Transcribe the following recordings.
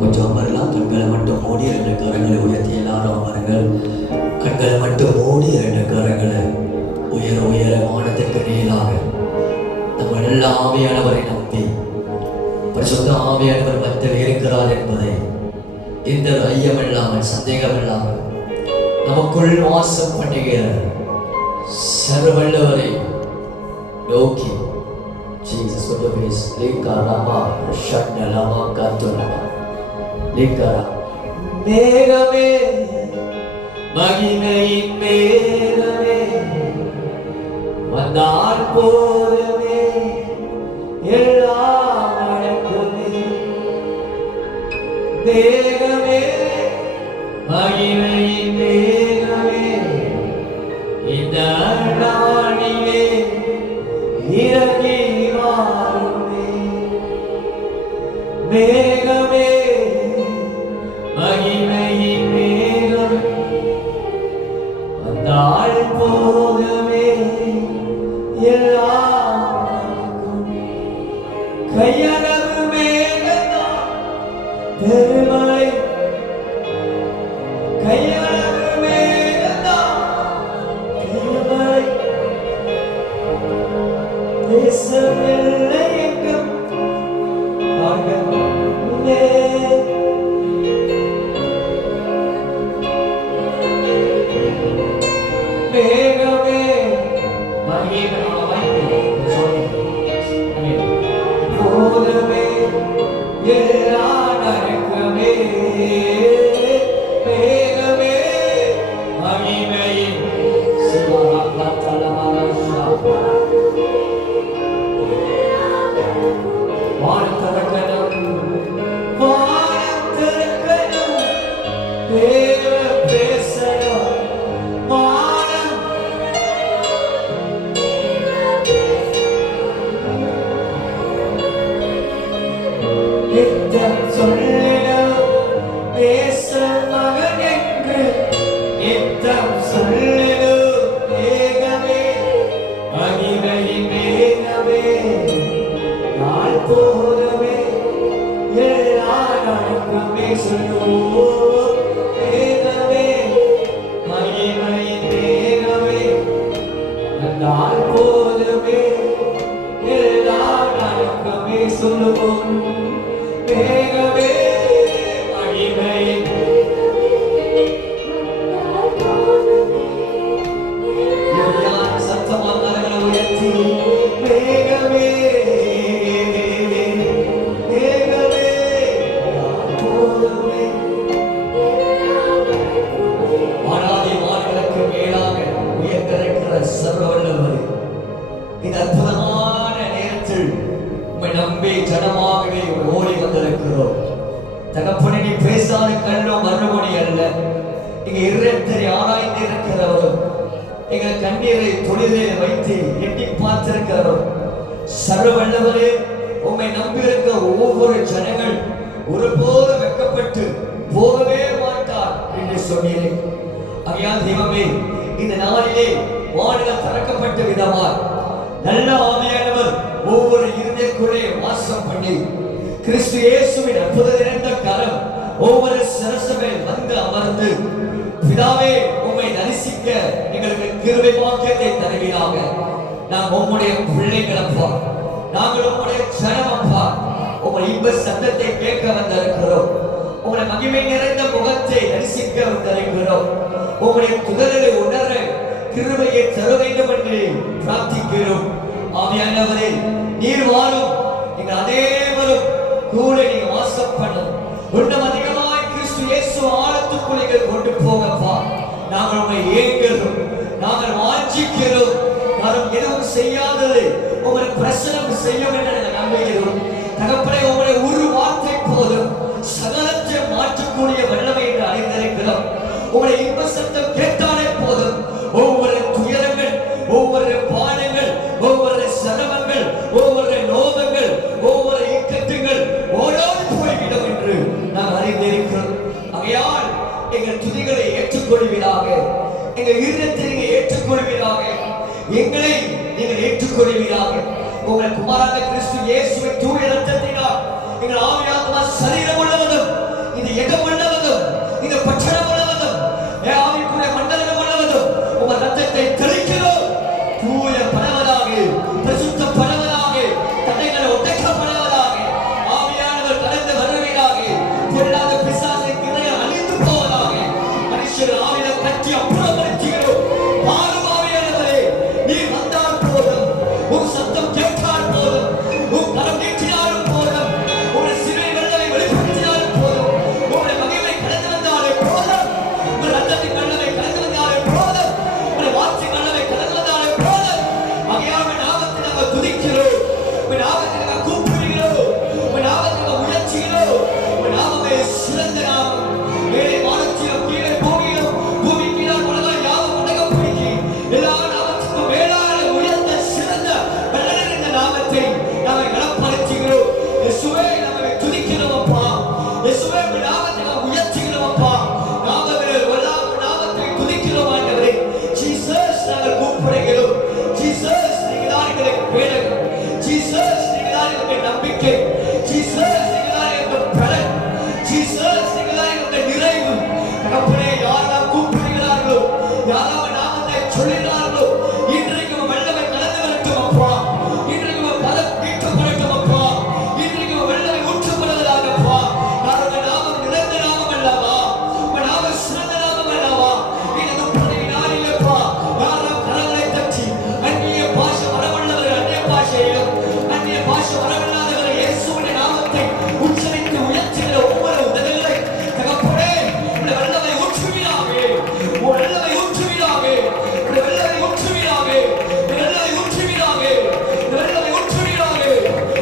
கொஞ்சம் அமரலாம். கண்களை மட்டும் மூடி 2 கரங்களை உயர்த்தி எல்லாரும் அமருங்கள். கண்களை மட்டும் மூடி 2 கரங்களை உயர உயர வானத்திற்கு நேராக நம்ம நல்ல ஆவியானவரை நம்பி பரிசுத்த ஆவியானவர் மத்தியில் இருக்கிறார் என்பதை எந்த ஐயம் இல்லாமல் சந்தேகம் இல்லாமல் நமக்குள் வாசம் பண்ணுகிற சர்வவல்லவரை நோக்கி Jesus with the face likarama shanalama katulama likara megame magimein megame vandar porame ellam nadakkume megame magimein megame indha naanile iragi மேகமே மகிமையின் மேகம் வந்தாள் போகமே எல்லாம் கையளவு மேகத்தான் பெருமழை கையளவு மேகத்தான் பெருமழை தேசமில்லை சர்வவல்லவரே உம்மை நம்பியிருக்க ஒவ்வொரு ஜனங்கள் ஒருபோதும் வெட்கப்பட்டு போகவே மாட்டார் என்று சொன்னீரே. ஆகையால் தெய்வமே, இந்த நாளிலே வானில் திறக்கப்பட்ட விதமாய் நல்ல ஆவியானவர் ஒவ்வொரு இருதயக்குள்ளே வாசம் பண்ணி கிறிஸ்து இயேசுவின் அற்புத நிறைந்த கரம் ஒவ்வொரு சரசமேல் வந்து அமர்ந்து பிதாவே உம்மை தரிசிக்க எங்களுக்கு கிருபை வாக்கியத்தை தருவீராக. நாம் உம்முடைய பிள்ளைகள் அப்பா, நாங்கள் உம்முடைய ஜனம் அப்பா, உம்முடைய இன்ப சத்தத்தை கேட்க வந்திருக்கிறோம். உம்முடைய மகிமை நிறைந்த முகத்தை தரிசிக்க வந்திருக்கிறோம். உம்முடைய துதரை உணர கிருபையை தர வேண்டும் என்று பிரார்த்திக்கிறோம். ஆவியானவரே, நீர் வாரும், எங்கள் அனைவரும் கூட நீங்க வாசம் பண்ணும். இன்னும் அதிகமாய் கிறிஸ்து இயேசு ஆழத்துக்குள்ளே கொண்டு போகப்பா. நாங்கள் உம்மை ஏங்குகிறோம், நாங்கள் வாஞ்சிக்கிறோம். நாம் எதுவும் செய்யாதது உங்களை பிரசனம் செய்யும் என்று நம்புகிறோம். தகப்பனே, உங்களுடைய ஒரு வார்த்தை போதும் சகலத்தை மாற்றக்கூடிய வல்லமை என்று அறிந்திருக்கிறோம். உங்களுடைய இன்ப சத்தம் கேட்டாலே போதும் ஒவ்வொரு துயரங்கள், ஒவ்வொரு பாடங்கள், ஒவ்வொரு சிரமங்கள், ஒவ்வொரு நோபங்கள், ஒவ்வொரு இக்கட்டுகள் ஓடோடு போய்விடும் என்று நாம் அறிந்திருக்கிறோம். ஆகையால் எங்கள் துதிகளை ஏற்றுக்கொள்வீராக, எங்கள் இருதயத்தை ஏற்றுக்கொள்வீராக. எங்களை நீங்கள் ஏற்றுக்கொள்வீராக. உங்கள் குமாரனான கிறிஸ்து இயேசுவின் தூய இரத்தத்தினால் எங்கள் ஆவியாத்மா சரீரம் உள்ளவதும் இந்த எகம் உள்ளவதும் இந்த பட்சணம் உள்ளவதும் ஆவிக்குரிய மண்டலம் உள்ளவதும் உங்கள் ரத்தத்தை தெளிக்கிறோம். தூய பரவலாக பரிசுத்த பரவலாக தடைகளை உடைக்கப்படுவதாக ஆவியானவர் கலந்து வருவீராக. பொல்லாத பிசாசின் கிரையை அழிந்து போவதாக. மனுஷர் ஆவில கட்டி அப்புறப்படுத்துகிறோம். பாரும் ஆவியானவரே, நீர் வந்தால் போதும், உன் சத்தம் கேட்டால் போதும், உன் கரம் நீட்டினாலும் போதும், உன் சிறை வெள்ளவை வெளிப்படுத்தினாலும் போதும், உன் மகிமை கடந்து வந்தாலே போதும், உன் ரத்தத்தின் வெள்ளவை கடந்து வந்தாலே போதும், உன் வார்த்தை வெள்ளவை கடந்து வந்தாலே போதும். ஆகையால் உன் நாமத்தை நாங்கள் துதிக்கிறோம், உன் நாமத்தை நாங்கள் கூப்பிடுகிறோம், உன் நாமத்தை நாங்கள் உயர்த்துகிறோம். உன் நாமமே சிறந்த நாமம். மேலே வானத்திலும் கீழே பூமியிலும் பூமி கீழால் உலகம் யாவும் உலகப்படுத்தி எல்லா நாமத்துக்கும் மேலான உயர்ந்த சிறந்த வல்லமையுள்ள நாமத்தை நாங்கள் கனப்படுத்துகிறோம். இயேசுவே, நாங்கள் துதிக்கிறோம் அப்பா. இயேசுவே, உன் நாமத்தை நாங்கள் உயர்த்துகிறோம் அப்பா. நாமமே வல்லாத நாமத்தை துதிக்கிறோம் ஆண்டவரே. ஜீசஸ், நாங்கள் கூப்பிடுகிறோம். ஜீசஸ், நீங்க தான் எங்களுக்கு வேதகம். ஜீசஸ், நீங்க தான் எங்களுக்கு நம்பிக்கை. ஜீசஸ், நீங்க தான் எங்களுக்கு பலன். ஜீசஸ், நீங்க தான் எங்களுக்கு நிறைவு. தகப்பனே, யாரெல்லாம் கூப்பிடுகிறார்களோ, யாரெல்லாம் நாமத்தை சொல்லுகிறார்களோ, இன்றைக்கு உன் வல்லமை கலந்து வரட்டும் அப்பா. இன்றைக்கு உன் பலம் நீக்கப்படட்டும் அப்பா. இன்றைக்கு உன் வல்லமை ஊற்றப்படுவதாக அப்பா. உன் நாமம் நிறந்த நாமம் அல்லவா? உன் நாமம் சிறந்த நாமம் அல்லவா? இந்த 30 நாளிலப்பா யாரெல்லாம் கரங்களை தட்டி அந்நிய பாஷை வரவல்லவர் அந்நிய பாஷையிலும் அந்நிய பாஷை வரவல்லாதவர் இயேசுவின் நாமத்தை உச்சரித்து உயர்த்துகிற ஒவ்வொரு உதவிகளை தகப்பனே, உடைய வல்லமை ஊற்றுவீராக. உன் வல்லமை ஊற்றுவீராக. உடைய வல்லமை ஊற்றுவீராக. உடைய வல்லமை ஊற்றுவீராக. உடைய வல்லமை ஊற்றுவீராக.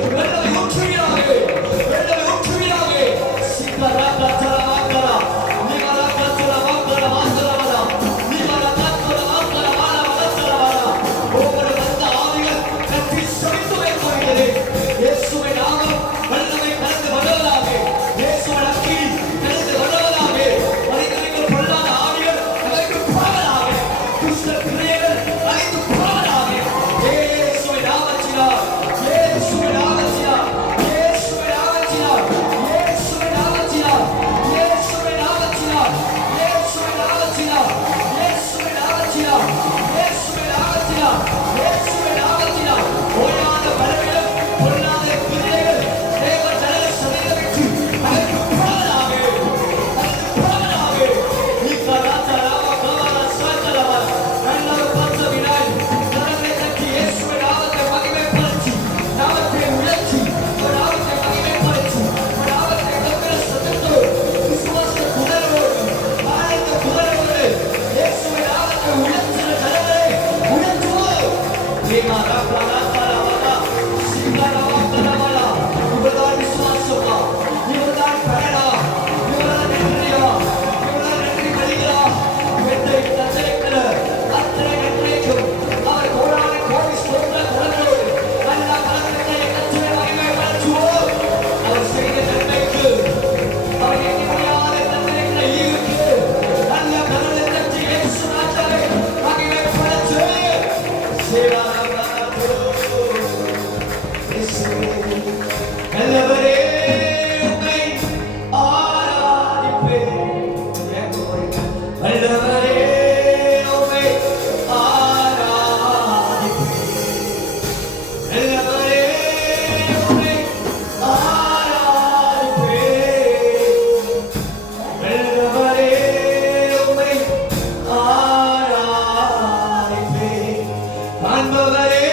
உடைய வல்லமை ஊற்றுவீராக. வல்லமை ஊற்றுவீராக. சிக்கராக தரவாக்கரா நிகராக தரவாக்கரா வாசரவரா நிகராக தரவாக்கரா வாசரவரா ஒவ்வொரு வந்த ஆவிகள் கட்டி சமைத்து வைக்கிறது. இயேசுவின் நாமம் வல்லமை கலந்து வருவதாக. இயேசுவின் அக்கினி கலந்து வருவதாக. மனிதர்கள் பொல்லாத ஆவிகள் அழைத்து போவதாக. துஷ்ட கிரியைகள் அழைத்து போவதாக. இயேசுவின் நாமத்தினால், இயேசுவின் நாமத்தினால், இயேசுவின் நாமத்தினால், இயேசுவின் நாமத்தினால், இயேசுவின் நாமத்தினால், இயேசுவின் நாமத்தினால், இயேசுவின் நாமத்தினால், இயேசுவின் நாமத்தினால், இயேசுவின் நாமத்தினால் ஓயாத பலவிடம் பொல்லாத கிரியைகள் தேவ ஜன சமீபத்து அழைத்து போவதாக. அழைத்து போவதாக. நிகராக ராமகவர சகலவ நல்ல பத்தவினாய் கரங்களை தட்டி இயேசுவின் நாமத்தை மகிமைப்படுத்தி நாமத்தை உயர்த்தி நாமத்தை மகிமைப்படுத்தி நாமத்தை கம்பீர சத்தத்தோடு விசுவாச குதிரையோடு ஆனந்த குதிரையோடு இயேசுவின் நாமத்தை உயர்த்துகிற ஜனங்களை உயர்த்துவோம். இவர்தான் விசுவாசமா, இவர்தான் பலனா, இவர்தான் நன்றியா, இவர்தான் நன்றி கழிகளா. இவற்றை தத்தளிக்கிற அத்தனை நன்றிக்கும் அவர் கோடான கோடி ஸ்தோத்திர கரங்களோடு நல்ல கரங்களை கத்திர மகிமைப்படுத்துவோம். அவர் செய்த நன்மைக்கு, அவர் எண்ணி முடியாத நன்மைகளை ஈவுக்கு நல்ல கரங்களை தட்டி இயேசு ராஜாவை மகிமைப்படுத்து. நல்லவரே, உம்மை ஆராதிப்பேன். நல்லவரே, உம்மை ஆராதிப்பேன். நல்லவரே, உம்மை ஆராதிப்பேன். நல்லவரே, உம்மை ஆராதிப்பேன். காண்பவரே,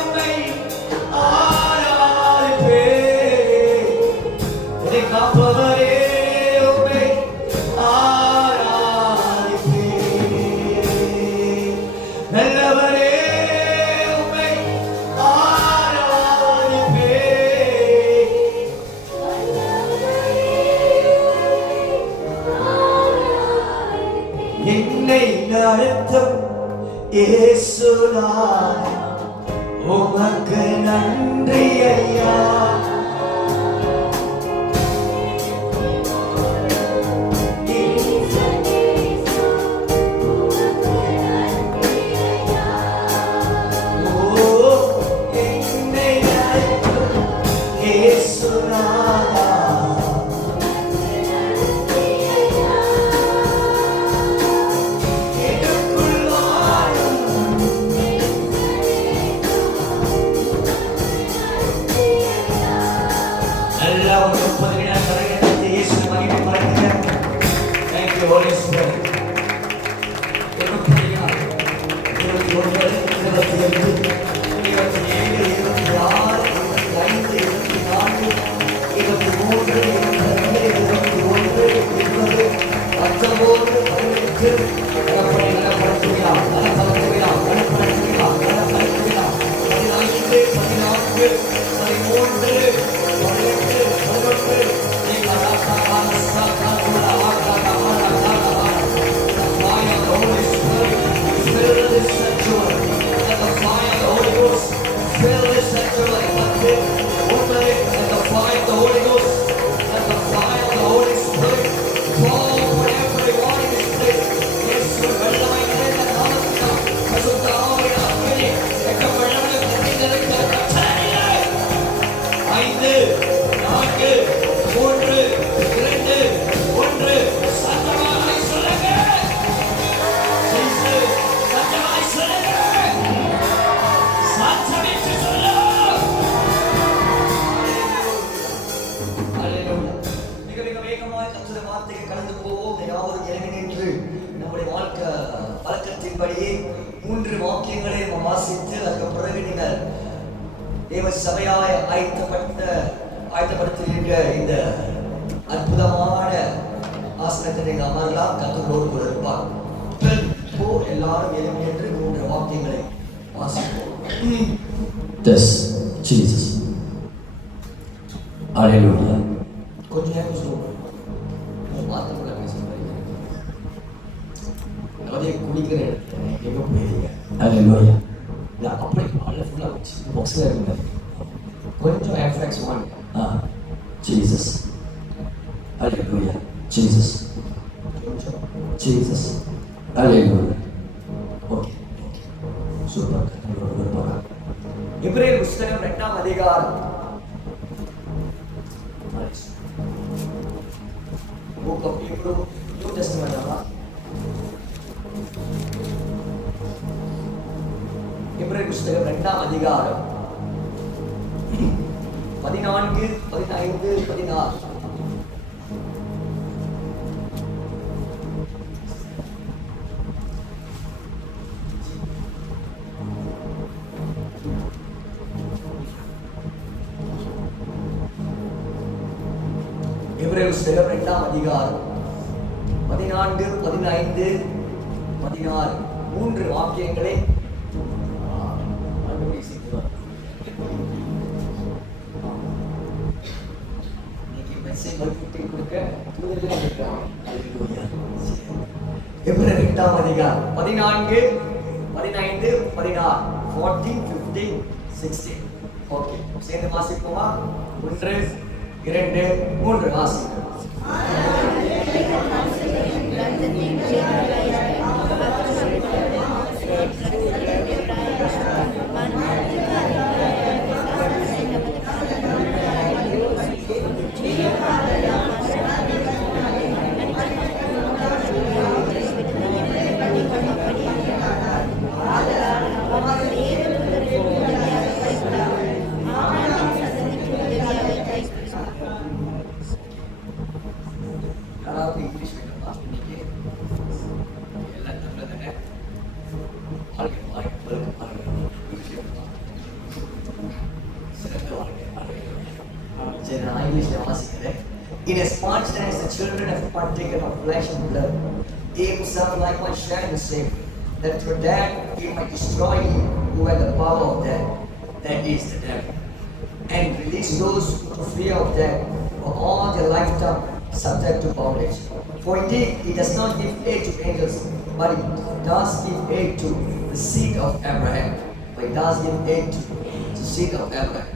உம்மை ஆராதிப்பேன். என்னை காப்பவரே, உம்மை ஆராதிப்பேன். நல்லவரே, உம்மை ஆராதிப்பேன். என்னை நடத்தும் இயேசுநாதா, உமக்கு நன்றி ஐயா. ஓ சபையாய் ஆயத்தப்படுத்தியிருக்க இந்த அற்புதமான ஆசனத்தை நீங்க அமரலாம். கர்த்தரோடு கூட இருப்பார். இப்போ எல்லாரும் எழும்பி என்று 3 வாக்கியங்களை வாசிப்போம். This Jesus. Hallelujah. கொஞ்சம் நேரம் சொல்லுங்க. வார்த்தை கூட பேசுறீங்க. அதே குடிக்கிற எங்க போயிருங்க. Hallelujah. நான் அப்படியே ஆல்ல ஃபுல்லா வச்சு பாக்ஸ்ல இருங்க. கொஞ்சம் FX 1 Jesus. Hallelujah. Jesus. Jesus. Hallelujah. Okay. Super. எபிரேயர் புத்தகம் 2ஆம் அதிகாரம். Book of Hebrew, New Testament. எபிரேயர் புத்தகம் 2ஆம் அதிகாரம் 14, 15, 16. எபிரேயர் புத்தகம் 2ஆம் அதிகாரம் 14, 15, 16 3 வாக்கியங்களை எபிரேயர் 2ஆம் அதிகாரம் 14, 15, 16 14, 15, 16. ஓகே, சேர்ந்து வாசிப்போமா? 1, 2, 3 வாசிப்போம். In as much as the children have partaken of flesh and blood, he himself likewise shared the same, that through that he might destroy him who had the power of death, that is the devil, and release those who fear of death for all their lifetime subject to bondage. For indeed he does not give aid to angels, but he does give aid to the seed of Abraham. But he does give aid to the seed of Abraham.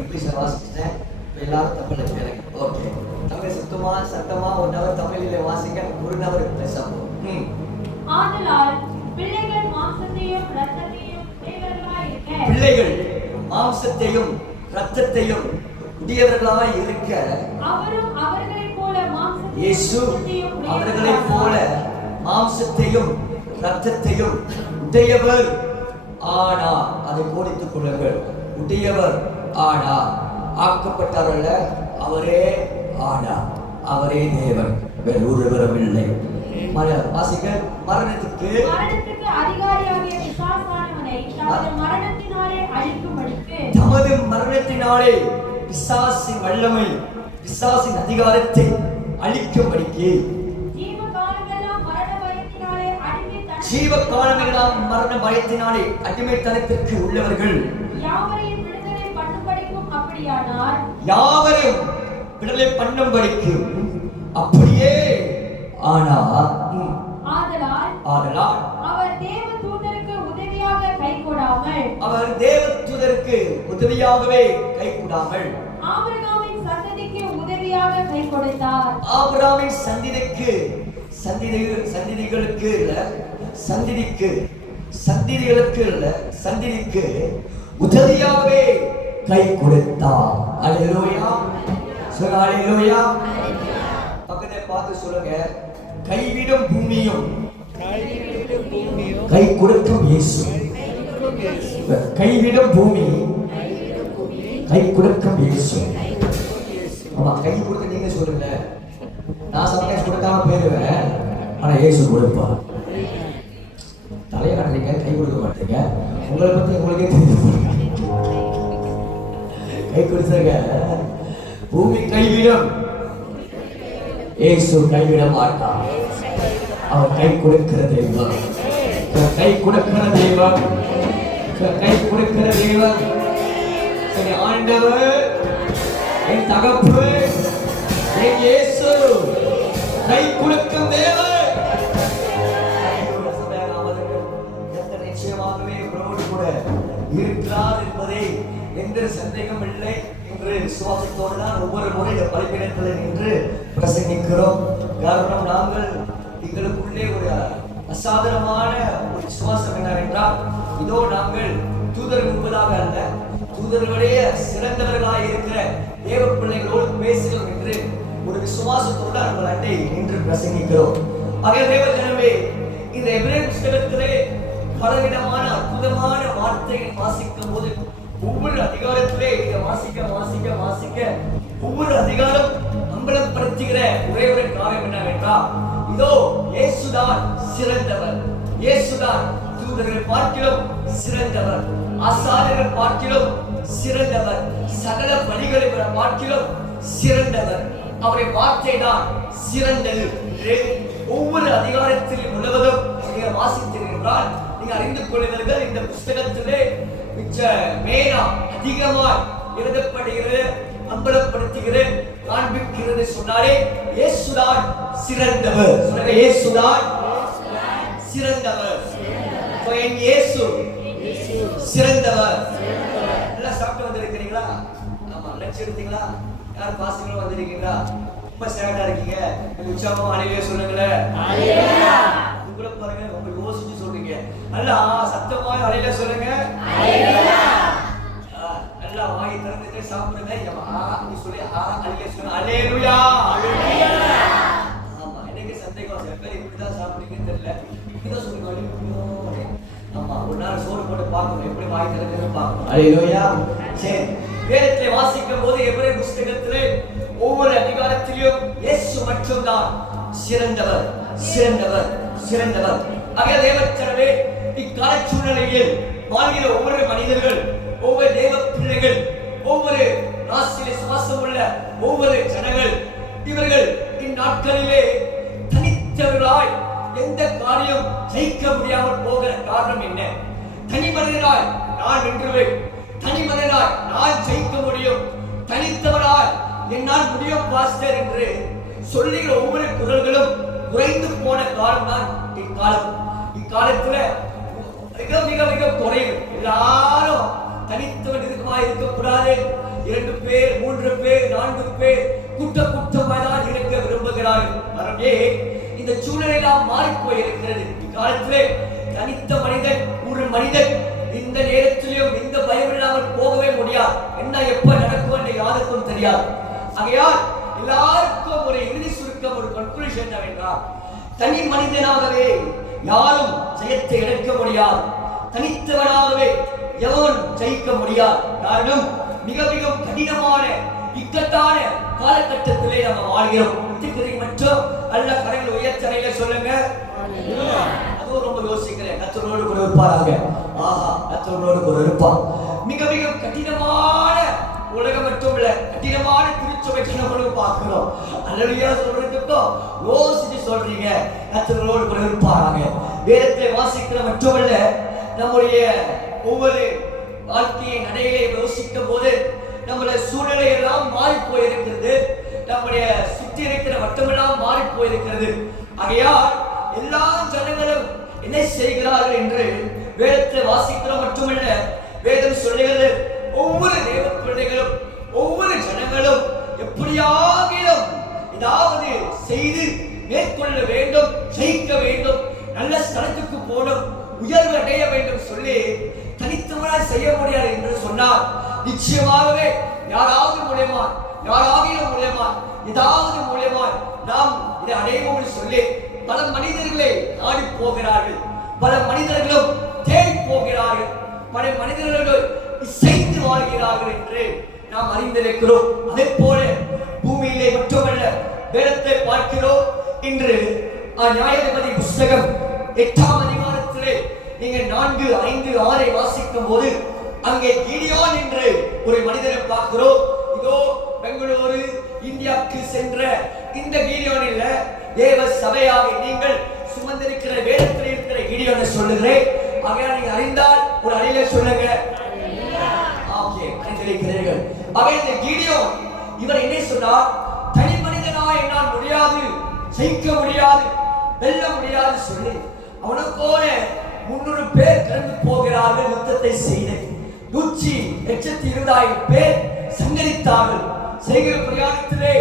English வாசிச்சேன். எல்லாரும் தமிழ்ல கேளுங்க. Okay, Tamil சுத்தமா சத்தமா ஒரு நபர் தமிழிலே வாசிங்க, ஒரு நபர் பேசணும். ஆதலால் பிள்ளைகள் மாம்சத்தையும் இரத்தத்தையும் உடையவர்களாய் இருக்க, பிள்ளைகள் மாம்சத்தையும் இரத்தத்தையும் உடையவர்களாய் இருக்க, அவரும் அவர்களைப் போல மாம்சத்தையும் இயேசு அவர்களைப் போல மாம்சத்தையும் இரத்தத்தையும் உடையவர் ஆனா, அதை கோடித்துக் கொள்ளுங்கள். உடையவர் ஆனா, ஆக்கப்பட்டவரல்ல, அவரே ஆனா, அவரே தேவன், வேறு ஒருவரும் இல்லை. வாசிக்க, மரணத்துக்கு அதிகாரியாகிய பிசாசானவனை வல்லமை தமது மரணத்தினாலே அழிக்கும்படிக்கு தமது மரணத்தினாலே பிசாசின் வல்லமை பிசாசின் அதிகாரத்தை அழிக்கும்படிக்கு ஜீவகாலமெல்லாம் மரண பயத்தினாலே அடிமைத்தனத்திற்கு உள்ளவர்கள் யாவரையும் விடுதலை பண்ணும்படிக்கும் அப்படியானார் யாவரையும் விடுதலை பண்ணும்படிக்கு அப்படியே ஆனார். ஆதலால் அவர் தேவதூதருக்கு உதவியாக கைகூடாமல் அவர் தேவதூதருக்கு உதவியாகவே கைகூடாமல் ஆபிரகாமின் சந்ததிக்கு உதவியாக கை கொடுத்தார். ஆபிரகாமின் சந்ததிகளுக்கு இல்ல சந்ததிக்கு உதவியாகவே கை கொடுத்தார். அல்லேலூயா சொல்லுங்க, அல்லேலூயா. பக்கத்தை பார்த்து சொல்லுங்க, கைவிடும் பூமியும் கை கொடுக்கும் இயேசு. கைவிடும் பூமி கை கொடுக்கும் இயேசு. ஆமா, கை கொடுக்க நீங்க சொல்லுங்க. நான் சமயம் கொடுக்காம போயிருவேன், ஆனா இயேசு கொடுப்பார். தலையை காட்டுறீங்க, கை கொடுக்க மாட்டீங்க. உங்களை பத்தி உங்களுக்கே தெரியும். கை கொடுத்துருங்க. பூமி கைவிடும், இயேசு கைவிட மாட்டார். அவர் கை கொடுக்கிற தெய்வம், கை கொடுக்கிற தெய்வம், கை கொடுக்கிற தெய்வம். ஆண்டவர் என் தகப்பு, என் இயேசு கை கொடுக்கும் தேவன். நிச்சயமாகவே உங்களோடு கூட இருக்கிறார் என்பதை எந்த சந்தேகம் இல்லை என்று விசுவாசத்தோடு தான் ஒவ்வொரு முறை இந்த பலிபீடத்தில் நின்று பிரசங்கிக்கிறோம். காரணம், நாங்கள் எங்களுக்குள்ளே ஒரு அசாதாரணமான ஒரு விசுவாசம் என்னவென்றால், இதோ நாங்கள் தூதர் முன்பதாக அல்ல, தூதர்களுடைய சிறந்தவர்களாக இருக்கிற தேவ பிள்ளைகளோடு பேசுகிறோம் என்று ஒரு விசுவாசத்தோடு நாங்கள் அண்டை நின்று பிரசங்கிக்கிறோம். ஆகிய தேவ ஜனமே, இந்த எபிரேய புத்தகத்திலே பலவிதமான அற்புதமான வார்த்தையை வாசிக்கும் போது ஒவ்வொரு அதிகாரத்திலே வாசிக்க ஒவ்வொரு அதிகாரம் அம்பலப்படுத்துகிற ஒரே ஒரு காரணம் என்னவென்றால், இதோ இயேசுதான் சிறந்தவர், இயேசுதான் தூதர்கள் பார்க்கிலும் சிறந்தவர், ஆசாரியர்கள் பார்க்கிலும் சிறந்தவர், சகல பலிகளை பார்க்கிலும் சிறந்தவர், அவருடைய வார்த்தை தான் சிறந்தது. ஒவ்வொரு அதிகாரத்திலும் முழுவதும் நீங்கள் வாசித்தீர்கள், நீங்க அறிந்து கொள்வீர்கள். இந்த புத்தகத்திலே அதிகமாய் எழுதப்படுகிறது, அம்பலப்படுத்துகிறது, காண்பிக்கிறது சொன்னாலே இயேசுதான் சிறந்தவர். சொல்லுங்க, இயேசுதான் சிறந்தவர். இயேசு சிறந்தவர். எல்லாம் சாப்பிட்டு வந்திருக்கிறீங்களா? ஆமா, லட்சம் எடுத்தீங்களா? யார் பாசிங்களும் வந்திருக்கீங்களா? ரொம்ப சேடா இருக்கீங்க, உற்சாகமா அலையிலே சொல்லுங்களேன். உங்களை பாருங்க, உங்க யோசிச்சு சொல்றீங்க. நல்லா சத்தமா அலையில சொல்லுங்க. நல்லா வாயை திறந்துட்டு சாப்பிடுங்க. சொல்லி அலையில சொல்லுங்க. அல்லேலூயா. ஆமா, எனக்கு சந்தேகம், சில பேர் இப்படிதான் சாப்பிடுறீங்கன்னு தெரியல, இப்படிதான் சொல்லுங்க. ஆமா, ஒரு நாள் சோறு போட்டு பார்க்கணும், எப்படி வாய் திறந்து பார்க்கணும். அல்லேலூயா. சரி, வேதத்தை வாசிக்கும் போது எபிரேய புத்தகத்திலே ஒவ்வொரு அதிகாரத்திலும் இயேசு மட்டும்தான் சிறந்தவர், சிறந்தவர், சிறந்தவர். ஆகிய தேவச்சனவே, இக்கால சூழ்நிலையில் வாழ்கிற ஒவ்வொரு மனிதர்கள், ஒவ்வொரு தேவ பிள்ளைகள், ஒவ்வொரு ராசியிலே சுவாசம் உள்ள ஒவ்வொரு ஜனங்கள், இவர்கள் இந்நாட்களிலே தனித்தவர்களாய் எந்த காரியம் ஜெயிக்க முடியாமல் போகிற காரணம் என்ன? தனி மனிதராய் நான் வென்றுவேன், தனி மனிதராய் நான் ஜெயிக்க முடியும், தனித்தவராய் என்னால் முடியும் பாஸ்டர் என்று சொல்லுகிற ஒவ்வொரு குரல்களும் குறைந்து போன காலம் தான் இக்காலம். இக்காலத்துல மிக மிக மிக குறைவு. எல்லாரும் தனித்தவன் இதுக்குமாய் இருக்கக்கூடாது. 2 பேர், 3 பேர், 4 பேர் கூட்டமாய் தான் இருக்க விரும்புகிறார்கள். இந்த சூழ்நிலையெல்லாம் மாறி போயிருக்கிறது. இக்காலத்திலே தனித்த மனிதன், ஒரு மனிதன் இந்த நேரத்திலும் இந்த பயம் இல்லாமல் போகவே முடியாது. என்ன எப்ப நடக்கும் என்று யாருக்கும் தெரியாது. ஆகையால் எல்லாருக்கும் ஒரு இறுதி சுருக்கம், ஒரு கன்க்ளூஷன் என்னவென்றால், தனி மனிதனாகவே யாரும் ஜெயத்தை எடுக்க முடியாது, தனித்தவனாகவே எவனும் ஜெயிக்க முடியாது. காரணம், மிக மிக கடினமான இக்கட்டான காலகட்டத்திலே நம்ம வாழ்கிறோம். மற்றும் அல்ல கரையில் உயர்த்தறையில சொல்லுங்க. எனக்கும் ரொம்ப யோசிக்கிறேன், கர்த்தரோடு கூட இருப்பாராங்க. ஆஹா, கர்த்தரோடு கூட இருப்பான். மிக மிக கடினமான உலகம் மட்டும் இல்ல, கடினமான திருச்சபை நம்மளும் பார்க்கிறோம். அல்லேலூயா சொல்றதுக்கும் யோசிச்சு சொல்றீங்க, கர்த்தரோடு கூட இருப்பாராங்க. வேதத்தை வாசிக்கிற மட்டுமல்ல, நம்முடைய ஒவ்வொரு வாழ்க்கையின் நடையிலே யோசிக்கும் போது நம்முடைய சூழ்நிலை எல்லாம் மாறி போயிருக்கிறது, நம்முடைய சுற்றி இருக்கிற வட்டமெல்லாம் மாறி போயிருக்கிறது. ஆகையால் எல்லா ஜனங்களும் என்ன செய்கிறார்கள் என்று வேதத்தை வாசிக்கிற மட்டுமல்ல, வேதம் சொல்லுகிறது ஒவ்வொரு தேவ பிள்ளைகளும் ஒவ்வொரு ஜனங்களும் எப்படியாகிலும் ஏதாவது செய்து மேற்கொள்ள வேண்டும், ஜெயிக்க வேண்டும், நல்ல ஸ்தலத்துக்கு போகணும், உயர்வு அடைய வேண்டும் சொல்லி தனித்தவராய் செய்ய முடியாது என்று சொன்னார். நிச்சயமாகவே யாராவது மூலமா, யாராகிலும் மூலமா, ஏதாவது மூலமா நாம் இதை அடைவோம் சொல்லி பல மனிதர்களை நாடி போகிறார்கள், பல மனிதர்களும் தேடி போகிறார்கள், பல மனிதர்கள் இசைந்து வாழ்கிறார்கள் என்று நாம் அறிந்திருக்கிறோம். அதே போல பூமியிலே மட்டுமல்ல, வேதத்தை பார்க்கிறோம். இன்று நியாயாதிபதி புஸ்தகம் 8ஆம் அதிகாரத்திலே நீங்கள் 4, 5, 6 வாசிக்கும் போது அங்கே கிடியோன் என்று ஒரு மனிதரை பார்க்கிறோம். இதோ பெங்களூரு இந்தியாவுக்கு சென்ற இந்த கிடியோன் இல்ல, தேவ சபையாக நீங்கள் சுமந்திருக்கிற வேதத்தில் இருக்கிற கிடியோனை சொல்லுகிறேன். ஆகையால் நீங்க அறிந்தால் ஒரு அடியில சொல்லுங்க. ஓகே, அறிந்திருக்கிறீர்கள். ஆகவே இந்த கிடியோன் இவர் என்ன சொன்னார்? தனி மனிதனாய் என்னால் முடியாது, ஜெயிக்க முடியாது, வெல்ல முடியாது சொல்லி அவனுக்கோட 300 பேர் கிளம்பி போகிறார்கள். யுத்தத்தை செய்து 120,000 பேர் சங்கரித்தார்கள். செய்கிற பிரயாணத்திலே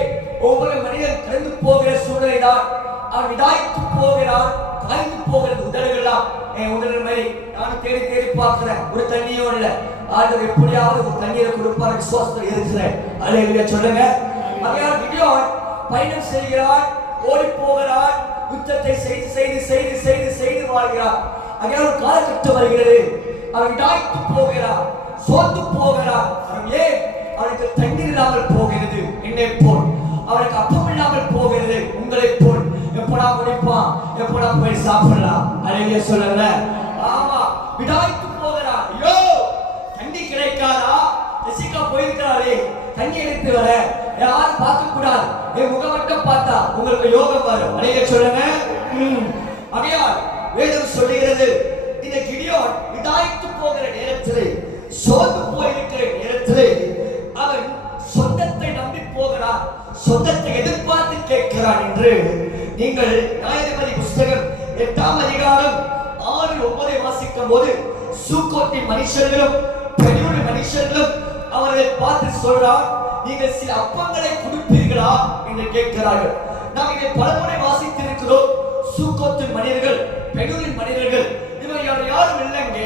ஒவ்வொரு மனிதன் கிளம்பி போகிற சூழ்நிலைதான். அவன் விடாய்த்து போகிறான், காய்ந்து போகிறது உதடுகள்லாம். என் உதடு மாதிரி நானும் தேடி தேடி பார்க்கிறேன், ஒரு தண்ணியும் இல்லை. ஆண்டவர் எப்படியாவது ஒரு தண்ணீரை கொடுப்பார் விசுவாசத்தில் இருக்கிறேன். அல்லேலூயா சொல்லுங்க. ஆகையால் கிடியோன் பயணம் செய்கிறான், ஓடி போகிறான், யுத்தத்தை செய்து செய்து செய்து செய்து செய்து வாழ்கிறான். ஆகையால் ஒரு காலகட்டம் வருகிறது, அவன் விடாய்த்து போகிறான், சோர்ந்து போகிறான். ஏன்? அவனுக்கு தண்ணீர் இல்லாமல் போகிறது. என்னை போல் அவனுக்கு அப்பம் இல்லாமல் போகிறது, உங்களை போல். எப்படா முடிப்பான், எப்படா போய் சாப்பிடலாம்? அல்லேலூயா சொல்லுங்க. ஆமா, விடாய்த்து போகிறான். ஐயோ, தண்ணி கிடைக்காதா? ரசிகா போயிருக்கிறாரே, தண்ணி எடுத்து வர யாரும் பார்க்க கூடாது, என் முகம் மட்டும் பார்த்தா உங்களுக்கு யோகம் வரும். அல்லேலூயா சொல்லுங்க. ஆகையால் வேதம் சொல்லுகிறது, இந்த கிடியோன் விடாய்த்து போகிற நேரத்திலே, சோர்ந்து போயிருக்கிற நேரத்திலே அவன் சொந்தத்தை நம்பி போகிறான், சொந்தத்தை எதிர்பார்த்து கேட்கிறான் என்று நீங்கள் நியாயாதிபதி புஸ்தகம் 8ஆம் அதிகாரம் 6, 9 வாசிக்கும் போது சூக்கோட்டின் மனுஷர்களும் பெரியோர் மனுஷர்களும் அவர்களை பார்த்து சொல்றார், நீங்கள் சில அப்பங்களை கொடுப்பீர்களா என்று கேட்கிறார்கள். நாம் இதை பலமுறை வாசித்திருக்கிறோம். சூக்கோத்தின் மனிதர்கள், பெரியோரின் மனிதர்கள், இவர் யாரும் இல்லைங்க,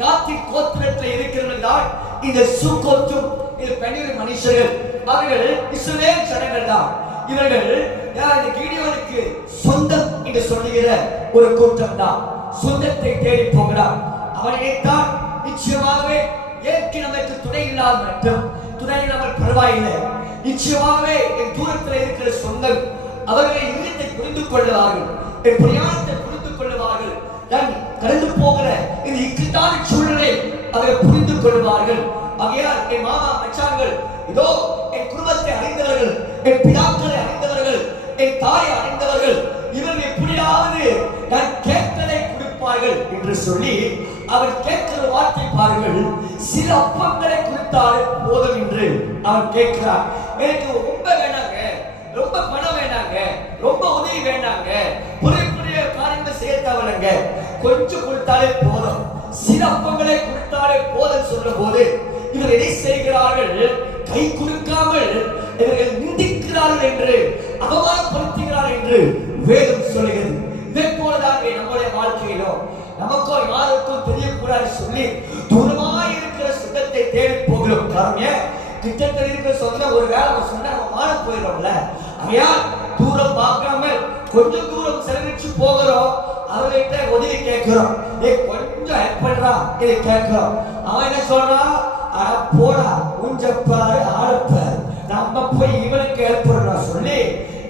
காத்தின் கோத்திரத்தில் இருக்கிறவர்கள் தான் இந்த சூக்கோத்தும் இந்த பெரியோரின் மனுஷர்கள். அவர்கள் இஸ்ரவேல் ஜனங்கள் தான். இவர்கள் இந்த கிடியோனுக்கு சொந்தம் என்று சொல்லுகிற ஒரு கூட்டம் தான். சொந்தத்தை தேடி போகிறார். அவன் நினைத்தான், நிச்சயமாகவே ஏற்கனவே துணை இல்லாமல் மட்டும் துணை இல்லாமல் பரவாயில்லை, நிச்சயமாகவே என் தூரத்தில் இருக்கிற சொந்தம் அவர்களை இதயத்தை புரிந்து கொள்ளுவார்கள், என் பிரயாணத்தை புரிந்து கொள்ளுவார்கள், நான் கடந்து போகிற இந்த இக்கட்டான சூழ்நிலை அவர்கள் புரிந்து கொள்வார்கள். ஆகையால் என் மாமா மச்சான்கள், இதோ என் குடும்பத்தை அறிந்தவர்கள், என் பிதாக்களை அறிந்தவர்கள், என் தாயை அறிந்தவர்கள், இவர்கள் எப்படியாவது நான் கேட்கலை கொடுப்பார்கள் என்று சொல்லி அவன் கேட்கிற வார்த்தை பாருங்கள், சில அப்பங்களை கொடுத்தாலே போதும் என்று அவன் கேட்கிறான். எனக்கு ரொம்ப வேண்டாங்க, ரொம்ப பணம் வேண்டாங்க, ரொம்ப உதவி வேண்டாங்க, புதிய புதிய காரியங்கள் சேர்த்தவங்க, கொஞ்சம் கொடுத்தாலே போதும், சில அப்பங்களை கொடுத்தாலே போதும் சொல்ற போது இவர் எதை செய்கிறார்கள்? கை கொடுக்காமல் இவர்கள் நிந்திக்கிறார்கள் என்று, அவமானப்படுத்துகிறார்கள் என்று வேதம் சொல்லுகிறது. இதே போலதான் நம்முடைய வாழ்க்கையிலும் நமக்கோ யாருக்கும் தெரியக்கூடாது சொல்லி தூரமாய் இருக்கிற சொந்தத்தை தேடி போகிறோம். காரணம், கிட்டத்தில் இருக்கிற சொந்தம் ஒரு வேலை சொன்னா நம்ம மாற போயிடும்ல. ஆகையால் தூரம் பார்க்காம கொஞ்சம் தூரம் செலவிச்சு போகிறோம், அவர்கிட்ட உதவி கேட்கிறோம், கொஞ்சம் ஹெல்ப் பண்றா இதை கேட்கிறோம். அவன் என்ன சொல்றான்? போடா உஞ்சப்பாரு ஆளப்பாரு, நம்ம போய் இவனுக்கு ஹெல்ப் பண்றோம் சொல்லி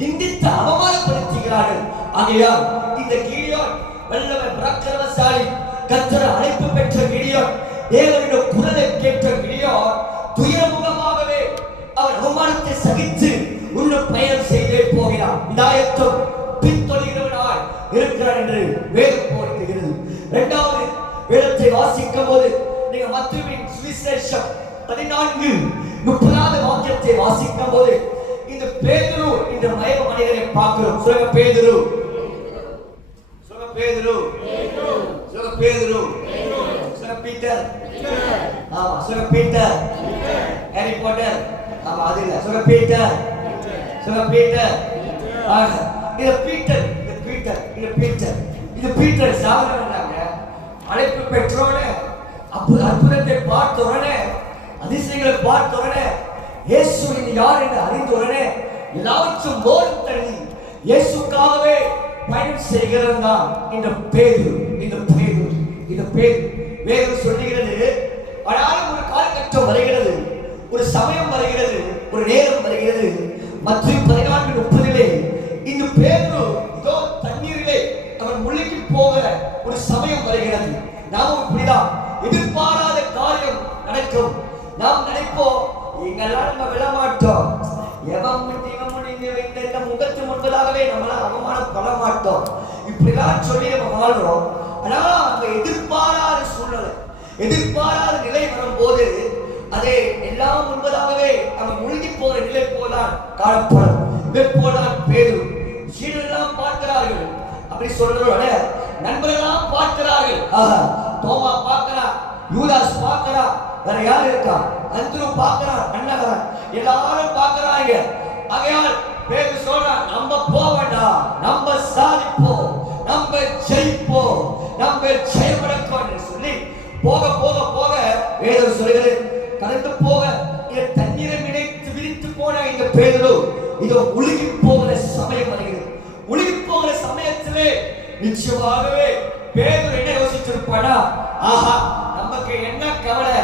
நிந்தித்து அவமானப்படுத்துகிறார்கள். ஆகையால் இந்த கிடியோன் வல்லவன் பராக்கிரமசாலி கர்த்தர் அழைப்பு பெற்ற கிடியோன், தேவனுடைய குரலை கேட்ட கிடியோன் துயரமுகமாகவே அவர் அவமானத்தை சகித்து இன்னும் பயணம் செய்தே போகிறார். இதாயத்தம் பின்தொடர்கிறவனாய் இருக்கிறார் என்று வேதம் போடுகிறது. இரண்டாவது வேதத்தை வாசிக்கும் போது நீங்க மத்தேயுவின் சுவிசேஷம் 14:30 வாக்கியத்தை வாசிக்கும் போது இந்த பேதுரு இந்த மயக்க மனிதரை பார்க்கிறோம். சொல்லுங்க பேதுரு, சொல்லுங்க பேதுரு, சொல்லுங்க பேதுரு, சொல்லுங்க பீட்டர், ஆமா சொல்லுங்க பீட்டர், ஹாரி பாட்டர், ஆமா அது இல்ல, சொல்லுங்க பீட்டர், சொல்லுங்க பீட்டர், இது பீட்டர், இது பீட்டர், இது பீட்டர், இது பீட்டர் சாதாரணங்க அழைப்பு பெற்றோனே அற்புதத்தை பார்த்தோனே அதிசயங்களை பார்த்தோனே இயேசு யார் என்று அறிந்தோனே எல்லாவற்றும் ஓரம் தள்ளி இயேசுக்காகவே பயணம் செய்கிறவன் தான் இந்த பேதுரு. இந்த பேதுரு, இந்த பேதுரு வேதம் சொல்லுகிறது. ஆனாலும் ஒரு காலகட்டம் வருகிறது, ஒரு சமயம் வருகிறது, ஒரு நேரம் வருகிறது. மத்தேயு 14:30 இந்த பேதுரு இதோ தண்ணீரிலே அவன் முழுகி போகிற ஒரு சமயம் வருகிறது. நாமும் இப்படிதான் எதிர்பாராத காரியம் நடக்கும். நாம் நினைப்போம் எங்கெல்லாம் நம்ம விழமாட்டோம், இந்த முகத்து முன்பதாகவே நம்மளால அவமானப்பட மாட்டோம், இப்படிலாம் சொல்லி நம்ம வாழ்றோம். ஆனா நம்ம எதிர்பாராத சூழ்நிலை, எதிர்பாராத நிலை வரும்போது அதே எல்லாம் முன்பதாகவே நம்ம முழுகி போகிற நிலை போதான் காணப்படும். இதை போதான் பேதுரு. சீடரெல்லாம் பார்க்கிறார்கள், அப்படி சொல்றதோட நண்பர்களெல்லாம் பார்க்கிறார்கள். தோமா பார்க்கிறார், யூதாஸ் பார்க்கிறார், வேற யார் இருக்கா, அந்திரு பார்க்கிறார், அண்ணகரன் எல்லாரும் பார்க்கிறாங்க. ஆகையால் பேதுரு சொல்றான், நம்ம போக வேண்டாம், நம்ம சாதிப்போம், நம்ம ஜெயிப்போம், நம்ம ஜெயமடைப்போம் என்று சொல்லி போக போக போக வேதம் சொல்கிறது கடந்து போக தண்ணீரை நினைத்து விரித்து போன இந்த பேதுரு இதோ உழுகி போகிற சமயம் வருகிறது. உழுகி போகிற சமயத்திலே நிச்சயமாகவே பேதுரு என்ன யோசிச்சிருப்பானா, ஆஹா நமக்கு என்ன கவலை,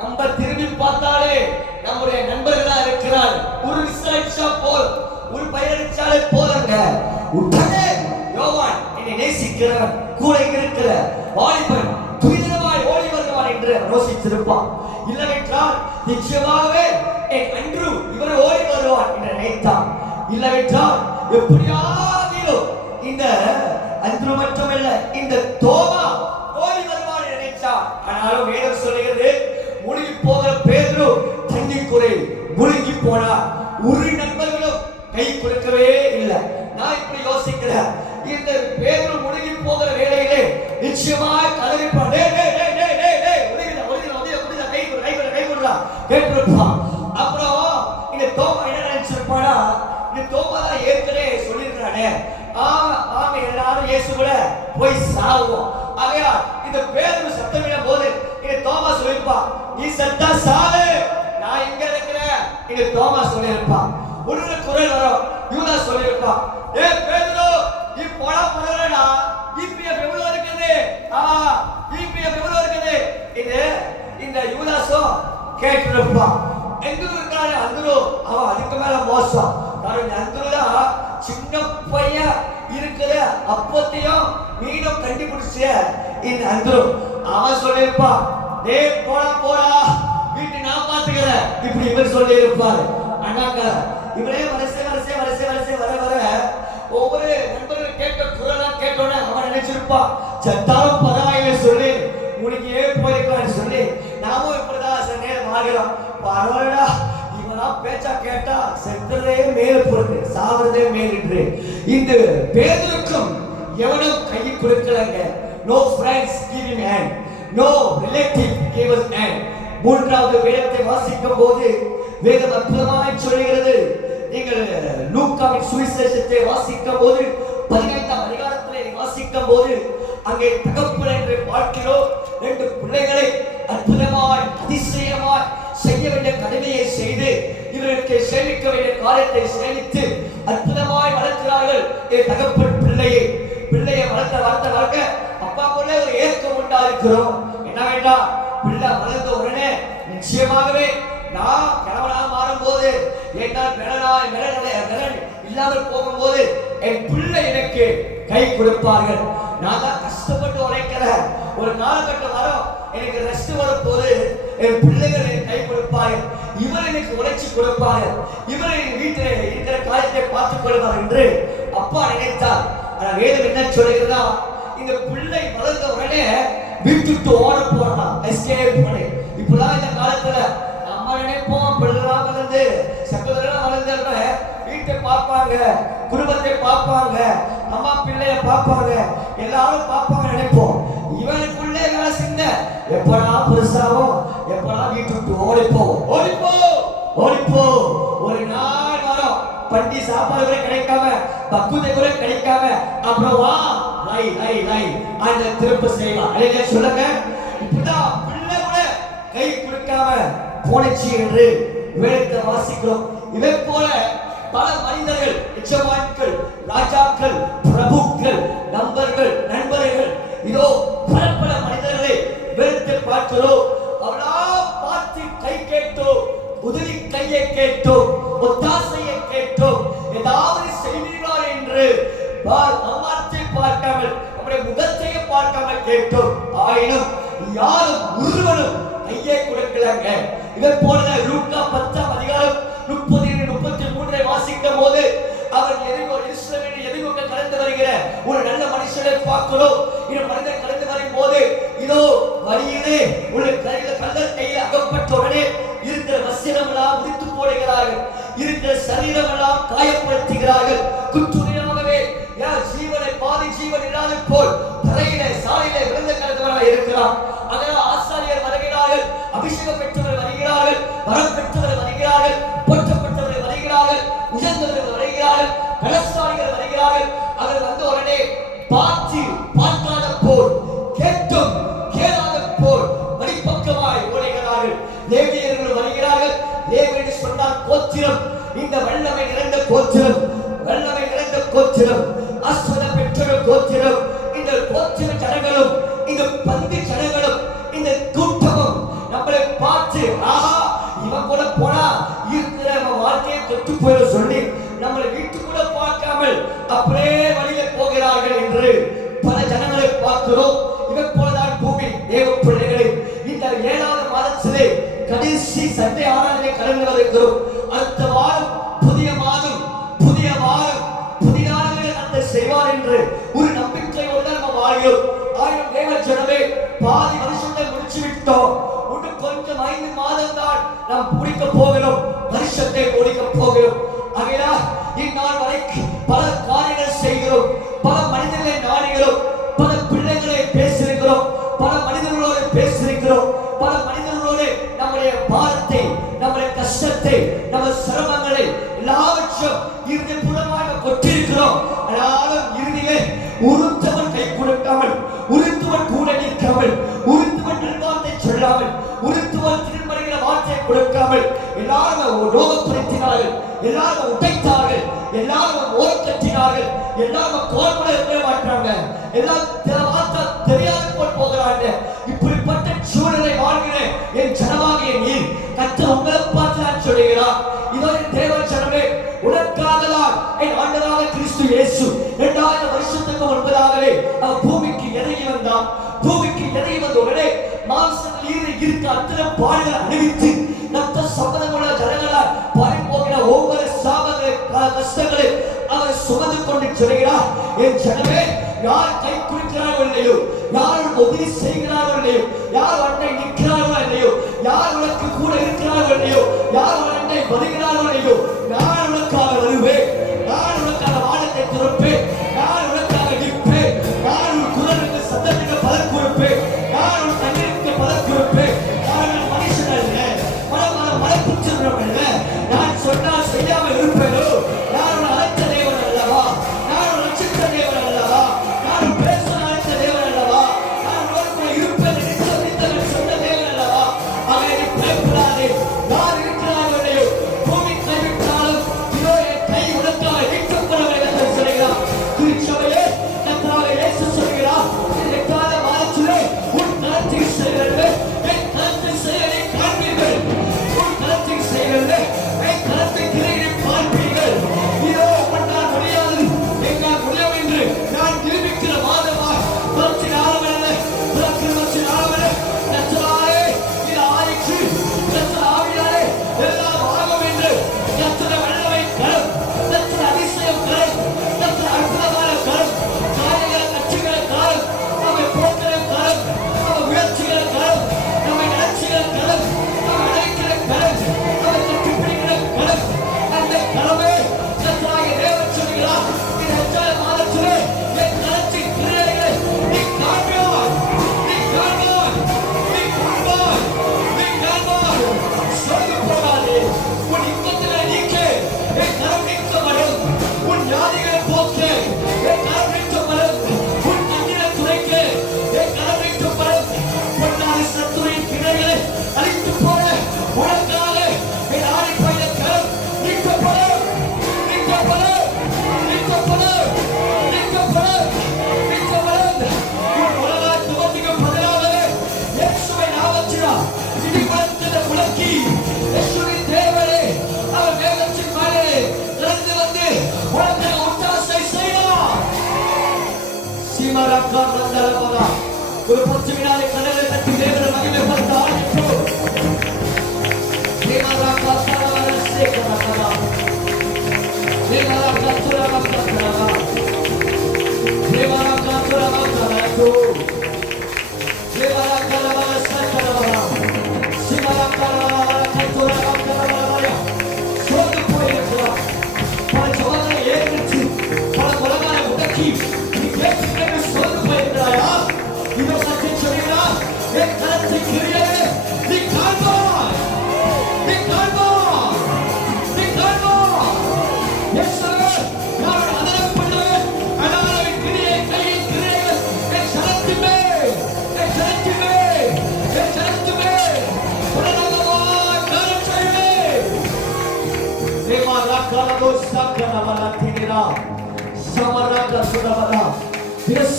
நம்ம திரும்பி பார்த்தாலே நம்முடைய நண்பர்களா இருக்கிறார், ஒரு விசாரிச்சா போல், ஒரு பயணிச்சாலே போலங்க, உடனே யோவான் என்னை நேசிக்கிறவன் கூட இருக்கிற வாலிபன் துரிதமாய் ஓடி வருவான் என்று யோசித்திருப்பான். இல்லவென்றால் நிச்சயமாகவே என் அன்று இவர் ஓடி வருவான் என்று நினைத்தான். இல்லவென்றால் எப்படியாகிலும் இந்த அன்று மட்டுமல்ல இந்த தோமா ஓடி வருவான் என்று நினைச்சான். ஆனாலும் வேதம் சொல்லுகிறது முழுகி போகிற பேதுரு தண்ணிக்குறை முழுகி போனார். ஒரு நண்பர்களும் கை கொடுக்கவே இல்லை. நான் இப்படி யோசிக்கிறேன், இந்த பேதுரு முழுகி போகிற வேளையிலே நிச்சயமாக கதறிப்பான், கேட்டிருப்பான். அப்புறம் இந்த தோமா என்ன நினைச்சிருப்பானா, இந்த தோமா தான் ஏற்கனவே சொல்லியிருக்கிறானே, ஆமா எல்லாரும் இயேசு கூட போய் சாவோம். ஆகையா இந்த பேதுரு சத்தமிடும் போது இந்த தோமா சொல்லியிருப்பான், நீ சத்தா சாவு, நான் இங்க இருக்கிறேன். இந்த தோமா சொல்லியிருப்பான். ஒரு குரல் வரும், யூதா சொல்லியிருப்பான், ஏ பேதுரு நீ போடா போறடா, இபிஎஃப் எவ்வளவு இருக்குது, இபிஎஃப் எவ்வளவு இருக்குது. இது இந்த யூதாஸோ கேட்டிருப்பான். எங்க இருக்காரு அந்துரு, அவன் அதுக்கு மேல மோசம். அந்துருதான் சின்ன பையன் இருக்கிற அப்பத்தையும் மீனும் கண்டுபிடிச்ச இந்த அந்துரு. அவன் சொல்லியிருப்பான், டே போடா போடா வீட்டு நான் பாத்துக்கிறேன், இப்படி இவர் சொல்லி இருப்பாரு. அண்ணாக்கார இவரே வரிசை வரிசை வரிசை வரிசை வர வர ஒவ்வொரு நண்பர்கள் கேட்க குரலா கேட்டோன்னே அவன் நினைச்சிருப்பான், சத்தாலும் பரவாயில்லை சொல்லி உனக்கே போயிருக்கலான்னு சொல்லி நாமும் இப்படிதான் சில நேரம் ஆகிறோம். பரவாயில்லடா இவெல்லாம் பேச்சா கேட்டா செத்ததே மேல் பொறுத்து சாவதே மேலின்று. இந்த பேதுருக்கும் எவனும் கை கொடுக்கலங்க. No friends give him hand, no relative give his hand. மூன்றாவது வேதத்தை வாசிக்கும் போது வேதம் அற்புதமாய் சொல்லுகிறது. நீங்கள் லூக்காவின் சுவிசேஷத்தை வாசிக்கும் போது 15ஆம் அதிகாரத்திலே வாசிக்கும் போது அங்கே தகப்பன் என்று பார்க்கிறோம். 2 பிள்ளைகளை அற்புதமாய் அதிசயமாய் செய்ய வேண்டிய கடமையை செய்து இவர்களுக்கு சேமிக்க வேண்டிய காரியத்தை சேமித்து அற்புதமாய் வளர்க்கிறார்கள். தகப்பன் பிள்ளையை வளர்க்க அப்பாக்குள்ளே ஒரு ஏக்கம் உண்டா இருக்கிறோம். என்ன வேண்டாம், பிள்ளை வளர்ந்த உடனே நிச்சயமாகவே நான் கணவனாக மாறும்போது என்னால் மிளன் இல்லாமல் போகும்போது என் பிள்ளை எனக்கு கை கொடுப்பார்கள். நான் தான் கஷ்டப்பட்டு உழைக்கிறேன், ஒரு காலகட்டம் வரும் எனக்கு ரெஸ்ட் வரும்போது என் பிள்ளைகள் எனக்கு கை கொடுப்பாங்க, இவர் எனக்கு உழைச்சி கொடுப்பாங்க, இவர் என் வீட்டில் இருக்கிற காரியத்தை பார்த்துக் கொள்வார் என்று அப்பா நினைத்தார். ஆனா வேதம் என்ன சொல்லுகிறதா, இந்த பிள்ளை வளர்ந்த உடனே வீட்டுக்கு ஓட போறான், எஸ்கேப் பண்ணி. இப்பதான் இந்த காலத்துல நம்ம நினைப்போம் பிள்ளைலாம் வளர்ந்து சகோதரன் வளர்ந்த வீட்டை பார்ப்பாங்க, குடும்பத்தை பார்ப்பாங்க, அம்மா பிள்ளைய பார்ப்பாங்க, எல்லாரும் பார்ப்பாங்க நினைப்போம். இவனுக்குள்ளே வேலை சின்ன எப்படா பெருசாவும் எப்படா வீட்டுக்கு ஓடிப்போ ஓடிப்போ ஓடிப்போ. ஒரு நாள் வரும் பண்டி சாப்பாடு கூட கிடைக்காம பக்குவத்தை கூட கிடைக்காம அப்புறம் வா லை லை லை அந்த திரும்ப செய்வான். அலையில சொல்லுங்க, இப்பதான் பிள்ளை கூட கை கொடுக்காம போனச்சு என்று வேதத்தை வாசிக்கிறோம். இதை போல பல மனிதர்கள், எஜமான்கள், ராஜாக்கள், பிரபுக்கள், நண்பர்கள், இதோ பல பல மனிதர்களை வேதத்தை பார்க்கிறோம். அவளா பார்த்து கை கேட்டோம், உதவி கையை கேட்டோம், ஒத்தாசையை கேட்டோம், ஏதாவது செய்வீர்களா என்று நம்மத்தை பார்க்காமல் நம்முடைய முகத்தையே பார்க்காமல் கேட்டோம். ஆயினும் யாரும் ஒருவனும் கையை கொடுக்கலாங்க. இதை போல லூக்கா 10ஆம் அதிகாரம் 30-33 வாசிக்கும் போது அவர் எதிர்கொண்டு கடந்து வருகிற ஒரு நல்ல மனுஷனை பார்க்கிறோம். இந்த மனிதன் கடந்து வரும் போது இதோ வழியிலே உள்ள கல்லர் கையில் அகப்பட்ட உடனே இருக்கிற வஸ்திரம் எல்லாம் முடித்து போடுகிறார்கள், இருக்கிற சரீரம் எல்லாம் காயப்படுத்துகிறார்கள். குற்றுணையாகவே ஜீவனை பாதி ஜீவன் இல்லாத போல் தரையிலே சாலையிலே விழுந்த கடந்தவராக இருக்கிறார். அதனால் ஆசாரியர் வருகிறார்கள், அபிஷேகம் பெற்றவர் வருகிறார்கள், வரம் பெற்றவர் வருகிறார்கள், போற்றப்பட்டவர் வருகிறார்கள், உயர்ந்தவர் வருகிறார்கள், பலசாலிகள் வருகிறார்கள். அவர் வந்த உடனே பார்த்து பார்க்காத போல் கேட்டும் கேளாத போல் வழிபக்கமாய் ஓடுகிறார்கள். லேவியர்கள் வருகிறார்கள். லேவி என்று சொன்னால் கோத்திரம், இந்த வல்லமை நிறைந்த கோத்திரம், வல்லமை நிறைந்த கோத்திரம், ஆசீர்வாதம் பெற்ற கோத்திரம். இந்த கோத்திர ஜனங்களும் இந்த பந்தி ஜனங்களும் இந்த கூட்டமும் நம்மளை பார்த்து ஆஹா இவன் கூட போனா இருக்கிற நம்ம வாழ்க்கையை தொட்டு போயிட சொல்லி நம்மளை வீட்டு கூட பார்க்காமல் அப்படியே வழியில போகிறார்கள் என்று பல ஜனங்களை பார்க்கிறோம். இதை போலதான் பூமி தேவ பிள்ளைகளை இந்த 7வது மாதத்திலே கடைசி சண்டை ஆராதனை கடந்து வருகிறோம். அடுத்த வாரம் புதிய மாதம் புதிதானவர்கள் அந்த செய்வார் என்று ஒரு நம்பிக்கையோடு நம்ம வாழ்கிறோம். ஆயிரம் தேவ ஜனமே, பாதி வருஷத்தை முடிச்சு விட்டோம். இன்னும் கொஞ்சம் 5 மாதம் தான் நாம் முடிக்க போகிறோம், வருஷத்தை முடிக்க போகிறோம். ஆகையால் இந்நாள் வரைக்கும் பல காரியங்கள் செய்கிறோம், பல மனிதர்களை நாடுகிறோம், பல பிள்ளைகளை பேசியிருக்கிறோம், பல மனிதர்களோடு பேசியிருக்கிறோம், பல மனிதர்களோடு நம்முடைய பாரத்தை, நம்முடைய கஷ்டத்தை, நம்ம சிரமங்களை எல்லாவற்றையும் இறுதி புறமாக கொட்டிருக்கிறோம். ஆனாலும் இறுதியிலே உருத்தவன் கை கொடுக்காமல், உருத்துவன் கூட நிற்காமல், உருத்துவன் நல்வார்த்தை சொல்லாமல், உருத்துவன் திருமறைகிற வார்த்தை கொடுக்காமல் எல்லாரும் ரோகப்படுத்தினார்கள், எல்லாரும் உடைத்தார்கள், எல்லாரும் ஓரக்கட்டினார்கள், எல்லாரும் கோர்மல இருக்க மாட்டாங்க, எல்லாம் தெரியாத போல் போகிறாங்க. இப்படிப்பட்ட சூழலை வாழ்கிறேன் என் ஜனமாகிய நீர் கர்த்தர் உங்களை பார்த்து நான் சொல்லுகிறார். இதோ தேவ ஜனமே, உனக்காகதான் என் ஆண்டவராக கிறிஸ்து இயேசு 2000 வருஷத்துக்கு முன்பதாகவே அவர் பூமிக்கு இறங்கி வந்தார். பூமிக்கு இறங்கி வந்த உடனே மாம்சத்தில் இருக்க அத்தனை பாடுகளை அணிவித்து ரத்த சம்பந்தமுள்ள ஜனங்களால் பறிபோகிற ஒவ்வொரு சாபங்களை கஷ்டங்களை அவர் சுமந்து கொண்டு சொல்கிறார். என் ஜனமே, யார் கை குடிக்கிறாரோ இல்லையோ, யார் உதவி செய்கிறாரோ இல்லையோ, யார் அன்னை நிற்கிறாரோ இல்லையோ, யார் உனக்கு கூட இருக்கிறாரோ இல்லையோ, யார் அன்னை வருகிறாரோ இல்லையோ, நான் உனக்காக வருவேன், நான் உனக்காக வானத்தை திறப்பேன், நான் உனக்காக நிற்பேன், நான் உன் குரலுக்கு சத்தத்துக்கு பலன் கொடுப்பேன், நான் உன் கண்ணீருக்கு பலன் கொடுப்பேன். நான் மனுஷன் அல்ல, மனப்புச்சம் அல்ல, நான் சொன்னால் செய்யாமல் இருப்பேனோ, நான் உன் அழைத்த தேவன் அல்லவா, நான் உன் ரட்சித்த தேவன் அல்லவா, நான் பேச அழைத்த தேவன் அல்லவா, நான் உனக்கு இருப்பேன் என்று சொன்ன தேவன் அல்லவா. அவனை நீ பயப்படாதே, யார் இருக்கிறார்கள் இல்லையோ, பூமி கைவிட்டாலும் இதோ என் கை உனக்காக நீட்டுக் கொள்ளவில்லை என்று சொல்கிறார். திருச்சபையே, கர்த்தராகிய இயேசு சொல்கிறார், 8வது மாதத்திலே உன் கரத்தில் செய்கிறது, என் கரத்தில் செய்வதை காண்பீர்கள், உன் கரத்தில் செய்கிறது, என் கரத்தில் கிரையை பார்ப்பீர்கள். இதோ உன்னால் முடியாது, என்னால் முடியும் என்று நான் நிரூபிக்கிற மாதமாக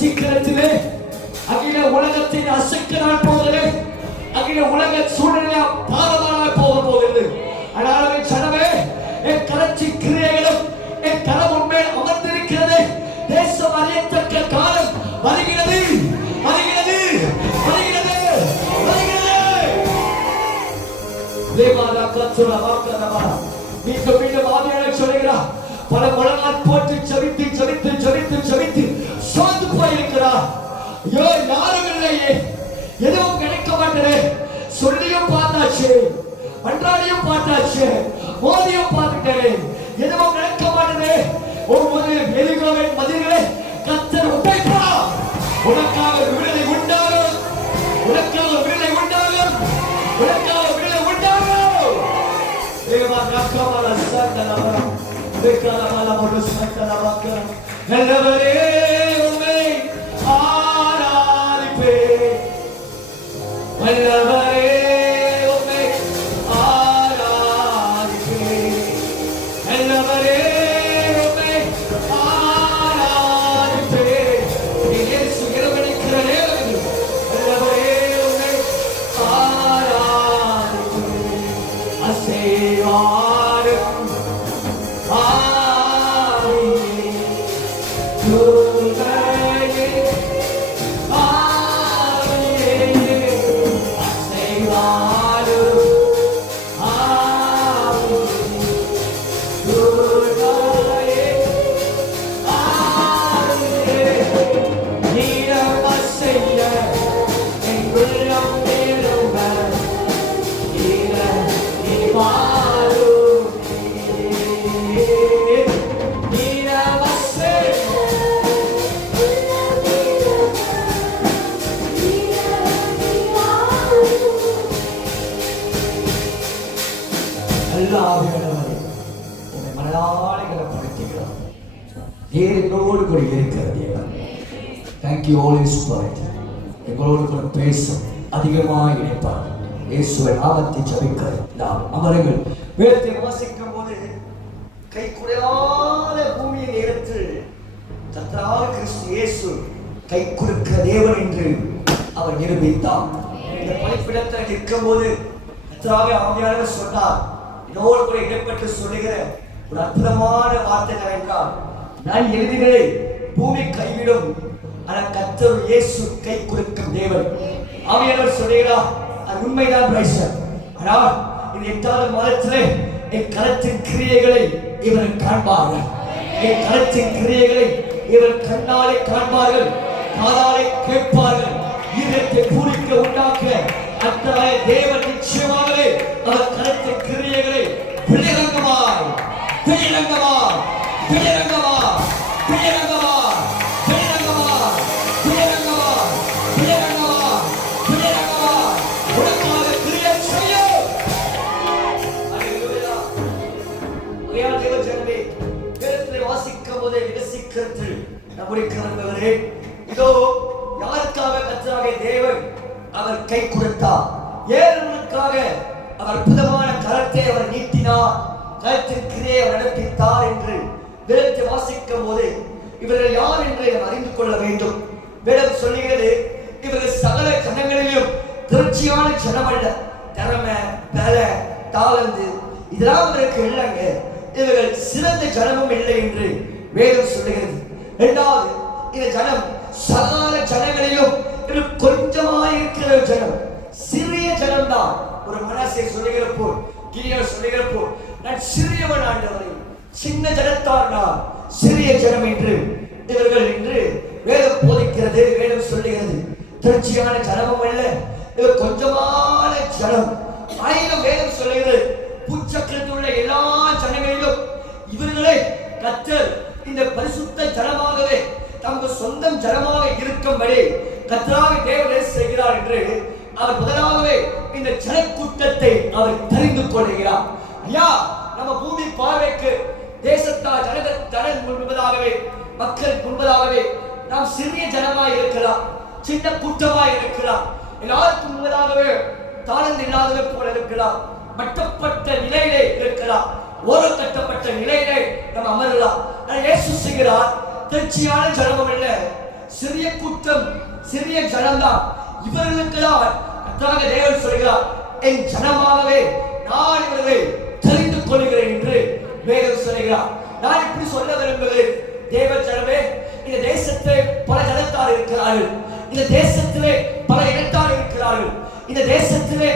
சீக்கிரத்திலே அகில உலகத்தின் அசைக்க நாள் போகிறது. அகில உலக சூழ்நிலை பாரமானால் போக போகிறது. ஆனால் சனமே என் கரத்தின் கிரியைகளும் என் கரம் உண்மையில் அமர்ந்திருக்கிறது. தேசம் அறியத்தக்க காலம் வருகிறது, வருகிறது, வருகிறது, வருகிறது. தேவாலா கத்துரா வாக்கரவா மீண்டும் மீண்டும் ஆவியானவர் சொல்கிறார், பல முழங்கால் போட்டு ஜெபித்து ஜெபித்து ஜெபித்து ஜெபித்து சோர்ந்து போயிருக்கிறார். ஐயோ யாரும் இல்லையே, எதுவும் கிடைக்க மாட்டேனே, சொல்லியும் பார்த்தாச்சு, அன்றாடியும் பார்த்தாச்சு, மோதியும் பார்த்துட்டேன், எதுவும் நடக்க மாட்டேனே. ஒவ்வொரு எரிகோவின் மதில்களை கர்த்தர் உடைப்பா. உனக்காக விடுதலை உண்டாகும், உனக்காக விடுதலை உண்டாகும், உனக்காக விடுதலை உண்டாகும். தேவா ரக்கமல சந்தனவர தேக்கரமல மடு சந்தனவர நல்லவரே உம்மை ஆராதிப்பேன். நல்லவரே உம்மை ஆராதிப்பேன். நல்லவரே உம்மை ஆராதிப்பேன். இயேசு இரவணிக்கிற நேரம் இது. நல்லவரே உம்மை ஆராதிப்பேன். அசைவாரும் ஆவியே துணையே ஆவியே அசைவாரும் ஆவியே துணையே ஆவியே நீரம் அசைய என் உள்ளம் நிறுவ நீரம் நீ வாழும் நீரம் அசைய அல்லாஹ்விடவரே உம்மை மனதாலைகளை படுத்துகிறோம். நீர் எங்களோடு கூட இருக்கிற தேவன். Thank you Holy Spirit. எங்களோடு கூட பேசும், அதிகமாக இணைப்பார். இயேசுவின் நாமத்தை ஜெபிக்கிறோம். நாம் அமருங்கள். வேதத்தை வாசிக்கும் போது கை குறையாத பூமியை எடுத்து கர்த்தராகிய கிறிஸ்து இயேசு கை கொடுக்கிற தேவன் என்று அவர் நிரூபித்தார். இந்த பலிபீடத்தில் நிற்கும் போது கர்த்தராகிய ஆவியானவர் சொன்னார், இதோடு கூட இடைப்பட்டு சொல்லுகிற ஒரு அற்புதமான வார்த்தை என்றால், நான் எழுதுகிறேன் பூமி கைவிடும், ஆனால் கர்த்தர் இயேசு கை கொடுக்கும் தேவன். ஆவியானவர் சொல்லுகிறார், அது உண்மைதான் பிரைசர். ஆனால் இந்த 8வது மாதத்திலே என் கரத்தின் கிரியைகளை இவர் காண்பார்கள். என் கரத்தின் கிரியைகளை இவர் கண்ணாலே காண்பார்கள், காதாலே கேட்பார்கள். இதயத்தை பூரிக்க உண்டாக்க அத்தகைய தேவன் நிச்சயமாகவே அவர் கரத்தின் கிரியைகளை வெளிரங்கமாய் வெளிரங்கமாய் வெளிரங்கமாய் வெளிரங்கமாய் வெளிரங்கமாய் வெளிரங்கமாய் வெளிரங்கமாய் வெளிரங்கமாய் உனக்காக கிரியை செய்யும். அல்லேலூயா. உயர்ந்த தேவ ஜனமே, வேதத்தை வாசிக்கும் போதே விமர்சிக்கிறது நம்முடைய கரங்களே. இதோ யாருக்காக கர்த்தராகிய தேவன் அவர் கை கொடுத்தார், ஏழைகளுக்காக அவர் அற்புதமான கரத்தை அவர் நீட்டினார், கரத்தின் கிரியை அவர் நடப்பித்தார் என்று வேதத்தை வாசிக்கும் போது இவர்கள் யார் என்று அறிந்து கொள்ள வேண்டும். வேதம் சொல்லுகிறது, இவர்கள் சகல ஜனங்களிலும் திரட்சியான ஜனம் அல்ல, திறமை பல தாளந்து இதெல்லாம் அவருக்கு இல்லைங்க, இவர்கள் சிறந்த ஜனமும் இல்லை என்று வேதம் சொல்லுகிறது. இரண்டாவது, இந்த ஜனம் சகல ஜனங்களிலும் கொஞ்சமாய் இருக்கிற ஜனம், சிறிய ஜனம் தான். ஒரு மனசை சொல்லுகிறப்போ, கிரியார் சொல்லுகிறப்போ, நான் சிறியவன் ஆண்டவரே, சின்ன ஜனத்தார் நான் சிறிய ஜனம் என்று இவர்கள் என்று வேதம் போதிக்கிறது. வேதம் சொல்லுகிறது திரட்சியான ஜனமும் அல்ல, இவர் கொஞ்சமான ஜனம். ஆயிரம் வேதம் சொல்லுகிறது, பூச்சக்கரத்தில் உள்ள எல்லா ஜனங்களிலும் இவர்களை கர்த்தர் இந்த பரிசுத்த ஜனமாகவே தமக்கு சொந்தம் ஜனமாக இருக்கும்படி கர்த்தராகிய தேவன் செய்கிறார் என்று அவர் முதலாகவே இந்த ஜனக்கூட்டத்தை அவர் தெரிந்து கொள்கிறார். ஐயா, நம்ம பூமி பார்வைக்கு தேசத்தார் ஜனங்கள் முன்பதாகவே மக்கள் முன்பதாகவே நாம் சிறிய ஜனமாய் இருக்கலாம், சின்ன கூட்டமாய் இருக்கலாம், எல்லாருக்கும் முன்பதாகவே தாளந்து இல்லாதவை போல இருக்கலாம். மட்டப்பட்ட நிலையிலே இருக்கலாம், ஓரக்கட்டப்பட்ட நிலையிலே நம்ம அமரலாம். இயேசு செய்கிறார், திருச்சியான ஜனமும் இல்ல, சிறிய கூட்டம், சிறிய ஜனம்தான். இவர்களுக்குதான் கர்த்தராகிய தேவன் சொல்கிறார், என் ஜனமாகவே நான் இவர்களை தெரிந்து கொள்கிறேன் என்று வேதம் சொல்கிறார். நான் இப்படி சொல்ல விரும்புகிறேன், தேவ ஜனமே, இந்த தேசத்திலே பல ஜனத்தார் இருக்கிறார்கள், இந்த தேசத்திலே பல இனத்தார் இருக்கிறார்கள், இந்த தேசத்திலே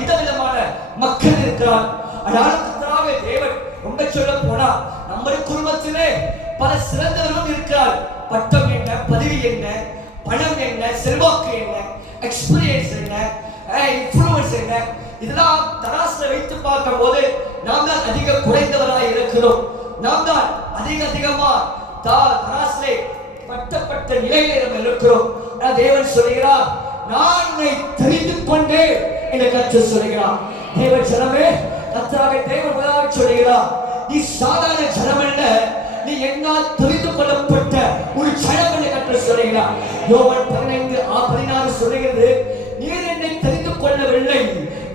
விதவிதமான மக்கள் இருக்கிறார். ஆனால் கர்த்தராகிய தேவன் ரொம்ப சொல்ல போனா நம்முடைய குடும்பத்திலே பல சிறந்தவர்களும் இருக்கிறார். பட்டம் என்ன, பதவி என்ன, பணம் என்ன, செல்வாக்கு என்ன, எக்ஸ்பீரியன்ஸ் என்ன, இன்ஃப்ளூயன்ஸ் என்ன, இதெல்லாம் தராசுல வைத்து பார்க்கும் போது நாம் தான் அதிக குறைந்தவராய் இருக்கிறோம். நாம் தான் அதிகமா தராசிலே பட்டப்பட்ட நிலையிலே நம்ம இருக்கிறோம். தேவன் சொல்கிறார், நான் உன்னை தெரிந்து கொண்டேன் என்று கர்த்தர் சொல்கிறார். தேவ ஜனமே, கர்த்தராகிய தேவன் முதலாக சொல்கிறார், நீ சாதாரண ஜனம் அல்ல, நீ என்னால் தெரிந்து கொள்ளப்பட்ட ஒரு ஜனம் என்று கர்த்தர் சொல்கிறார். யோவான் 15:16 சொல்கிறது, நீர் என்னை தெரிந்து கொள்ளவில்லை,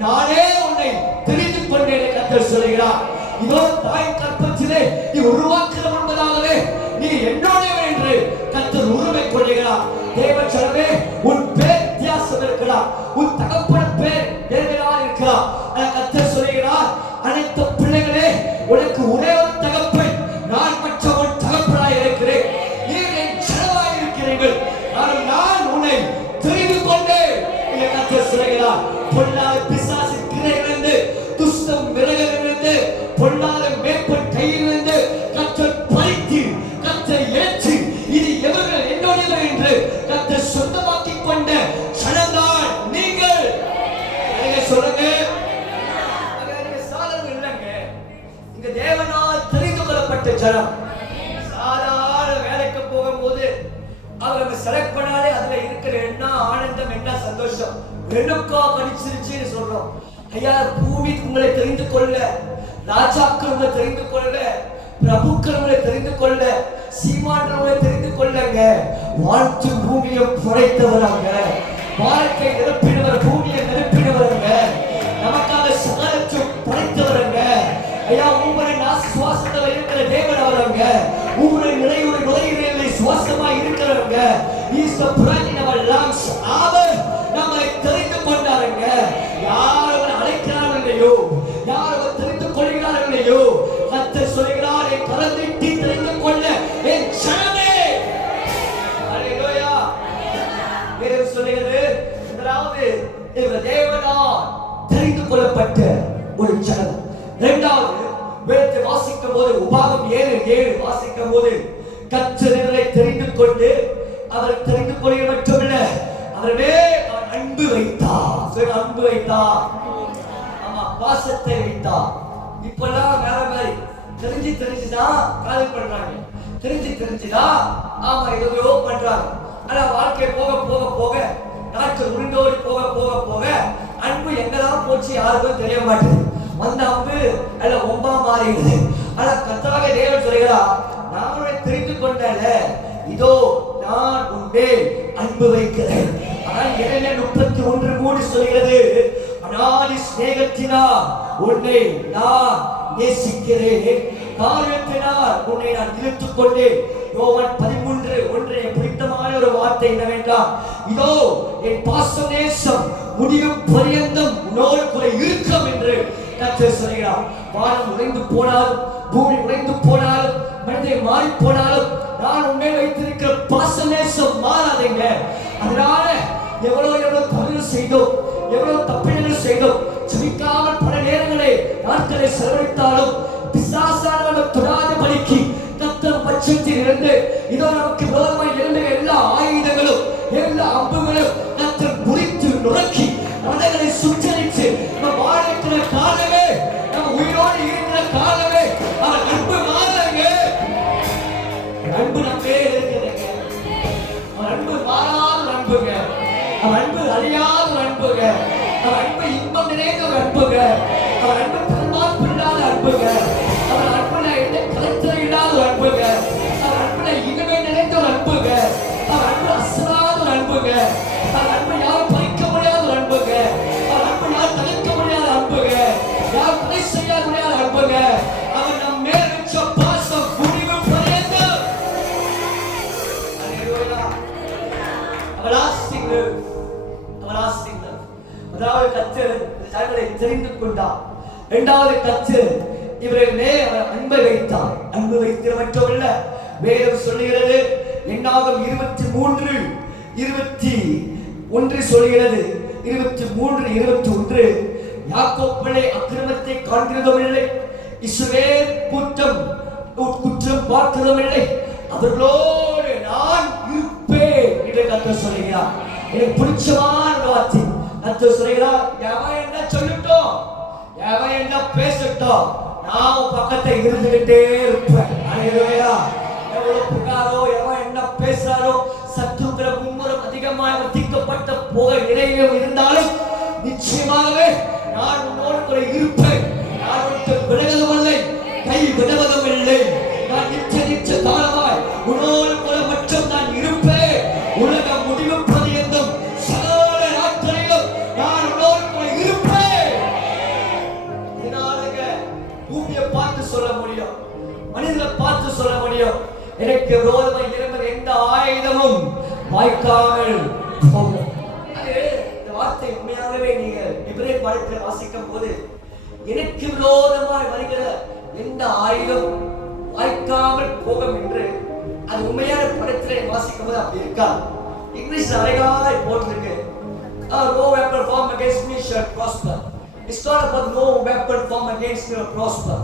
நானே உன்னை தெரிந்து கொண்டேன் என்று கர்த்தர் சொல்கிறார். இதோ தாய் கற்பத்திலே நீ உருவாக்குற முன்பதாகவே நீ என்னோடவே என்று கர்த்தர் உரிமை கொள்கிறார். தேவ ஜனமே, உன் பேர் வித்தியாசம் இருக்கலாம், உன் தகப்பன் பேர் வேறுவேறாக இருக்கலாம். கர்த்தர் சொல்கிறார், அனைத்து பிள்ளைகளே, உனக்கு ஒரே ஒரு தகப்பன், நான் மற்றவன் தகப்பனாய் இருக்கிறேன், நீர் என் ஜனமாய் இருக்கிறீர்கள், நான் உன்னை தெரிந்து கொண்டேன் என்று கர்த்தர் சொல்கிறார். பொல்லாத பிசாசு கிரையிலிருந்து, துஷ்டம் விலகிலிருந்து, பொல்லாத மேற்பன் கையிலிருந்து கர்த்தர் பறித்து, கர்த்தர் ஏற்றி, இது எவர்கள் என்னுடையவர் என்று கர்த்தர் சொந்தமாக்கி கொண்ட ஜனம்தான் நீங்கள். சொல்லுங்க, சாதாரண இல்லைங்க, இங்க தேவனால் தெரிந்து கொள்ளப்பட்ட ஜனம். சாதாரண வேலைக்கு போகும்போது அவர் நம்ம செலக்ட் பண்ணாலே அதுல இருக்கிற என்ன ஆனந்தம், என்ன சந்தோஷம், எனக்கா படிச்சிருச்சுன்னு சொல்றோம். ஐயா, பூமி உங்களை தெரிந்து கொள்ள, ராஜாக்கள் உங்களை தெரிந்து கொள்ள, பிரபுக்கள் உங்களை தெரிந்து கொள்ள, சீமான் உங்களை தெரிந்து கொள்ளங்க. வாழ்த்து பூமியை படைத்தவராங்க, வாழ்க்கை நிரப்பினவர், பூமியை நிரப்பினவருங்க, நமக்காக சகலத்தையும் படைத்தவருங்க. ஐயா, உங்களுடைய சுவாசத்தில் இருக்கிற தேவன் அவருங்க, உங்களுடைய நிலையுடைய நுழைவுகளில் சுவாசமாய் இருக்கிறவங்க. He is the breath in our lungs. அவர் நம்மை தெரிந்து கொண்டாருங்க. யார் அவரை அழைக்கிறார்கள் இல்லையோ, யார் அவர் தெரிந்து கொள்கிறார்கள் இல்லையோ, கர்த்தர் சொல்கிறார், என் கரத்தை தெரிந்து கொள்ள என் ஜனமே. ஹல்லேலூயா. வேதம் சொல்கிறது, முதலாவது இவர் தேவனால் தெரிந்து கொள்ளப்பட்ட ஒரு ஜனம். இரண்டாவது, வேதத்தை வாசிக்கும் போது உபாகம் 7:7 வாசிக்கும் போது கர்த்தர் இவரை தெரிந்து கொண்டு, அவர் தெரிந்து கொள்கிற மட்டுமல்ல, அவரே அன்பு வைத்தார். அன்பு வைத்தார், ஆமா, பாசத்தை வைத்தார். இப்பெல்லாம் வேற மாதிரி தெரிஞ்சுதான் காதல் பண்றாங்க, தெரிஞ்சுதான் ஆமா ஏதோ பண்றாங்க. ஆனா வாழ்க்கை போக போக போக, நாட்கள் உருண்டோடி போக போக போக அன்பு எங்கதான் போச்சு யாருக்கும் தெரிய மாட்டேது. வந்த அன்பு அல்ல ஒம்பா மாறிடுது. ஆனா கர்த்தராகிய தேவன் சொல்கிறார், நான் உன்னை தெரிந்து கொண்டேன், இதோ நான் உன்னை அன்பு வைக்கிறேன். ஆனால் 7:31 சொல்கிறது, அநாதி சிநேகத்தினால் உன்னை நான் நேசிக்கிறேன், காரியத்தினால் உன்னை நான் இழுத்துக் கொண்டேன். யோவான் 13:1 பிடித்தமான ஒரு வார்த்தை என்னவென்றால், இதோ என் பாச நேசம் முடியும் பரியந்தம் உன்னோடு கூட இருக்கும் என்று கர்த்தர் சொல்கிறார். வானம் உடைந்து போனாலும், பூமி உடைந்து போனாலும், மனிதன் மாறி போனாலும், நான் உண்மை வைத்திருக்கிற பாச நேசம் மாறாதீங்க. அதனால எவ்வளவு தவறு செய்தோம், எவ்வளவு தப்பினங்கள் செய்தோம், ஜெபிக்காமல் பல நேரங்களை நாட்களை செலவழித்தாலும் பிசாசானவர்கள் தொடாத படிக்கு கர்த்தர் பட்சத்தில் இருந்து இதோ நமக்கு விரோதமாய் இருந்த எல்லா ஆயுதங்களும், எல்லா அம்புகளும் கர்த்தர் முறித்து நுறுக்கி மனங்களை சுற்றரித்து நம்ம வாழ்க்கிற காலமே, நம்ம உயிரோடு இருக்கிற காலமே அவர் அன்பு மாறாங்க. அன்பு நம்மே இருக்கிறதுங்க, அவர் அன்பு மாறாத அன்புங்க, அவர் அன்பு அழியாத அன்புங்க, அவர் அன்பு இன்பம் நிறைந்த ஒரு அன்புங்க, அவர் அன்பு பெருமாள் இல்லாத அன்புங்க, அவர் அன்புல கலைத்தல் இல்லாத ஒரு அன்புங்க, அவர் அன்புல இனிமை நிறைந்த ஒரு அன்புங்க, அவர் அன்பு அசலாத ஒரு அன்புங்க, அவர் அன்பு யாரும் பறிக்க முடியாத ஒரு அன்புங்க, அவர் அன்பு யாரும் தடுக்க முடியாத ஜனங்களை தெரிந்து கொண்டார். இரண்டாவது கர்த்தர் இவர்கள் மேல் அன்பை வைத்தார். அன்பு வைக்கிற மட்டுமல்ல, வேதம் சொல்லுகிறது என்னாகும் 23:21 சொல்கிறது. 23:21 யாக்கோபு பிள்ளை அக்கிரமத்தை காண்கிறதும் இல்லை, இஸ்ரவேல் குற்றம் பார்க்கிறதும் இல்லை, அவர்களோடு நான் இருப்பேன் என்று கர்த்தர் சொல்லுகிறார். எனக்கு பிடிச்சமான வார்த்தை. கர்த்தர் சொல்லுகிறார், எவன் என்ன சொல்லட்டும், எவன் என்ன பேசட்டும், நான் பக்கத்தை இருந்துகிட்டே இருப்பேன். அல்லேலூயா. எவ்வளவு புகாரோ, எவன் என்ன பேசுறாரோ, சத்துருக்கிற மும்முரம் அதிகமாக வர்த்திக்கப்பட்ட போக நிலையிலும் இருந்தாலும் நிச்சயமாகவே நான் உன்னோடு கூட இருப்பேன். நான் உனக்கு விலகுவதும் இல்லை, கை விடுவதும் இல்லை. நான் நிச்சய காலமாய் உன்னோடு கூட மட்டும் நான் இருப்பேன். உலகம் முடிவு பரியந்தம் சகல நாட்களிலும் நான் உன்னோடு கூட இருப்பேன். இதனால பூமியை பார்த்து சொல்ல முடியும், மனிதனை பார்த்து சொல்ல முடியும், எனக்கு விரோதமாக இருந்த எந்த ஆயுதமும் வாய்க்காமல் போகும். இந்த வார்த்தை உண்மையாகவே நீங்கள் எபிரேயர் பாடத்தில் வாசிக்கும் போது எனக்கு விரோதமாய் வருகிற எந்த ஆயுதம் வாய்க்காமல் போகும் என்று அது உண்மையான படத்திலே வாசிக்கும் போது அப்படி இருக்கா. இங்கிலீஷ் அழகாய் போட்டிருக்கு, no weapon formed against me shall prosper. It's not about no weapon formed against me will prosper.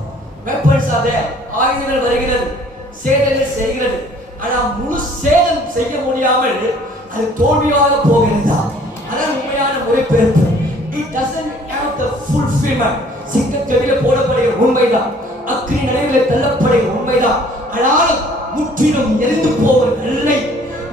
Weapons are there. ஆயுதங்கள் வருகிறது, சேதங்கள் செய்கிறது. ஆனால் முழு சேதம் செய்ய முடியாமல் அது தோல்வியாக போகிறதா? அதான் உண்மையான மொழிபெயர்ப்பு. It doesn't have the fulfillment. சிங்கக்கவில போடப்படுகிற உண்மைதான், அக்கினி நடுவில் தள்ளப்படுகிற உண்மைதான். ஆனால் முற்றிலும் எரிந்து போவது இல்லை,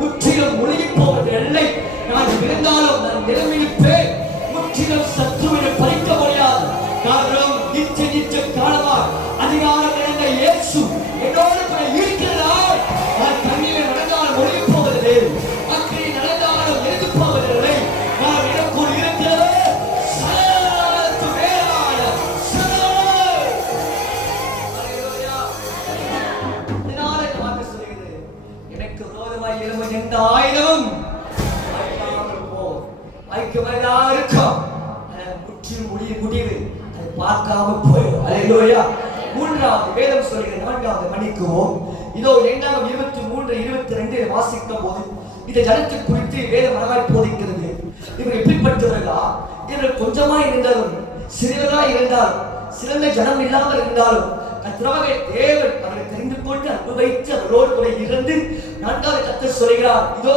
முற்றிலும் ஒழுகி போவது இல்லை. நான் விழுந்தாலும் நான் நிலைமையிப்பேன். முற்றிலும் சத்துருவினை பறிக்க முடியாது. காரணம் நித்திய காலமாக அதிகாரம் நிறைந்த இயேசு என்னோடு கூட இருக்கிறார். நான் தண்ணீரை நடந்தாலும் ஒழுகி போவதில்லை, அக்கினி நடந்தாலும் எரிந்து போவதில்லை. நான் எனக்குள் இருக்கிறது சகலத்து மேலான சகல. அல்லேலூயா. இதனால இந்த வார்த்தை சொல்கிறது, எனக்கு விரோதமாய் எழும்பும் எந்த ஆயுதமும் வாய்க்காமல் போகும். வாய்க்கவதா இருக்கும், முற்றிலும் முடிவு அதை பார்க்காம போயிடும். அல்லேலூயா. மூன்றாவது வேதம் சொல்கிற 4வது மணிக்குவோம். இதோ 23:22 வாசிக்கும் போது இந்த ஜனத்தை குறித்து வேதம் அழகாய் போதிக்கிறது. இவர் எப்படிப்பட்டவர்களா? இவர்கள் கொஞ்சமாய் இருந்தாலும், சிறியவராய் இருந்தாலும், சிறந்த ஜனம் இல்லாமல் இருந்தாலும் கர்த்தராகிய தேவன் அவரை தெரிந்து கொண்டு அன்பு வைத்து அவரோடு கூட இருந்து 4வது கர்த்தர் சொல்கிறார், இதோ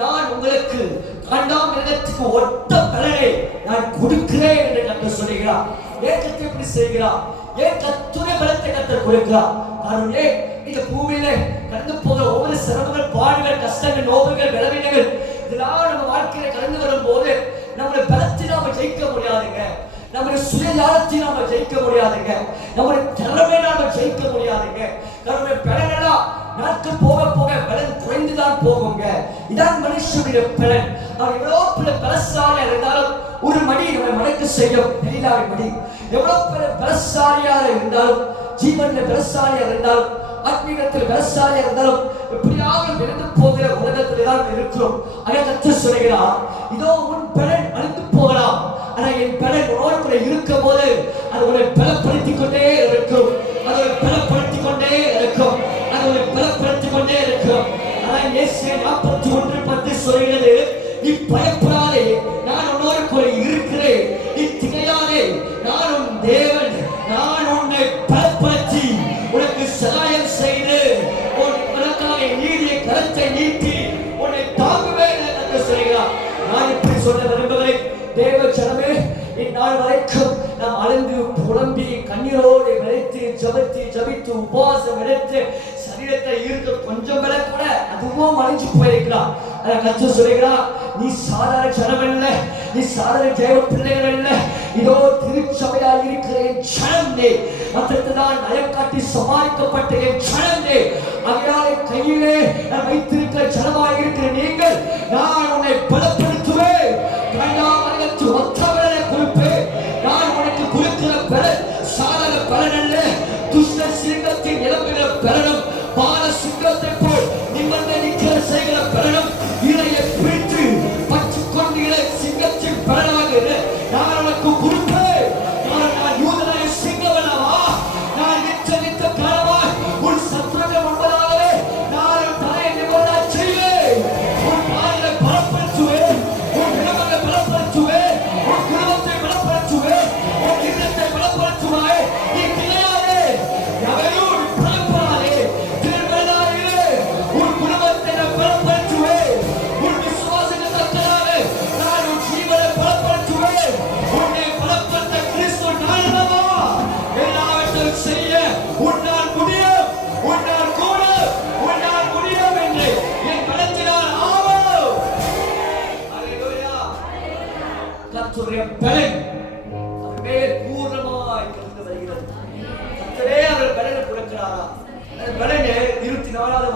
நான் உங்களுக்கு 2ஆம் மிருகத்துக்கு ஒத்த பலனை நான் கொடுக்கிறேன் என்று கர்த்தர் சொல்கிறார். ஏன் கர்த்தர் இப்படி செய்கிறார்? ஏன் கர்த்தருடைய பலத்தை கர்த்தர் கொடுக்கிறார்? காரணம் இந்த பூமியிலே கடந்து போகிற ஒவ்வொரு சிரமங்கள், பாடுகள், கஷ்டங்கள், நோவுகள், பலவீனங்கள் இதெல்லாம் நம்ம வாழ்க்கையில கடந்து வரும்போது நம்முடைய பலத்தை நாம ஜெயிக்க முடியாதுங்க, நம்முடைய சுயஜாலத்தை நாம ஜெயிக்க முடியாதுங்க, நம்முடைய திறமை நாம ஜெயிக்க முடியாதுங்க. நம்முடைய பலனெல்லாம் நாட்கள் போக போக பலன் குறைந்துதான் போகுங்க. இதான் மனுஷனுடைய பலன். அவன் எவ்வளவு பெரிய பலசாலியா இருந்தாலும் ஒரு மணி நம்மை மடக்கு செய்யும் பெரியாரி மணி. எவ்வளவு பெரிய பலசாலியாக இருந்தாலும், ஜீவன்ல பலசாலியா இருந்தாலும், ஆத்மீகத்தில் பலசாலியா இருந்தாலும், எப்படியாக விழுந்து போகிற உலகத்தில் தான் இருக்கிறோம். அதை கர்த்தர் சொல்கிறார், இதோ உன் பலன் அழிந்து போகலாம், ஆனா என் பலன் உன்னோடு கூட இருக்கும் போது அது உன்னை பலப்படுத்திக் கொண்டே இருக்கும், அது உன்னை பலப்படுத்திக் கொண்டே இருக்கும், அது உன்னை பலப்படுத்திக் கொண்டே இருக்கும். அதான் இயேசு 41:10 சொல்கிறது, நீ பயப்படாதே, நான் உன்னோடு கூட இருக்கிறேன், நீ திகையாதே, நான் உன் தேவன், நான் உன்னை பலப்படுத்தி உனக்கு சகாயம் செய்து உனக்காக நீதியை கரத்தை நீட்டி உன்னை தாங்குவேன் என்று சொல்கிறார். நான் இப்படி சொல்ல விரும்புகிறேன், தேவ ஜனமே, இந்நாள் வரைக்கும் நாம் அழுந்து புலம்பி கண்ணீரோடு விளைத்து ஜபித்து உபவாசம் எடுத்து சரீரத்தை இருக்க கொஞ்சம் கூட அதுவும் அழிஞ்சு போயிருக்கிறார். கர்த்தர் சொல்கிறார், நீ சாதாரண ஜனம் இல்லை, நீ சாதாரண தேவ பிள்ளைகள் இல்லை, இதோ திருச்சபையால் இருக்கிற என் ஜனம் நீ, மற்றதான் நயம் காட்டி சமாளிக்கப்பட்ட என் ஜனம் நீ. அதனாலே கையிலே வைத்திருக்கிற ஜனமாக இருக்கிற நீங்கள், நான் உன்னை பலப்படுத்துவேன், 2ஆம் மிருகத்துக்கு ஒத்த பலனை கொடுப்பேன். நான் உனக்கு கொடுக்கிற பலன் சாதாரண பலன் அல்ல, துஷ்ட சிங்கத்தின் இளம்பிற பலனும், பால சிங்கத்தை போல் நிம்மதி நிற்கிற செய்கிற பலனும், இதையை பிடித்து பற்றி கொண்டுகிற சிங்கத்தின் பலனாக நான் உனக்கு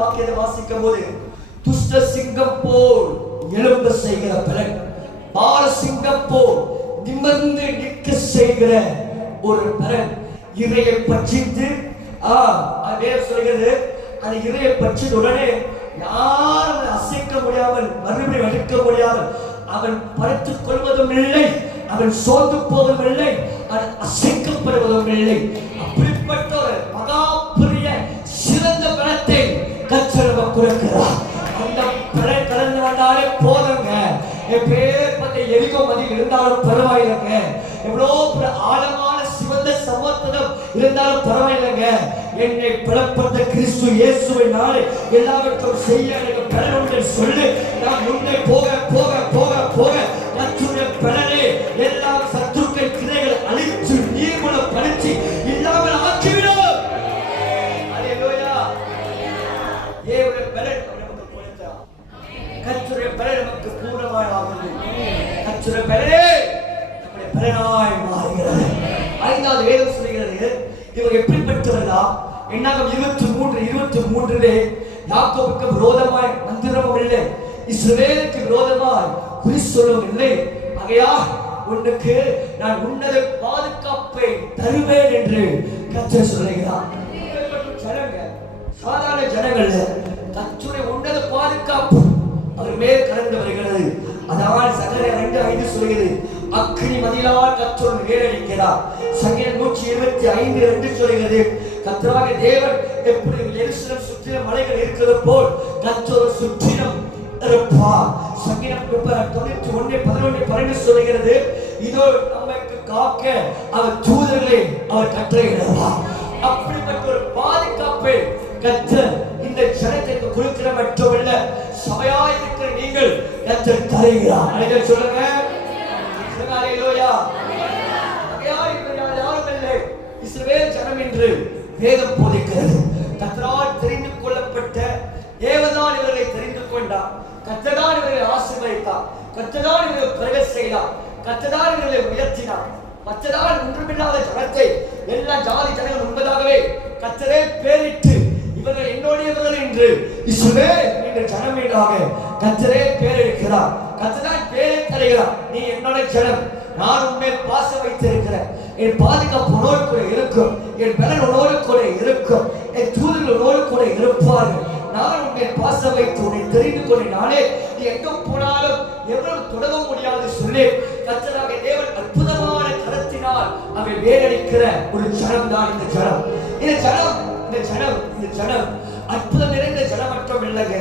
வாக்கியத்தை வாசிக்கும் போது துஷ்ட சிங்கம் போல் எழும்ப செய்கிற பலன், பால சிங்கம் போல் நிமிர்ந்து நிற்க செய்கிற ஒரு பலன், இறையை பற்றித்து சொல்கிறது. அந்த இறையை பற்றி உடனே யாரும் அசைக்க முடியாமல், மறுபடியும் எடுக்க முடியாமல், அவன் படுத்துக் கொள்வதும் இல்லை, அவன் சோர்ந்து போவதும் இல்லை, அவன் அசைக்கப்படுவதும் இல்லை. அப்படிப்பட்ட ஒரு மகா பெரிய சிறந்த பலத்தை கர்த்தர் கொடுக்கிறார். அந்த பலன் கடந்து வந்தாலே போதுங்க. என் பேர் பற்றி எரிகோ மதி இருந்தாலும் பரவாயில்லைங்க, எவ்வளோ ஆழமான சிவந்த சமத்துவம் இருந்தாலும் பரவாயில்லைங்க. என்னை பலப்பட்ட கிறிஸ்து இயேசுவினாலே எல்லாவற்றையும் செய்ய எனக்கு பலன் உண்டு சொல்லு. நான் முன்னே போக போக போக போக கர்த்தருடைய பலனை எல்லா சத்துருக்கள் கிளைகள் அழித்து நீர்மூலம் பறித்து இல்லாமல் ஆக்கிவிடும். அல்லேலூயா. தேவனுடைய பலன் நமக்கு கொடுத்தார். கர்த்தருடைய பலன் நமக்கு பூரணமாய் ஆகுது. கர்த்தருடைய பலனே நம்முடைய பலனாய் மாறுகிறது. ஐந்தாவது வேதம் சொல்கிறது, இவர் எப்படிப்பட்டவர்களா? என்னாகும் 23:23 யாக்கோபுக்கு விரோதமாய் மந்திரமும் இல்லை, இஸ்ரவேலுக்கு விரோதமாய் குறி சொல்லவும் இல்லை. ஆகையால் உனக்கு நான் உன்னத பாதுகாப்பை தருவேன் என்று கர்த்தர் சொல்லுகிறார். சாதாரண ஜனங்கள் கர்த்தருடைய உன்னத பாதுகாப்பு அவர் மேல் கடந்து வருகிறது. அதனால் சகரியா 2:5 சொல்கிறது, அக்கினி மதிலால் கர்த்தர் வேலடிக்கிறார். சங்கீதம் 125:2 சொல்கிறது, கர்த்தராகிய தேவன் எப்படி எருசலேம் சுற்றிலும் மலைகள் இருக்கிறது போல் கர்த்தர் சுற்றிலும் இருப்பார். சங்கீதம் 91:11 சொல்கிறது, இதோ நமக்கு காக்க அவர் தூதர்களை அவர் கட்டளையிடுவார். அப்படிப்பட்ட ஒரு பாதுகாப்பை கர்த்தர் இந்த ஜனத்திற்கு கொடுக்கிற மட்டுமல்ல, சபையாய் இருக்கிற நீங்கள் கர்த்தர் தருகிறார். அனைவரும் சொல்லுங்க அல்லேலூயா. இஸ்ரவேல் ஜனம் என்று வேதம் போதிக்கிறது. கர்த்தரால் தெரிந்து கொள்ளப்பட்ட தேவதான் இவர்களை தெரிந்து கொண்டார். கர்த்தர்தான் இவர்களை ஆசீர்வதித்தார். கர்த்தர்தான் இவர்களை பெருக செய்தார். கர்த்தர்தான் இவர்களை உயர்த்தினார். மற்றதால் ஒன்றுமில்லாத ஜனத்தை எல்லா ஜாதி ஜனங்கள் முன்பதாகவே கர்த்தரே பேரிட்டு இவர்கள் என்னுடையவர்கள் என்று இஸ்ரவேல் என்ற ஜனமீடாக கர்த்தரே பேரெடுக்கிறார். கர்த்தர் பேரை தருகிறார். நீ என்னோட ஜனம், நான் உன்மேல் பாசம் வைத்திருக்கிறேன். என் பாதுகாப்பு உன்னோடு கூட இருக்கும், என் பலன் உன்னோடு கூட இருக்கும், என் தூதர்கள் உன்னோடு கூட இருப்பார்கள். நான் உன்மேல் பாசம் வைத்து உன்னை தெரிந்து கொண்டு நானே நீ எங்கு போனாலும் எவ்வளவு தொடர முடியாது சொல்லி கர்த்தராகிய தேவன் அற்புதமான கரத்தினால் அவை வேலடிக்கிற ஒரு ஜனம் தான் இந்த ஜனம். இந்த ஜனம் அற்புதம் நிறைந்த ஜனம் மட்டும் இல்லைங்க,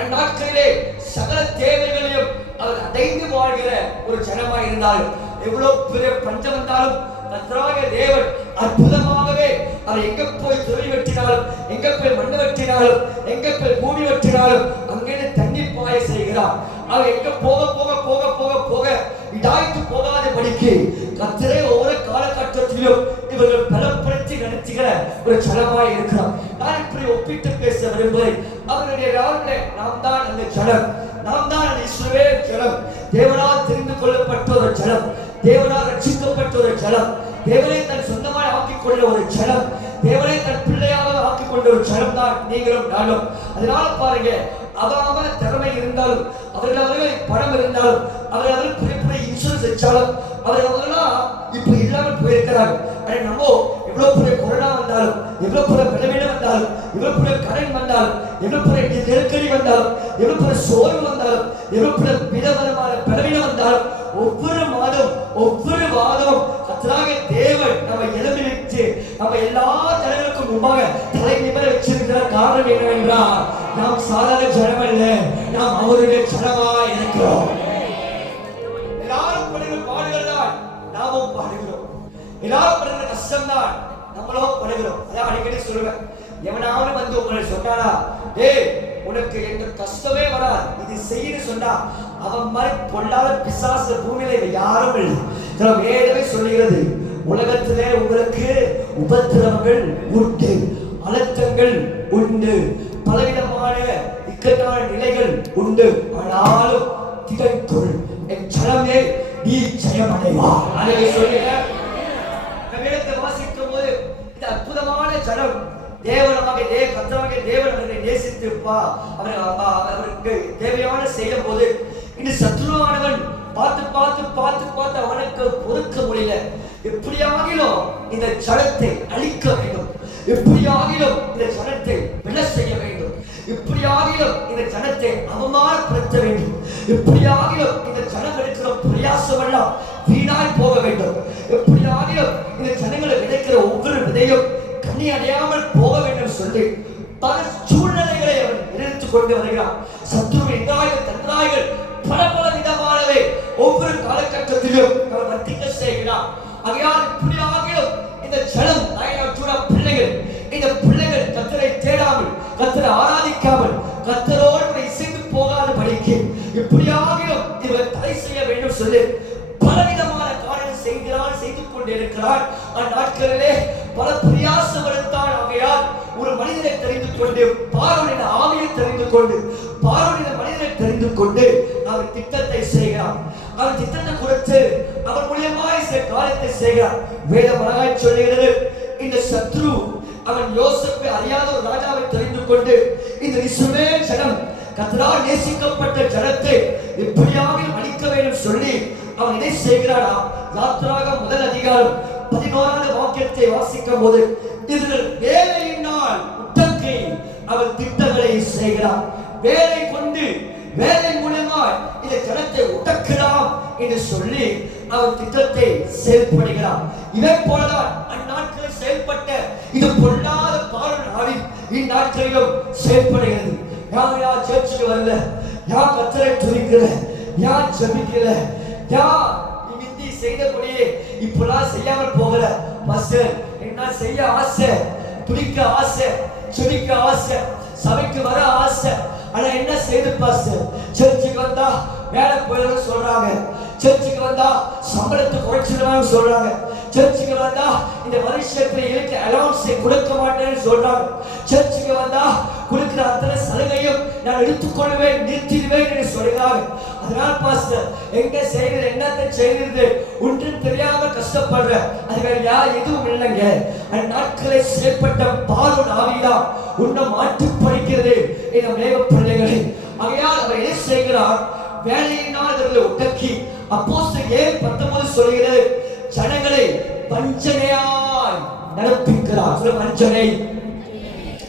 அந்நாட்களிலே சகல தேவைகளையும் அவர் அடைந்து வாழ்கிற ஒரு ஜனமாய் இருந்தாலும், எவ்வளவு பெரிய பஞ்சம் வந்தாலும் கர்த்தராகிய தேவன் அற்புதமாகவே அவர் எங்க போய் தொழில் வெட்டினாலும், எங்க போய் மண்ணு வெட்டினாலும், எங்க போய் பூமி வெட்டினாலும் அங்கிருந்து தண்ணீர் பாய செய்கிறார். அவர் எங்க போக போக போக போக போக இடாய்த்து போகாத படிக்கு கர்த்தரே ஒவ்வொரு காலகட்டத்திலும் இவர்கள் பலப்படுத்தி நடத்துகிற ஒரு ஜனமாய் இருக்கிறார். நான் இப்படி ஒப்பிட்டு பேச விரும்புகிறேன். அவருடைய நாம் தான் அந்த ஜனம், நாம் தான் அந்த இஸ்ரவேல் ஜனம், தேவனால் தெரிந்து கொள்ளப்பட்ட ஒரு ஜனம், தேவனால் ரட்சிக்கப்பட்ட ஒரு ஜனம், தேவனை தன் சொந்தமாக ஆக்கிக் கொண்ட ஒரு ஜனம், தேவனை தன் பிள்ளையாக ஆக்கிக் கொண்ட ஒரு ஜனம் தான் நீங்களும் நானும். அதனால பாருங்க, அவராக திறமை இருந்தாலும், அவர்கள் பணம் இருந்தாலும், அவர்கள் பெரிய பெரிய இன்சூரன்ஸ் வச்சாலும், அவர்களெல்லாம் இப்ப இல்லாமல் போயிருக்கிறாங்க. ஆனா நம்ம எவ்வளவு பெரிய கொரோனா வந்தாலும், எவ்வளவு பெரிய பலவீனம் வந்தாலும், எவ்வளவு பெரிய கடன் வந்தாலும், எவ்வளவு பெரிய நெருக்கடி வந்தாலும், எவ்வளவு பெரிய சோர்வு வந்தாலும், எவ்வளவு பெரிய விதவிதமான பலவீனம் வந்தாலும், ஒவ்வொரு வாதம் கர்த்தராகிய தேவன் நம்ம எழுப்பி வச்சு நம்ம எல்லா ஜனங்களுக்கும் முன்பாக தலை நிமிர வச்சிருக்கிற காரணம் என்னவென்றால், நாம் சாதாரண ஜனம் அல்ல, நாம் அவருடைய ஜனமா இருக்கிறோம். எல்லாரும் படுகிற பாடுகள் தான் நாமும் பாடுகிறோம், எல்லாரும் படுகிற கஷ்டம் தான் நம்மளும் படுகிறோம். அதான் அடிக்கடி சொல்லுவேன், எவனாவது வந்து உங்களை சொன்னானா, ஏய் உனக்கு எந்த கஷ்டமே வராது, இது செய்யு சொன்னா, அவன் மாதிரி பொல்லாத பிசாசு பூமியில யாரும் இல்லை. வேதமே சொல்லுகிறது, உலகத்திலே உங்களுக்கு உபத்திரவங்கள் உண்டு, அழுத்தங்கள் உண்டு, பலவிதமான இக்கட்டான நிலைகள் உண்டு. ஆனாலும் திகழ்கொள், என் ஜனமே நீ ஜெயமடைவாய். அதை சொல்லுங்க. வேதத்தை வாசிக்கும் போது இந்த அற்புதமான ஜனம் கர்த்தராகிய தேவன் அவர்களை நேசித்திருப்பா, அவருக்கு தேவையான செய்யும் போது இந்த சத்ருவானவன் பார்த்து அவனுக்கு பொறுக்க முடியல. எப்படியாகிலும் இந்த ஜனத்தை அழிக்க வேண்டும், எப்படியாகிலும் இந்த ஜனத்தை விழ செய்ய வேண்டும், எப்படியாகிலும் இந்த ஜனத்தை அவமானப்படுத்த வேண்டும், எப்படியாகிலும் இந்த ஜனம் எடுக்கிற பிரயாசம் எல்லாம் வீணாய் போக வேண்டும், எப்படியாகிலும் இந்த ஜனங்களை விதைக்கிற ஒவ்வொரு விதையும் கனி அடையாமல் போக வேண்டும் சொல்லி பல சூழ்நிலைகளை அவன் நினைத்துக் கொண்டு வருகிறான். சத்ருவின் எதிராளிகள் தந்திராளிகள் பல விதமானவை ஒவ்வொரு காலகட்டத்திலும் அவர் வர்த்திக்க செய்கிறார். ஆகையால் இப்படியாகிலும் இந்த ஜனம் பிள்ளைகள், இந்த பிள்ளைகள் கர்த்தரை தேடாமல், கர்த்தரை ஆராதிக்காமல், கர்த்தரோடு இசைந்து போகாத படிக்கு இப்படியாகிலும் இவர் தடை செய்ய வேண்டும் சொல்லி பலவிதமான காரியம் செய்து கொண்டிருக்கிறார். அந்நாட்களிலே பல பிரயாசம் எடுத்தான். ஆகையால் ஒரு மனிதனை தெரிந்து கொண்டு, பார்வோனின் ஆவியை தெரிந்து கொண்டு, பார்வோனின் மனிதனை தெரிந்து கொண்டு அவர் திட்டத்தை செய்கிறார். அவர் திட்டத்தை கொடுத்து அவர் மூலியமாய் சில காரியத்தை செய்கிறார். வேதம் அழகாய் சொல்லுகிறது, இந்த சத்ரு அவன் யோசேப்பை அறியாத ஒரு ராஜாவை தெரிந்து கொண்டு இந்த இஸ்ரவேல் ஜனம் கர்த்தரால் நேசிக்கப்பட்ட ஜனத்தை எப்படியாவது அழிக்க வேண்டும் சொல்லி அவன் இதை செய்கிறானா. யாத்திராகமம் முதல் அதிகாரம் 11வது வாக்கியத்தை வாசிக்கும் போது இவர்கள் வேலையினால் உட்டக்கை அவர் திட்டங்களை செய்கிறார். வேலை கொண்டு, வேலை மூலமாய் இந்த ஜனத்தை உடக்கலாம் என்று சொல்லி அவர் திட்டத்தை செயல்படுகிறார். இதை போலதான் அந்நாட்களில் செயல்பட்ட இது பொல்லாத பார்வோன் ஆவி இந்நாட்களிலும் செயல்படுகிறது. யார் சர்ச்சுக்கு வரல, யார் கர்த்தரை துதிக்கல, யார் ஜெபிக்கல, யார் இந்தி செய்தபடியே இப்பெல்லாம் செய்யாமல் போகல. பாஸ்டர் என்ன செய்ய ஆசை, துதிக்க ஆசை, ஜெபிக்க ஆசை, சபைக்கு வர ஆசை, ஆனா என்ன செய்து பாஸ்டர்? சர்ச்சுக்கு வந்தா வேலை போயிடும் சொல்றாங்க, சர்ச்சுக்கு வந்தா சம்பளத்தை குறைச்சிடுவாங்க சொல்றாங்க, சர்ச்சுக்கு வந்தா இந்த வருஷத்துல இருக்க அலவன்ஸை கொடுக்க மாட்டேன்னு சொல்றாங்க, சர்ச்சுக்கு வந்தா கொடுக்கிற அத்தனை சலுகையும் நான் எடுத்துக்கொள்வேன், நிறுத்திடுவேன் என்று சொல்கிறாங்க. அதனால் பாஸ்டர் எங்க செய்யறது, என்னத்தை செய்யறது ஒன்றும் தெரியாம கஷ்டப்படுற, அது வேற எதுவும் இல்லைங்க. அந்நாட்களை செயல்பட்ட பார்வோன் ஆவிதான் உன்னை மாற்றி படிக்கிறது என்ற மேக பிள்ளைகளை. ஆகையால் அவர் என்ன செய்கிறார்? வேலையினால் அவர்களை உடக்கி அப்போஸ்தலர் 7:19 சொல்கிறது, ஜனங்களை வஞ்சனையாய் நடப்பிக்கிறார். சொல்ல வஞ்சனை,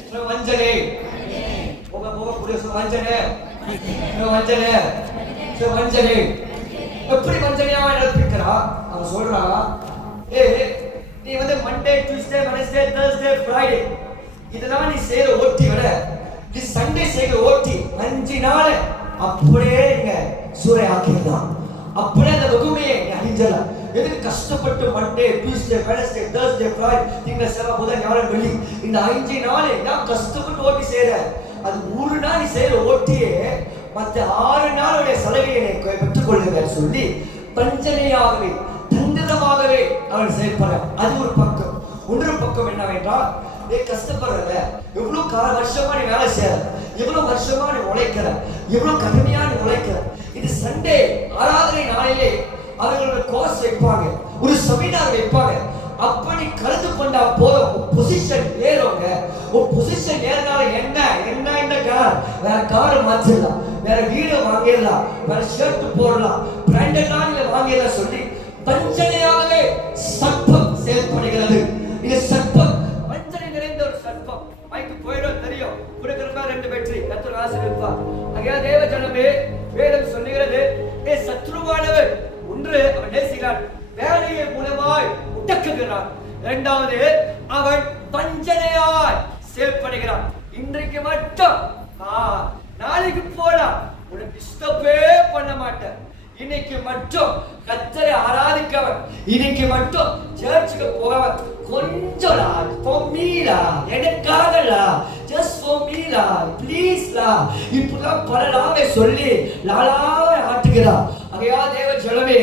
சொல்ல வஞ்சனை, வஞ்சனை எப்படி வஞ்சனையாய் நடப்பிக்கிறார்? அவன் சொல்றா, நீ வந்து Monday, Tuesday, Wednesday, Thursday, Friday இதெல்லாம் நீ செய்யற ஓட்டி விட நீ சண்டே செய்யற ஓட்டி 5 நாள் அப்படியே நீங்க சூறை ஆக்கிடலாம், அப்படியே அந்த வகுமையை அணிஞ்சலாம். எதுக்கு கஷ்டப்பட்டு Monday, Tuesday, Wednesday, Thursday, Friday, திங்கள், செவ்வாய், புதன், வியாழன், வெள்ளி இந்த 5 நாள் நான் கஷ்டப்பட்டு ஓட்டி செய்யற, அது 3 நாள் நீ செய்யற ஓட்டியே மற்ற 6 நாளுடைய சலுகையை பெற்றுக் கொள்ளுங்க சொல்லி பஞ்சனையாகவே தந்திரமாகவே அவன் செயல்பட. அது ஒரு பக்கம். இன்னொரு பக்கம் என்னவென்றால், நீ கஷ்டப்படுறத எவ்வளவு வருஷமா நீ வேலை செய்யற, எவ்வளவு வருஷமா நீ உழைக்கிற, எவ்வளவு கடுமையா நீ உழைக்கிற, இது சண்டே ஆராதனை நாளிலே அவர்களோட கோர்ஸ் வைப்பாங்க, ஒரு செமினார் வைப்பாங்க. அப்படி கலந்து கொண்டா போதும், பொசிஷன் ஏறுங்க. ஒரு பொசிஷன் ஏறினால என்ன கார், வேற கார் மாத்திடலாம், வேற வீடு வாங்கிடலாம், வேற ஷர்ட் போடலாம், பிராண்டட் வாங்கிடலாம் சொல்லி வஞ்சனையாகவே சர்ப்பம் செயல்படுகிறது. இது சர்ப்பம், வஞ்சனை நிறைந்த ஒரு சர்ப்பம். மைக்கு போயிடும் தெரியும், கொடுக்கிறதா 2 வெற்றி கர்த்தர் ஆசீர்வதிப்பார். ஆகையால் தேவ ஜனமே, வேதம் சொல்லுகிறது, சத்ருவானவர் ஒன்று அவன் நேசிக்கிறான், வேலையை மூலமாய் உடக்குகிறான். இரண்டாவது அவன் வஞ்சனையாய் செயல்படுகிறான். இன்றைக்கு மட்டும் நாளைக்கு போலாம் உனக்கு டிஸ்டர்பே பண்ண மாட்டேன், இன்னைக்கு மட்டும் கர்த்தரை ஆராதிக்கவன், இன்னைக்கு மட்டும் சர்ச்சுக்கு போகவன், கொஞ்சம் எனக்காகலா, ஜஸ்ட் ஃபார் மீ லா, ப்ளீஸ் லா, இப்பதான் பல நாளை சொல்லி லாலாவை ஆட்டுகிறார். ஆகையால் தேவ ஜனமே,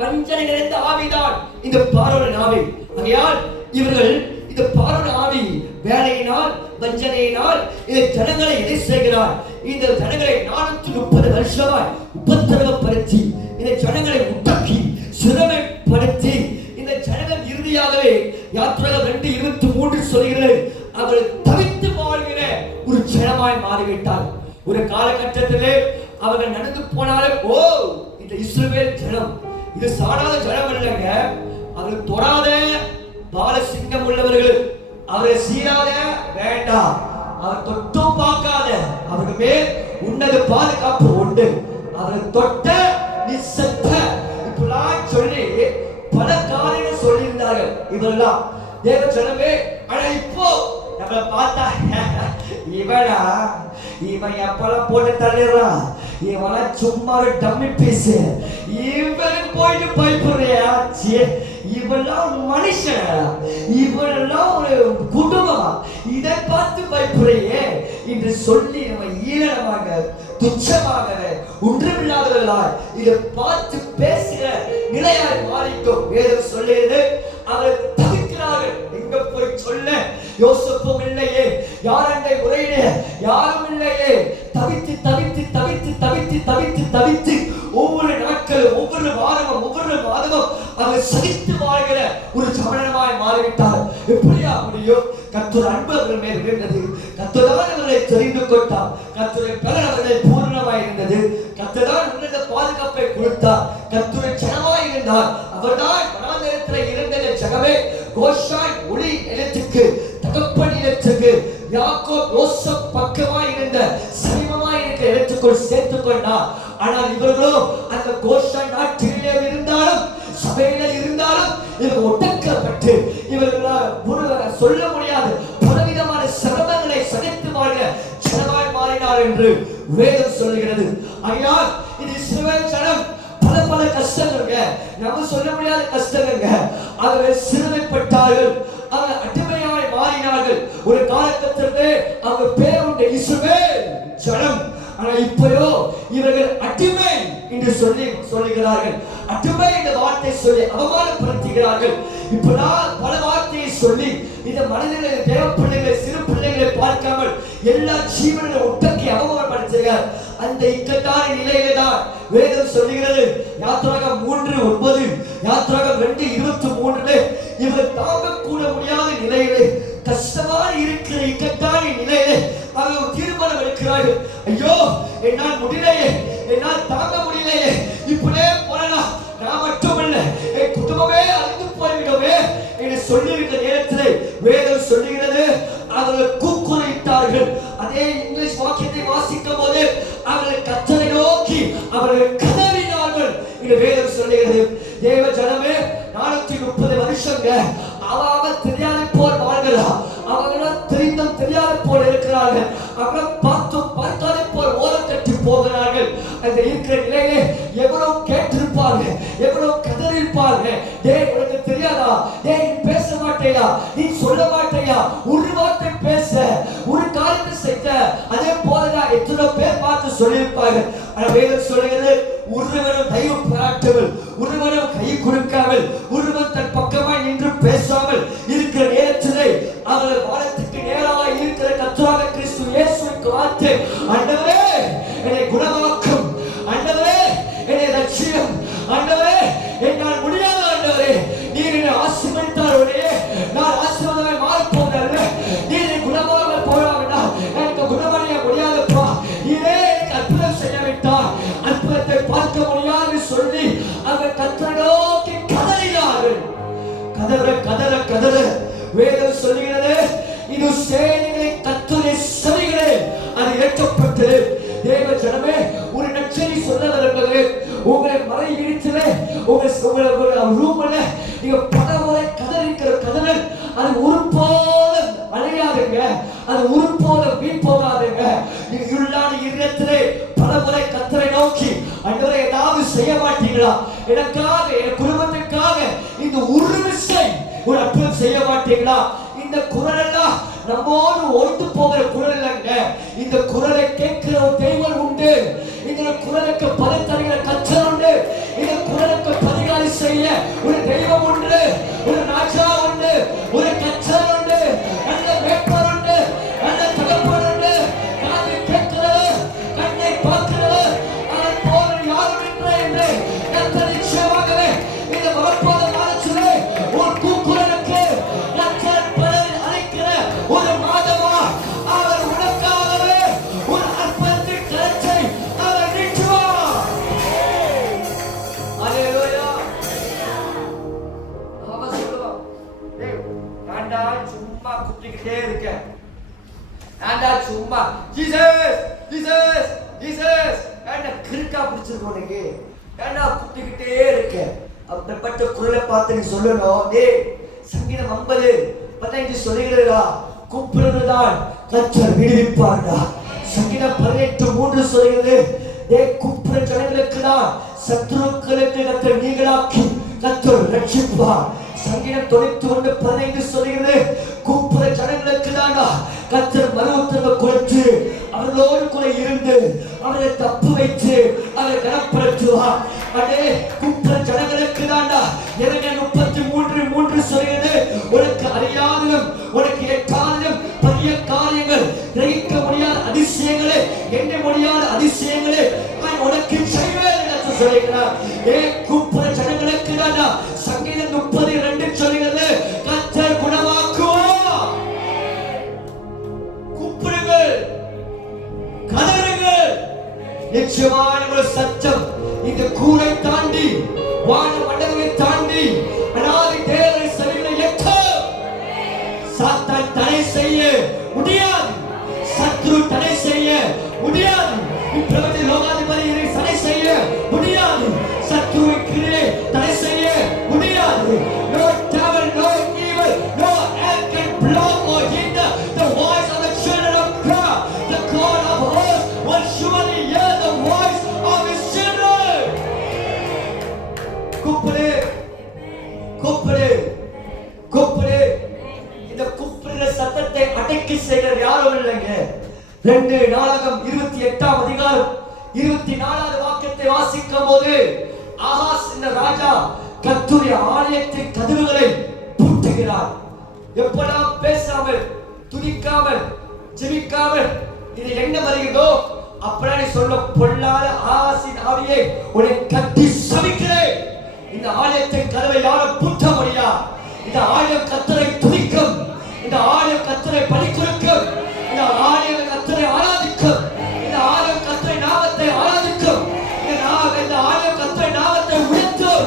வஞ்சனை நிறைந்த ஆவிதான் இந்த பார்வோன் ஆவி. ஆகையால் இவர்கள் இந்த பார்வோன் ஆவி வேலையினால், வஞ்சனையினால் இந்த ஜனங்களை எதை செய்கிறார்? இந்த ஜனங்களை 430 வருஷமாய் உபத்திரவப்படுத்தி, இந்த ஜனங்களை உடக்கி சிறுமைப்படுத்தி, இந்த ஜனங்கள் இறுதியாகவே யாத்திராகமம் 2:23 சொல்கிறது, அவர்கள் தவித்து வாழ்கிற ஒரு ஜனமாய் மாறிவிட்டார். ஒரு காலகட்டத்திலே அவர்கள் நடந்து போனாலும் ஓ இந்த இஸ்ரவேல் ஜனம் இது சாடாத ஜனம் இல்லைங்க, அவர்கள் தொடாத பாலசிங்கம் உள்ளவர்கள், அவரை சீராத வேண்டாம், அவர் தொட்டும் பார்க்காத அவர்கள் மேல் உன்னத பாதுகாப்பு உண்டு, அவர்கள் தொட்ட நீ செத்த இப்படிலாம் சொல்லி பல காரியங்கள் சொல்லியிருந்தார்கள் இவரெல்லாம் தேவ ஜனமே. ஆனா இப்போ நம்மளை பார்த்தா இவனா இவன் எப்பெல்லாம் போட்டு தள்ளிடுறான், இவனா சும்மா ஒரு டம்மி பீஸ், இவனுக்கு போயிட்டு பயப்படுறியா, இவெல்லாம் மனுஷன், இவெல்லாம் ஒரு குடும்பம், இதை பார்த்து பயப்படுறியே என்று சொல்லி நம்ம ஈழமாக துச்சமாக ஒன்றுமில்லாதவர்களாய் இதை பார்த்து பேசுகிற நிலையாய் மாறிட்டோம். வேதம் சொல்லுகிறது அவர் தவிக்கிறார்கள். எங்க போய் சொல்ல யோசப்பும் இல்லையே, யாரண்டை உரையிட யாரும் இல்லையே, தவித்து தவித்து தவித்து தவித்து தவித்து தவித்து ஒவ்வொரு நாட்களும் ஒவ்வொரு வாரமும் ஒவ்வொரு மாதமும் அவர் சகித்து வாழ்கிற ஒரு சமணமாய் மாறிவிட்டார். எப்படியா முடியும்? கர்த்தர் அன்பு அவர்கள் மேல் இருந்தது, கர்த்தர்தான் அவர்களை தெரிந்து கொண்டார், கர்த்தருடைய பலன் அவர்களை பூர்ணமாய் இருந்தது, கர்த்தர்தான் உன்னத பாதுகாப்பை கொடுத்தார், கர்த்தருடைய ஜனமாய் இருந்தார். அவர்தான் வனாந்தரத்தில் இருந்த ஜகமே கோஷாய் ஒளி நிலத்துக்கு தகப்பன் இடத்துக்கு யாக்கோப் யோசேப் பக்கமாய் இருந்த சமீபமாய் இருக்கிற இடத்துக்குள் சேர்த்துக் கொண்டார். ஆனால் இவர்களோ அந்த கோஷாய் நாட்டிலே இருந்தாலும் சபையில இருந்தாலும் இவர்கள் ஒட்டக்கப்பட்டு இவர்களால் சொல்ல முடியாது பலவிதமான சிரமங்களை சகித்து வாழ ஜனமாய் மாறினார் என்று வேதம் சொல்லுகிறது. ஆனால் இது இஸ்ரவேல் ஜனம் பல பல கஷ்டங்க, நம்ம சொல்ல முடியாத கஷ்டங்க, அவர்கள் சிறுமைப்பட்டார்கள், அவர்கள் அடிமையாய் மாறினார்கள். ஒரு காலகட்டத்திலே அவங்க பேர் உண்டு இஸ்ரவேல் ஜனம். ஆனால் இப்பயோ இவர்கள் அடிமை என்று சொல்லுகிறார்கள். அடிமை என்ற வார்த்தை சொல்லி அவமானப்படுத்துகிறார்கள். இப்பதான் பல வார்த்தையை சொல்லி இந்த மனிதர்களை தேவ பிள்ளைகளை சிறு பிள்ளைகளை பார்க்காமல் எல்லா ஜீவனை ஒட்டக்கி அவமானப்படுத்துகிறார். அந்த இக்கட்டான நிலையில தான் வேதம் சொல்லுகிறது. யாத்திராகம் 3:9 யாத்திராகம் 2:23 இவர் தாங்க கூட முடியாத நிலையிலே கஷ்டமாக இருக்கிற இக்கட்டான நிலையிலே அவர் தீர்மானம் எடுக்கிறார்கள். ஐயோ என்னால் முடியலையே, என்னால் தாங்க முடியலையே, இப்படியே போறலாம், நான் மட்டுமல்ல என் குடும்பமே அழிந்து போய்விடுமே என்று சொல்லியிருக்கிற நேரத்திலே வேதம் சொல்லுகிறது அவர்கள் கூக்குரலிட்டார்கள். அதே இங்கிலீஷ் வாக்கியத்தை வாசிக்கும் போது அவர்கள் கர்த்தரை நோக்கி அவர்கள் கதறினார்கள் என்று வேதம் சொல்லுகிறது. தேவ ஜனமே 430 வருஷங்க அவன் தெரியாத போல் வாழ்கிறார், அவங்க தெரிந்தும் தெரியாத போல் இருக்கிறார்கள், அவங்க பார்த்தும் பார்த்தாலே போல் ஓரத்தட்டி போகிறார்கள். அந்த இருக்கிற நிலையிலே எவ்வளவு கேட்டிருப்பார்கள், எவ்வளவு கதறிருப்பார்கள். டேய் உனக்கு தெரியாதா, டேய் நீ பேச மாட்டேயா, நீ சொல்ல மாட்டேயா, ஒரு வார்த்தை பேச ஒரு காரியத்தை செய்த அதே போலதான் எத்தனை பேர் பார்த்து சொல்லியிருப்பார்கள். ஆனால் வேதம் சொல்லுகிறது ஒருவனும் தயவு பாராட்டவள், ஒருவனும் கை கொடுக்காமல், ஒருவன் தன் பக்கமாய் நின்று பேசாமல் இருக்கிற நேரத்திலே அவர்கள் வானத்துக்கு நேராக இருக்கிற கர்த்தராகிய கிறிஸ்து இயேசுவுக்கு வார்த்தை, ஆண்டவரே என்னை குணமாக்கும், ஆண்டவரே என்னை ரட்சியும், ஆண்டவரே என்னால் முடியாத ஆண்டவரே நீர் என்னை ஆசீர்வதித்தாரோடே நான் ஆசீர்வாதமாய் மாறப்போவதல்ல, நீர் என்னை குணமாக போகாவிட்டால் எனக்கு குணமடைய முடியாதப்பா, நீரே எனக்கு அற்புதம் செய்ய விட்டார், அற்புதத்தை பார்க்க முடியாது சொல்லி அவர் கர்த்தரை நோக்கி கதறினார்கள். கதற கதற கதற வேதம் சொல்லுகிறது இது சேனைகளை கர்த்தருடைய செவிகளே அது ஏற்றப்பட்டது. தேவ ஜனமே ஒரு நற்செய்தி சொல்ல வருகிறது. உங்களை மறை இடிச்சலே உங்க ரூம்ல நீங்க பலமுறை கதறிக்கிற கதறல் அது ஒரு போல அழியாதுங்க, அது ஒரு போல வீண் போகாதுங்க. நீங்க உள்ளான இருதயத்திலே பலமுறை கர்த்தரை நோக்கி ஆண்டவரே ஏதாவது செய்ய மாட்டீங்களா, எனக்காக என் குடும்பத்துக்காக இந்த ஒரு விஷயம் ஒரு அற்புதம் செய்ய மாட்டீங்களா? இந்த குரல் எல்லாம் நம்மோடு ஒழித்து போகிற குரல் இல்லைங்க, இந்த குரலை கேட்கிற ஒரு தெய்வம் உண்டு, இந்த குரலுக்கு பலன் தருகிற கர்த்தர் உண்டு, இந்த குரலுக்கு பரிகாரி செய்ய ஒரு தெய்வம் உண்டு, ஒரு ராஜா உண்டு, ஒரு கர்த்தர் உண்டு, நல்ல வேட்பாளர் உண்டு, நல்ல தகப்பன் உண்டு, காதை கேட்கிறது, கண்ணை பார்க்கிறது, அதன் போல யாரும் இல்லை என்று கர்த்தர் நிச்சயமாகவே இந்த வரப்போத மாதத்திலே ஒரு கூக்குரலுக்கு கர்த்தர் பலன் அளிக்கிற ஒரு கூப்பிட்டுக்கிட்டே இருக்க? ஏன்டா சும்மா ஜீசஸ் ஜீசஸ் ஜீசஸ் ஏன்டா கிறுக்கா பிடிச்சிருக்கோம் உனக்கு? ஏன்டா கூப்பிட்டுக்கிட்டே இருக்க? அப்படிப்பட்ட குரலை பார்த்து நீ சொல்லணும், டேய் சங்கீதம் 50:15 சொல்லுகிறதா, கூப்பிடுறதுதான் கர்த்தர் விடுவிப்பார்டா. சங்கீதம் 18:3 சொல்லுகிறது, டேய் கூப்பிடுற ஜனங்களுக்கு தான் சத்துருக்களுக்கு கர்த்தர் நீங்களாக்கி கர்த்தர் ரட்சிப்பார். சங்கீதம் 91:15 சொல்லுகிறது, கூப்பிடுற ஜனங்களுக்கு தான்டா கர்த்தர் மறு உத்தரவு கொடுத்து அவர்களோடு கூட இருந்து அவரை தப்பு வைத்து அவரை கனப்படுத்துவார். அடே கூப்பிடுற ஜனங்களுக்கு தான்டா. எரேமியா 33:3 சொல்லுகிறது, உனக்கு அறியாததும் உனக்கு எட்டாததும் பெரிய காரியங்கள், கிரகிக்க முடியாத அதிசயங்களே, எண்ண முடியாத அதிசயங்களே நான் உனக்கு செய்வேன் என்று சொல்லுகிறார். ஏ கூப்பிடுற ஜனங்களுக்கு தான்டா. சங்கீதம் 30:2 சொல்லுகிறது, கர்த்தர் குணமாக்குவார். கூப்பிடுங்கள், கதறுங்கள். நிச்சயமான ஒரு சத்தம் இந்த கூரை தாண்டி வான மண்டலங்களை தாண்டி அனாதி தேவனை செவிகளை எட்டும். சாத்தான் தடை செய்ய முடியாது, சத்ரு தடை செய்ய முடியாது, இப்பிரபஞ்ச லோகாதிபதி தடை செய்ய முடியாது, சத்ருவின் கிரியை தடை செய்ய முடியாது. No devil, no evil, no hell can block or hinder the voice of the children of God. The God of hosts will surely hear the voice of his children. கூப்பிடு கூப்பிடு கூப்பிடு. இந்த கூப்பிடுற சத்தத்தை அடக்கி செய்கிற யாரும் இல்லைங்க. 2 நாளாகம் 28:24 வாக்கியத்தை வாசிக்கும் போது, ஆகாஸ் என்ற ராஜா கர்த்தருடைய ஆலயத்தின் கதவுகளை பூட்டுகிறார். எப்படா பேசாமல் துதிக்காமல் ஜெபிக்காமல் இது என்ன வருகிறதோ அப்படி சொல்ல, பொல்லாத ஆகாசின் ஆவியை உன்னை கட்டி சபிக்கிறேன். இந்த ஆலயத்தின் கதவை யாரும் பூட்ட முடியாது. இந்த ஆலயம் கர்த்தரை துதிக்கும், இந்த ஆலயம் கர்த்தரை பலி கொடுக்கும், இந்த ஆலயம் கர்த்தரை ஆராதிக்கும், இந்த ஆலயம் கர்த்தரை நாமத்தை ஆராதிக்கும், இந்த ஆலயம் கர்த்தரை நாமத்தை உயர்த்தும்.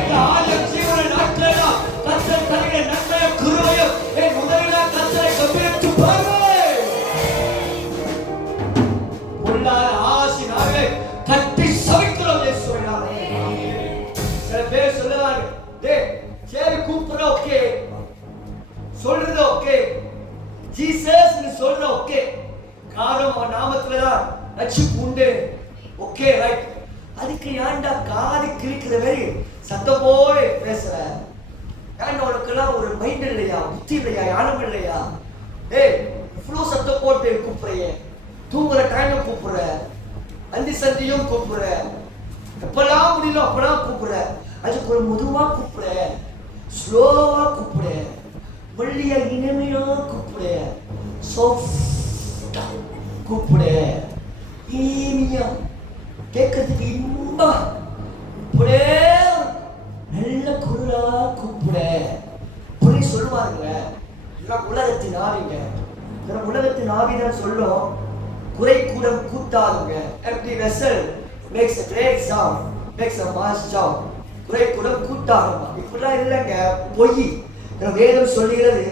இந்த ஆலயம் ஜீவன நாட்களா கர்த்தர் தருகிற நன்மையும் கிருபையும் என் உதவியா கர்த்தரை கம்பீரித்து பாருங்கள். பொல்லாத ஆகாசின் ஆவியை கட்டி சபிக்கிறோம் இயேசுவின் நாமத்தில். சில பேர் சொல்லுவாங்க, டேய் சரி கூப்பிடுற ஓகே, சொல்றது ஓகே, ஜீசஸ் னு சொல்ற ஓகே, காரணம் அவன் நாமத்துல தான் ரட்சிப்பு உண்டு, ஓகே ரைட். அதுக்கு ஏன்டா காது கிழிக்கிற மாதிரி சத்தம் போல பேசுற? ஏன்டா உனக்கெல்லாம் ஒரு மைண்ட் இல்லையா, புத்தி இல்லையா, ஞானம் இல்லையா? ஏய் இவ்வளவு சத்தம் போட்டு கூப்பிடுறியே, தூங்குற டைம்ல கூப்பிடுற, அந்தி சந்தியும் கூப்பிடுற, எப்பெல்லாம் முடியல அப்பெல்லாம் கூப்பிடுற, அதுக்கு ஒரு மெதுவா கூப்பிடுற, ஸ்லோவா கூப்பிடு, வெள்ளியா இனிமையா கூப்பிடு, சாஃப்டா கூப்பிடு, இனிமையா கேட்கறதுக்கு இன்பம் கூப்பிடு, நல்ல குரலா கூப்பிடு. புரி சொல்லுவாங்க, இதெல்லாம் உலகத்தின் ஆவிங்க. இதெல்லாம் உலகத்தின் ஆவிதான் சொல்லும், குறை கூடம் கூத்தாதுங்க. empty vessel makes a great sound, makes a mass sound. குறை கூடம் கூத்தாதுமா, இப்படிலாம் இல்லைங்க, பொய். வேதம் சொல்லுகிறது,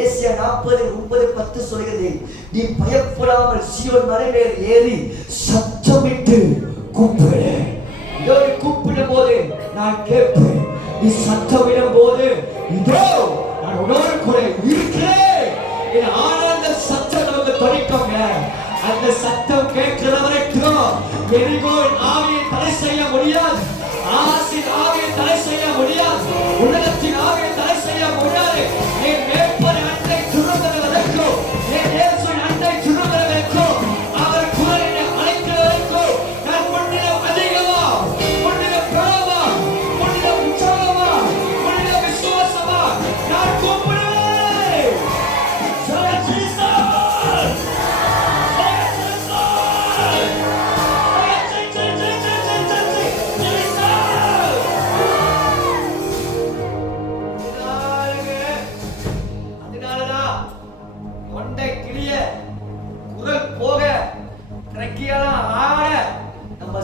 ஏசியா 40:9-10 சொல்கிறது, நீ பயப்படாமல் சீயோன் மலை மேல் ஏறி சத்தமிட்டு கூப்பிடு. இதோ நீ கூப்பிடும் போது நான் கேட்பேன், நீ சத்தமிடும் போது இதோ நான் உன்னோடு கூட இருக்கிறேன். என் ஆனந்த சத்தம் நமக்கு தொனிக்குங்க. அந்த சத்தம் கேட்கிற வரைக்கும் எரிகோவின் ஆவியை தடை செய்ய முடியாது, ஆசின் ஆவியை தடை செய்ய முடியாது, உலகத்தின் ஆவியை தடை செய்ய முடியாது. என் மேற்பனை அண்டை துரும்புகிற வரைக்கும், என் இயேசுவின் அண்டை துரும்புகிற வரைக்கும், அவர் குரலை அழைக்கிற வரைக்கும் நான் முன்னிடம் அதிகமா, முன்னிடம் பிரபலமா, முன்னிடம் உற்சாகமா, முன்னிடம் விசுவாசமா நான் கூப்பிடுவேன். சொல்ல ஜீசஸ்,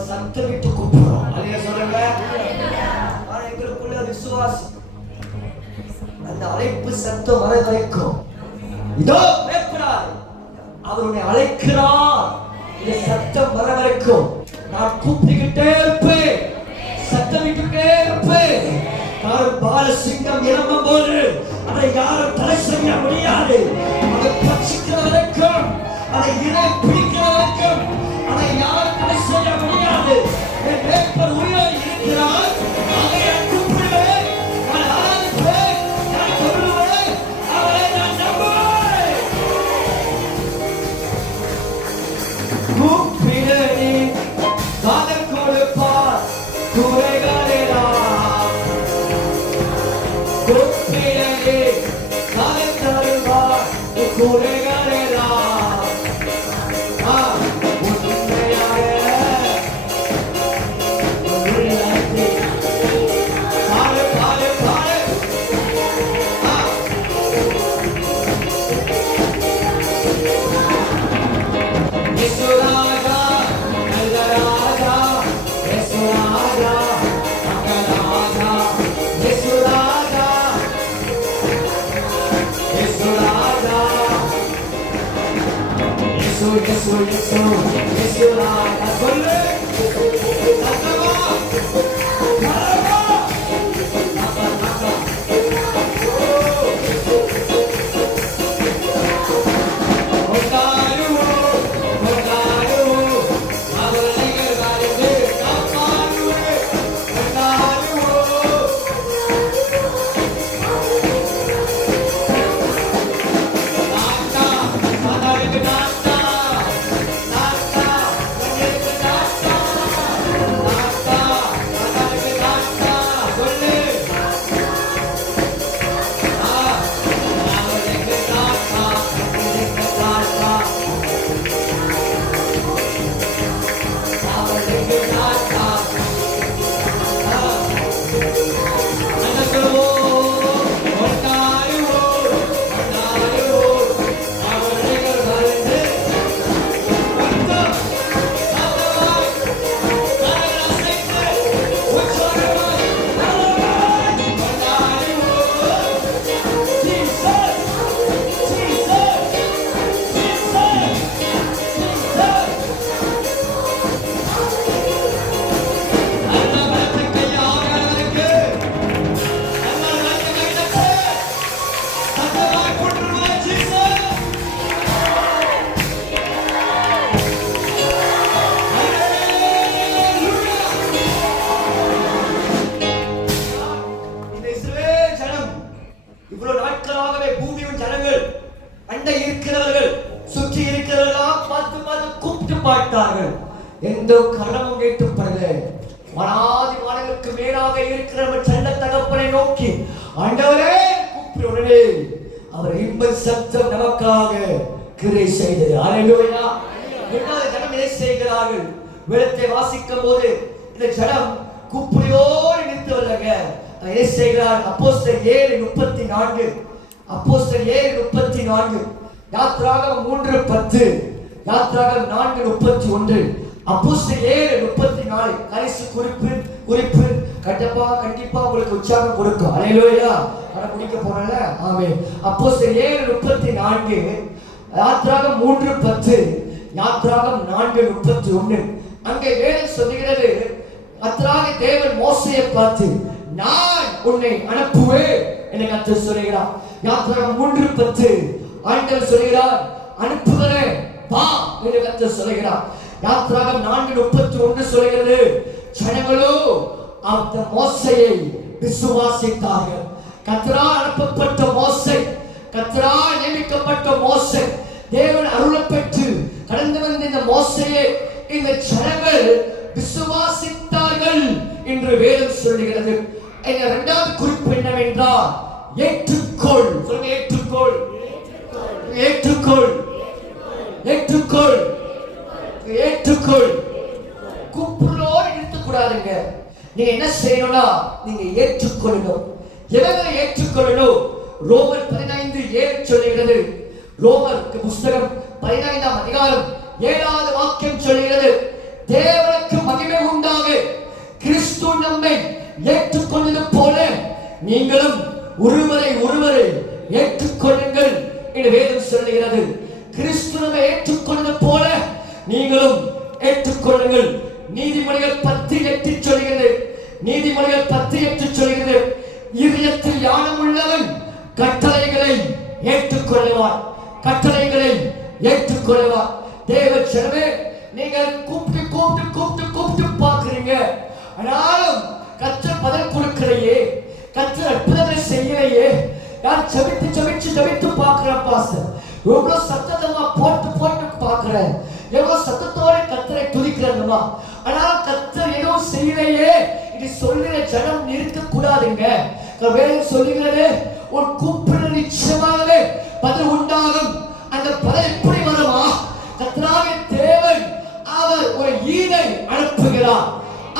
சத்தமிட்டு கூப்பிடுறோம். அதைய சொல்லுங்க. ஆனா எங்களுக்குள்ள விசுவாசம், அந்த அழைப்பு சத்தம் வர வரைக்கும் இதோ பயப்படாதே, அவர் உன்னை அழைக்கிறார். இந்த சத்தம் வர வரைக்கும் நான் கூப்பிட்டுக்கிட்டே இருப்பேன், சத்தமிட்டுக்கிட்டே இருப்பேன். பாலசிங்கம் இறங்கும் போது அதை யாரும் தடை செய்ய முடியாது. அதை பட்சிக்கிற வரைக்கும், அதை இறை பிடிக்கிற வரைக்கும் அதை யாரும் தடை செய்ய முடியாது. என் மேற்பர் உயிரோடு இருக்கிறார். அதை நான் கூப்பிடுவேன், நான் ஆராதிப்பேன், நான் சொல்லுவேன், அவரை நான் நம்புவேன். கூப்பிடனே காதல் கொடுப்பார் குறைகளெல்லாம். கூப்பிடனே காதல் தருவார் குறைகளெல்லாம். எந்த கரணமும் கேட்டுப்படல. மனாதி வானங்களுக்கு மேலாக இருக்கிற செல்ல தகப்பனை நோக்கி ஆண்டவரே கூப்பிட்டு உடனே அவர் இன்ப சத்தம் நமக்காக கிரை செய்தது. அல்லேலூயா. இரண்டாவது ஜனம் இதை செய்கிறார்கள். வேதத்தை வாசிக்கும் போது இந்த ஜனம் கூப்பிடியோடு நின்று வரலங்க. இதை செய்கிறார். அப்போஸ்தலர் 7:34, அப்போஸ்தலர் 7:34, யாத்திராகமம் 3:10, யாத்திராகமம் 4:31, அப்போஸ்தலர் 7:34. கடைசி குறிப்பு கண்டிப்பா உங்களுக்கு உற்சாகம் கொடுக்கும். அல்லேலூயா. அட முடிக்க போறல. ஆமென். அப்போஸ்தலர் 7:34, யாத்திராகமம் 3:10, யாத்திராகமம் 4:31. அங்கே வேதம் சொல்லுகிறது, கர்த்தராகிய தேவன் மோசேயை பார்த்து நான் உன்னை அனுப்புவேன் என்று கர்த்தர் சொல்கிறார். யாத்திராகமம் 3:10 ஆண்டவர் சொல்கிறார், அனுப்புகிறேன் வா என்று கர்த்தர் சொல்கிறார். யாத்திராகமம் 4:31 சொல்கிறது, ஜனங்களோ அந்த மோசேயை விசுவாசித்தார்கள். கர்த்தரால் அனுப்பப்பட்ட மோசே, கர்த்தரால் நியமிக்கப்பட்ட மோசே, தேவன் அருளப் பெற்று கடந்து வந்த இந்த மோசேயை இந்த ஜனங்கள் விசுவாசித்தார்கள் என்று வேதம் சொல்லுகிறது. இரண்டாவது குறிப்பு என்னவென்றால், ஏற்றுக்கொள். சொல்லுங்க, ஏற்றுக்கொள், ஏற்றுக்கொள், ஏற்றுக்கொள், ஏற்றுக்கொள். கூப்பிடலோடு நிறுத்தக்கூடாதுங்க. நீங்க என்ன செய்யணும்னா, நீங்க ஏற்றுக்கொள்ளணும். எதை ஏற்றுக்கொள்ளணும்? ரோமர் 15:7 சொல்லுகிறது. ரோமர் புஸ்தகம் 15ஆம் அதிகாரம் 7வது வாக்கியம் சொல்லுகிறது, தேவனுக்கு மகிமை உண்டாக கிறிஸ்து நம்மை ஏற்றுக்கொண்டது போல நீங்களும் ஒருவரை ஏற்றுக்கொள்ளுங்கள் என்று வேதம் சொல்லுகிறது. கிறிஸ்துவை ஏற்றுக்கொண்டது போல நீங்களும் ஏற்றுக்கொள்ளுங்கள். நீதிமொழிகள் 10:8 சொல்கிறது. நீதிமொழிகள் 10:8 சொல்கிறது, இதயத்தில் ஞானம் உள்ளவன் கட்டளைகளை ஏற்றுக்கொள்வார், கட்டளைகளை ஏற்றுக்கொள்வார். தேவ ஜனமே, நீங்கள் கூப்பிட்டு கூப்பிட்டு கூப்பிட்டு கூப்பிட்டு பார்க்கிறீங்க, ஆனாலும் கர்த்தர் பதில் கொடுக்கலையே, கர்த்தர் அற்புதங்களை செய்யலையே. நான் ஜெபித்து ஜெபித்து ஜெபித்து பார்க்கிறேன் பாஸ்டர், எவ்வளவு சத்தமா போட்டு போட்டு பார்க்கிறேன், எவ்வளவு சத்தத்தோட கர்த்தரை துதிக்கிறேன்மா, ஆனால் கர்த்தர் எதுவும் செய்யலையே. இது சொல்லுகிற ஜனம் நிறுத்த கூடாதுங்க. வேதம் சொல்லுகிறது, உன் கூப்பிடு நிச்சயமாகவே பதில் உண்டாகும். அந்த பதில் எப்படி வருமா? கர்த்தராகிய தேவன் அவர் ஒரு ஈதை அனுப்புகிறார்,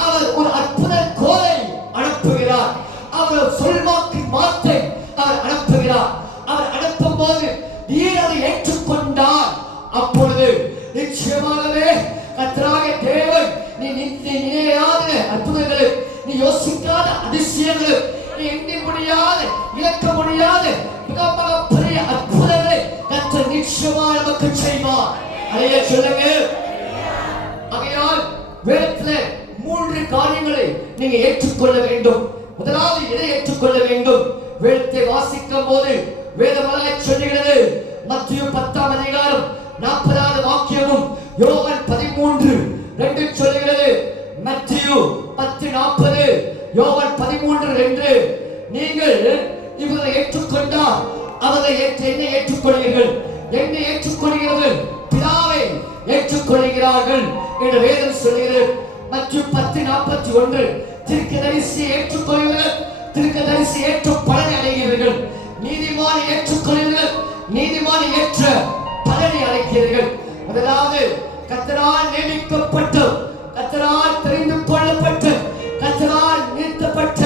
அவர் ஒரு அற்புத கோலை அனுப்புகிறார், அவர் சொல்வாக்கு வார்த்தை அவர் அனுப்புகிறார். அவர் அனுப்பும் போது நீர் அதை ஏற்றுக்கொண்டால் அப்பொழுது நிச்சயமாகவே கர்த்தராகிய தேவன் நீ நினையாத அற்புதங்களும், நீ யோசிக்காத அதிசயங்களும், நீ எண்ணி முடியாத இழக்க முடியாத மிக பெரிய அற்புதங்களை கர்த்தர் நிச்சயமாக நமக்கு செய்வார். அதையே சொல்லுங்க. ஆகையால் வேதத்திலே 3 காரியங்களை நீங்க ஏற்றுக்கொள்ள வேண்டும். முதலாவது எதை ஏற்றுக்கொள்ள வேண்டும்? வேதத்தை வாசிக்கும் போது வேதமலை சொல்லுகிறது, மத்தேயு 10ஆம் அதிகாரம் 40வது வாக்கியமும் யோவான் 13:2 சொல்லுகிறது. மத்தேயு 10:40, யோவான் 13:2. நீங்கள் இவரை ஏற்றுக்கொண்டால் அவரை என்னை ஏற்றுக்கொள்கிறீர்கள், என்னை ஏற்றுக்கொள்கிறீர்கள் பிதாவை ஏற்றுக்கொள்கிறார்கள் என்று வேதம் சொல்கிறது. மத்தேயு 10:41, தீர்க்கதரிசியை ஏற்றுக்கொள்கிறீர்கள், தீர்க்கதரிசி ஏற்ற பலனை அடைகிறீர்கள், நீதிமானை ஏற்றுக்கொள்கிறீர்கள், நீதிமானை ஏற்ற பலனை அடைகிறீர்கள். அதாவது கர்த்தரால் நியமிக்கப்பட்ட, கர்த்தரால் தெரிந்து கொள்ளப்பட்ட, கர்த்தரால் நிறுத்தப்பட்ட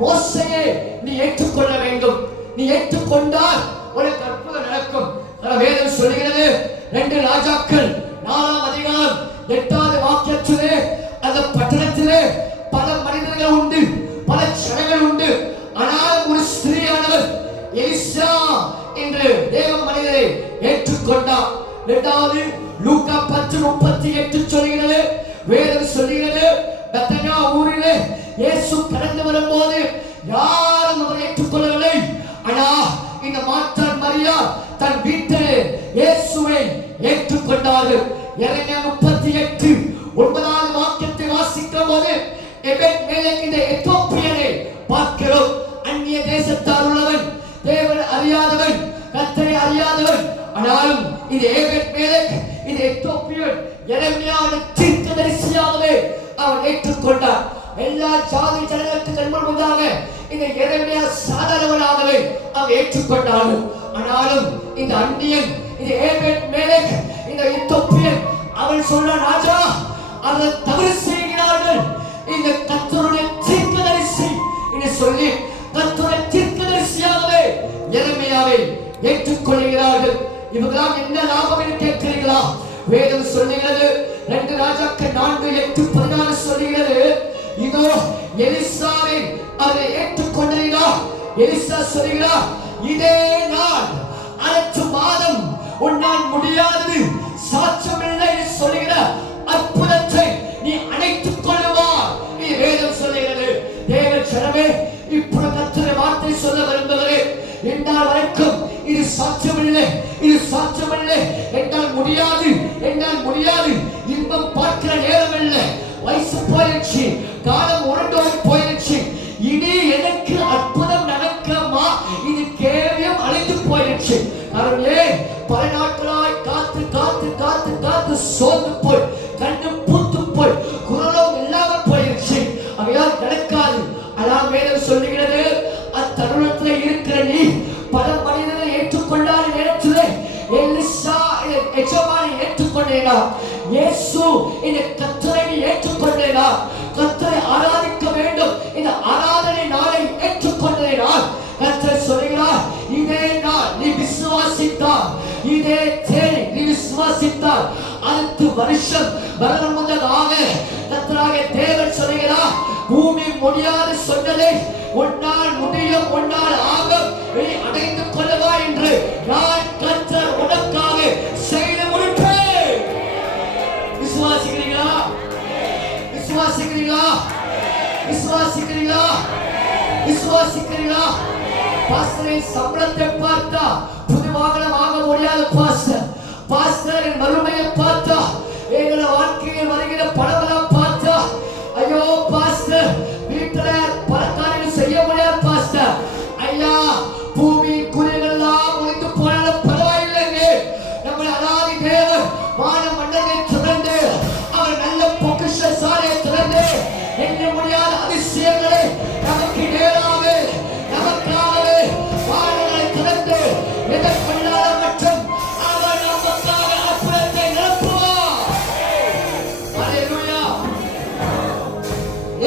மோசேயை நீ ஏற்றுக்கொள்ள வேண்டும். நீ ஏற்றுக்கொண்டால் உனக்கு அற்புதம் நடக்கும். வேதம் சொல்கிறது, 2 ராஜாக்கள் 4ஆம் அதிகாரம் 8வது வாக்கியத்திலே, அந்த பட்டணத்திலே பல மனிதர்கள் உண்டு, பல ஜனங்கள் உண்டு, ஆனால் ஒரு ஸ்திரீயானவர் எலிசா என்று தேவ மனிதரை ஏற்றுக்கொண்டார். இரண்டாவது லூக்கா 10:38 சொல்கிறது. வேதம் சொல்கிறது, பெத்தனியா ஊரிலே இயேசு கடந்து வரும்போது யாரும் அவரை ஏற்றுக்கொள்ளவில்லை. ஆனால் இந்த மார்த்தாள் மரியா தன் வீட்டிலே இயேசுவை ஏற்றுக்கொண்டார்கள். எரேமியா 38:9வது வாக்கியத்தை வாசிக்கும் போது எபெத்-மேலெக் இந்த எத்தியோப்பியனை பார்க்கிறோம். அந்நிய தேசத்தார் உள்ளவன், தேவனை அறியாதவன், கர்த்தரை அறியாதவன். ஆனாலும் இது எபெத்-மேலெக் இந்த எத்தியோப்பியன் எரேமியாவின் தீர்க்கதரிசியாகவே அவன் ஏற்றுக்கொண்டார். எல்லா ஜாதி ஜனங்களுக்கு முன்பாக இந்த எரேமியா சாதாரணவனாகவே அவன் ஏற்றுக்கொண்டார்கள். ஆனாலும் இந்த அந்நியன், இந்த எபெத்-மேலெக் இந்த எத்தியோப்பியன் அவன் சொல்ற ராஜா அதை தவறு செய்கிறார்கள், இந்த கர்த்தருடைய தீர்க்கதரிசி என்று சொல்லி கர்த்தருடைய தீர்க்கதரிசியாகவே எரேமியாவை ஏற்றுக்கொள்கிறார்கள். இவங்களாம் என்ன லாபம் என்று கேட்கிறீர்களா? வேதம் சொல்லுகிறது, 2 ராஜாக்கள் 4:8-14 சொல்லுகிறது, இதோ எலிசாவை அதை ஏற்றுக்கொண்டார். எலிசா சொல்கிறார், இதே நாள் அடுத்த மாதம் உன்னால் முடியாதது சாட்சியமில்லை சொல்லுகிற அற்புதத்தை நீ அணைத்துக் கொள்ளுவார். இது வேதம் சொல்லுகிறது. தேவ ஜனமே, இப்படி கர்த்தருடைய வார்த்தை சொல்ல விரும்புகிறேன். என்னால் வரைக்கும் இது சாட்சியமில்லை, இது சாட்சியமில்லை, என்னால் முடியாது, என்னால் முடியாது, இன்பம் பார்க்கிற நேரம் இல்லை, வயசு போயிடுச்சு, காலம் உருண்டோடு போயிடுச்சு, இனி எனக்கு அற்புதம் நடக்குமா, இது கேள்வியும் அழிந்து போயிடுச்சு. ஏன் பல நாட்களாய் காத்து காத்து காத்து காத்து சோர்ந்து போய் கண்ணு பூத்து போய் குரலும் இல்லாமல் போயிடுச்சு. அவையால் நடக்காது. ஆனால் வேதம் சொல்லுகிறது, அத்தருணத்தில் இருக்கிற நீ பல மனிதனை ஏற்றுக்கொள்ளாத நேரத்தில் எலிசா எஜமானை ஏற்றுக்கொண்டேனா, இயேசு இந்த கர்த்தரை ஏற்றுக்கொண்டேனா, கர்த்தரை ஆராதிக்க வேண்டும், இந்த ஆராதனை நாளை ஏற்றுக்கொண்டேனால் கர்த்தர் சொல்கிறார், இதே நாள் நீ விசுவாசித்தால், இதே தேதி நீ விசுவாசித்தால் அடுத்த வருஷம் வரும் முதலாக கர்த்தராகிய தேவன் சொல்கிறார், பூமி முடியாது சொன்னதை உன்னால் முடியும், உன்னால் ஆகும், நீ அடைந்து கொள்ளுவா என்று நான் பாஸ்டரின் சம்பளத்தை பார்த்தா புது வாகனம் வாங்க முடியாது பாஸ்டர். பாஸ்டரின் வறுமையை பார்த்தா, எங்களை வாழ்க்கையில் வருகிற பணமெல்லாம் பார்த்தா, ஐயோ பாஸ்டர் வீட்டுல பல காரியங்கள் செய்ய முடியாது பாஸ்டர். ஐயா, பூமி குறைகள் எல்லாம் முடிந்து போனாலும் பரவாயில்லைங்க. நம்மளை அனாதி தேவன் வான மண்டலை திறந்து, அவர் நல்ல பொக்கிஷ சாலையை திறந்து, எண்ண முடியாத அதிசயங்களை நமக்கு நேராக நமக்காகவே வானங்களை திறந்து எதற்கொள்ளாத மற்றும் அவர் நமக்காக அற்புதத்தை நிரப்புவார். அல்லேலூயா.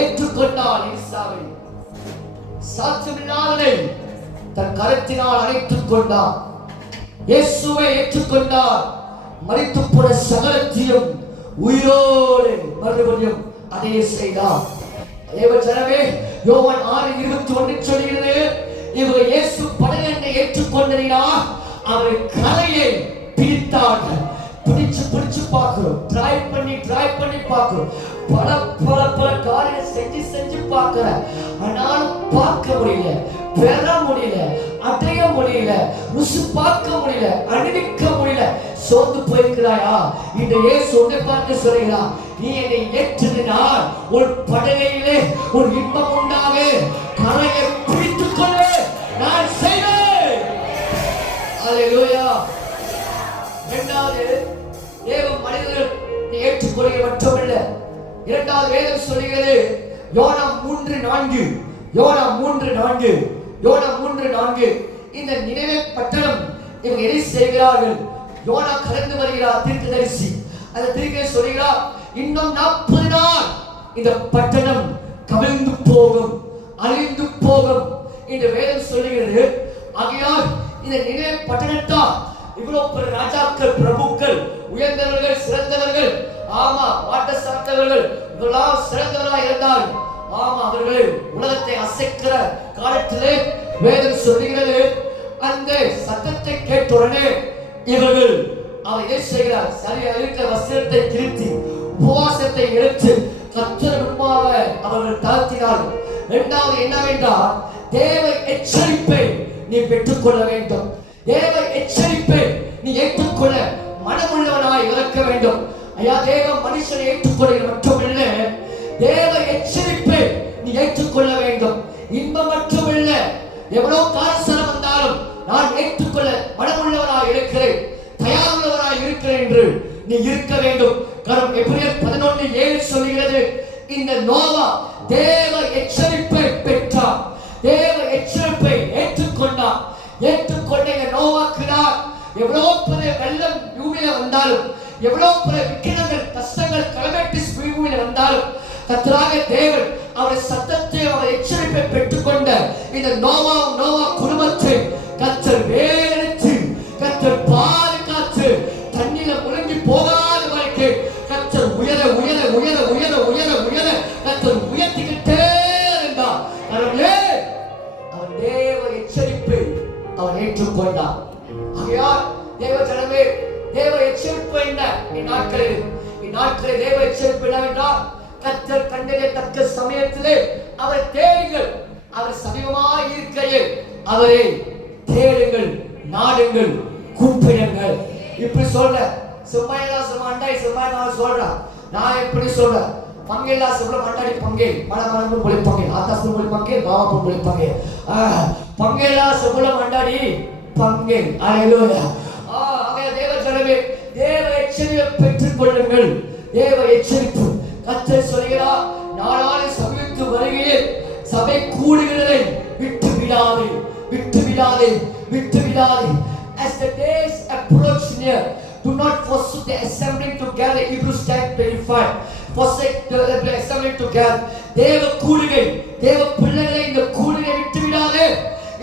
ஏற்றுக்கொண்டால் ஈசாவை சாட்சியில்லாதவனை தன் கரத்தினால் அணைத்துக் கொண்டார். இயேசுவை ஏற்றுக்கொண்டார். மரித்து போன சகலத்தையும் உயிரோடு மறுபடியும் அதே செய்தார். தேவ ஜனமே, யோவான் 6:21 சொல்கிறது, இவர் இயேசு படகை ஏற்றுக்கொண்டதினால் அவர் கரையை பிரித்தார்கள். பிடிச்சு பார்க்கிறோம், ட்ரை பண்ணி பார்க்கிறோம், பல காரியம் செஞ்சு பார்க்கிற, ஆனாலும் பார்க்க முடியல, பெற முடியல, அடைய முடியல, ருசி பார்க்க முடியல, அணிவிக்க முடியல. சோர்ந்து போயிருக்கிறாயா? இந்த இயேசு உன்னை பார்த்து சொல்கிறார், நீ என்னை ஏற்றினால் உன் படகையிலே ஒரு இன்பம் உண்டாக, கரையை பிடித்துக் கொள்ள நான் செய்வேன். அல்லேலூயா. இரண்டாவது, தேவ மனிதர்கள் ஏற்றுக்கொள்கிற மட்டுமல்ல, இரண்டாவது வேதம் சொல்கிறது, யோனா 3:4 இந்த நினைவே பட்டணம் இவங்க என்ன செய்கிறார்கள்? யோனா கடந்து வருகிறார், தீர்க்கதரிசி. அந்த தீர்க்கதரிசி சொல்கிறார், இன்னும் 40 நாள் இந்த பட்டணம் கவிழ்ந்து போகும், அழிந்து போகும் இந்த வேதம் சொல்கிறது. ஆகையால் இந்த நினைவே பட்டணத்தால் இவ்வளவு பெரிய ராஜாக்கள், பிரபுக்கள், உயர்ந்தவர்கள், சிறந்தவர்கள், ஆமா வாட்ட சார்ந்தவர்கள், இவெல்லாம் சிறந்தவர்களாக இருந்தால், ஆமா அவர்கள் உலகத்தை அசைக்கிற காலத்திலே வேதம் சொல்லுகிறது, அந்த சத்தத்தை கேட்டுடனே இவர்கள் அவர் என்ன செய்கிறார்? சரியா இருக்கிற வஸ்திரத்தை கிழித்து உபவாசத்தை எடுத்து கர்த்தர் முன்பாக அவர்கள் தாழ்த்தினார்கள். இரண்டாவது என்னவென்றால், தேவ எச்சரிப்பை நீ பெற்றுக்கொள்ள வேண்டும். தேவ எச்சரிப்பை நீ ஏற்றுக்கொள்ள மனமுள்ளவனாய் இருக்க வேண்டும். ஐயா, தேவ மனுஷனை ஏற்றுக்கொள்ள மட்டுமல்ல, தேவ எச்சரிப்பை நீ ஏற்றுக்கொள்ள வேண்டும். இன்பம் மட்டுமல்ல, எவ்வளவு காரசனம் வந்தாலும் நான் ஏற்றுக்கொள்ள மனமுள்ளவனாய் இருக்கிறேன், தயாருள்ளவனாய் இருக்கிறேன் என்று நீ இருக்க வேண்டும். காரணம் எபிரேயர் 11:7 சொல்கிறது, இந்த நோவா தேவ எச்சரிப்பை பெற்றார், தேவ எச்சரிப்பை ஏற்றுக்கொண்டார். ஏற்றுக்கொண்ட இந்த நோவாக்குதான் எவ்வளவு பெரிய வெள்ளம் பூமியில வந்தாலும், எவ்வளவு பெரிய விக்கிரங்கள், கஷ்டங்கள், கலமெட்டிஸ் பூமியில வந்தாலும், கர்த்தராக தேவன் அவருடைய சத்தத்தை, அவருடைய எச்சரிப்பை பெற்றுக்கொண்ட இந்த நோவா குடும்பத்தை கர்த்தர் வேலெடுத்து, கர்த்தர் பாதுகாத்து, தண்ணீர முழுங்கி போகாத வரைக்கு கர்த்தர் உயர கர்த்தர் உயர்த்திக்கிட்டே இருந்தார். அவர் தேவ எச்சரிப்பை அவர் ஏற்றுக்கொண்டார். ஆகையால் தேவ ஜனமே, தேவ எச்சரிப்பு என்ன? இந்நாட்களில் தேவ எச்சரிப்பு என்னவென்றால், கர்த்தர் கண்டறியத்தக்க சமயத்திலே அவரை தேடுங்கள், அவர் சமீபமாய் இருக்கையில் அவரை தேடுங்கள், நாடுங்கள், கூப்பிடுங்கள். இப்படி சொல்ற சும்மாயெல்லாம் சும்மாண்டாய் சும்மா சொல்றான். நான் எப்படி சொல்றேன்? பங்கேலா சொல்ல மாட்டாடி பங்கே மனமனமும் போலி பங்கே ஆகாசம் போலி பங்கே பாவம் போலி பங்கே பங்கேலா சொல்ல மாட்டாடி பங்கே. அல்லேலூயா. ஆக தேவ ஜனமே, தேவ எச்சரிப்பை பெற்றுக் கொள்ளுங்கள். தேவ எச்சரிப்பு கர்த்தர் சொல்கிறார், நாளான சமீபத்து வருகையில் சபை கூடுகிறதை விட்டு விடாதே. As the days approach near, do not forsake the assembling together. Hebrews 10:25. Forsake the assembling together. தேவ கூடுகை, தேவ பிள்ளைகளை இந்த கூடுகை விட்டு விடாதே.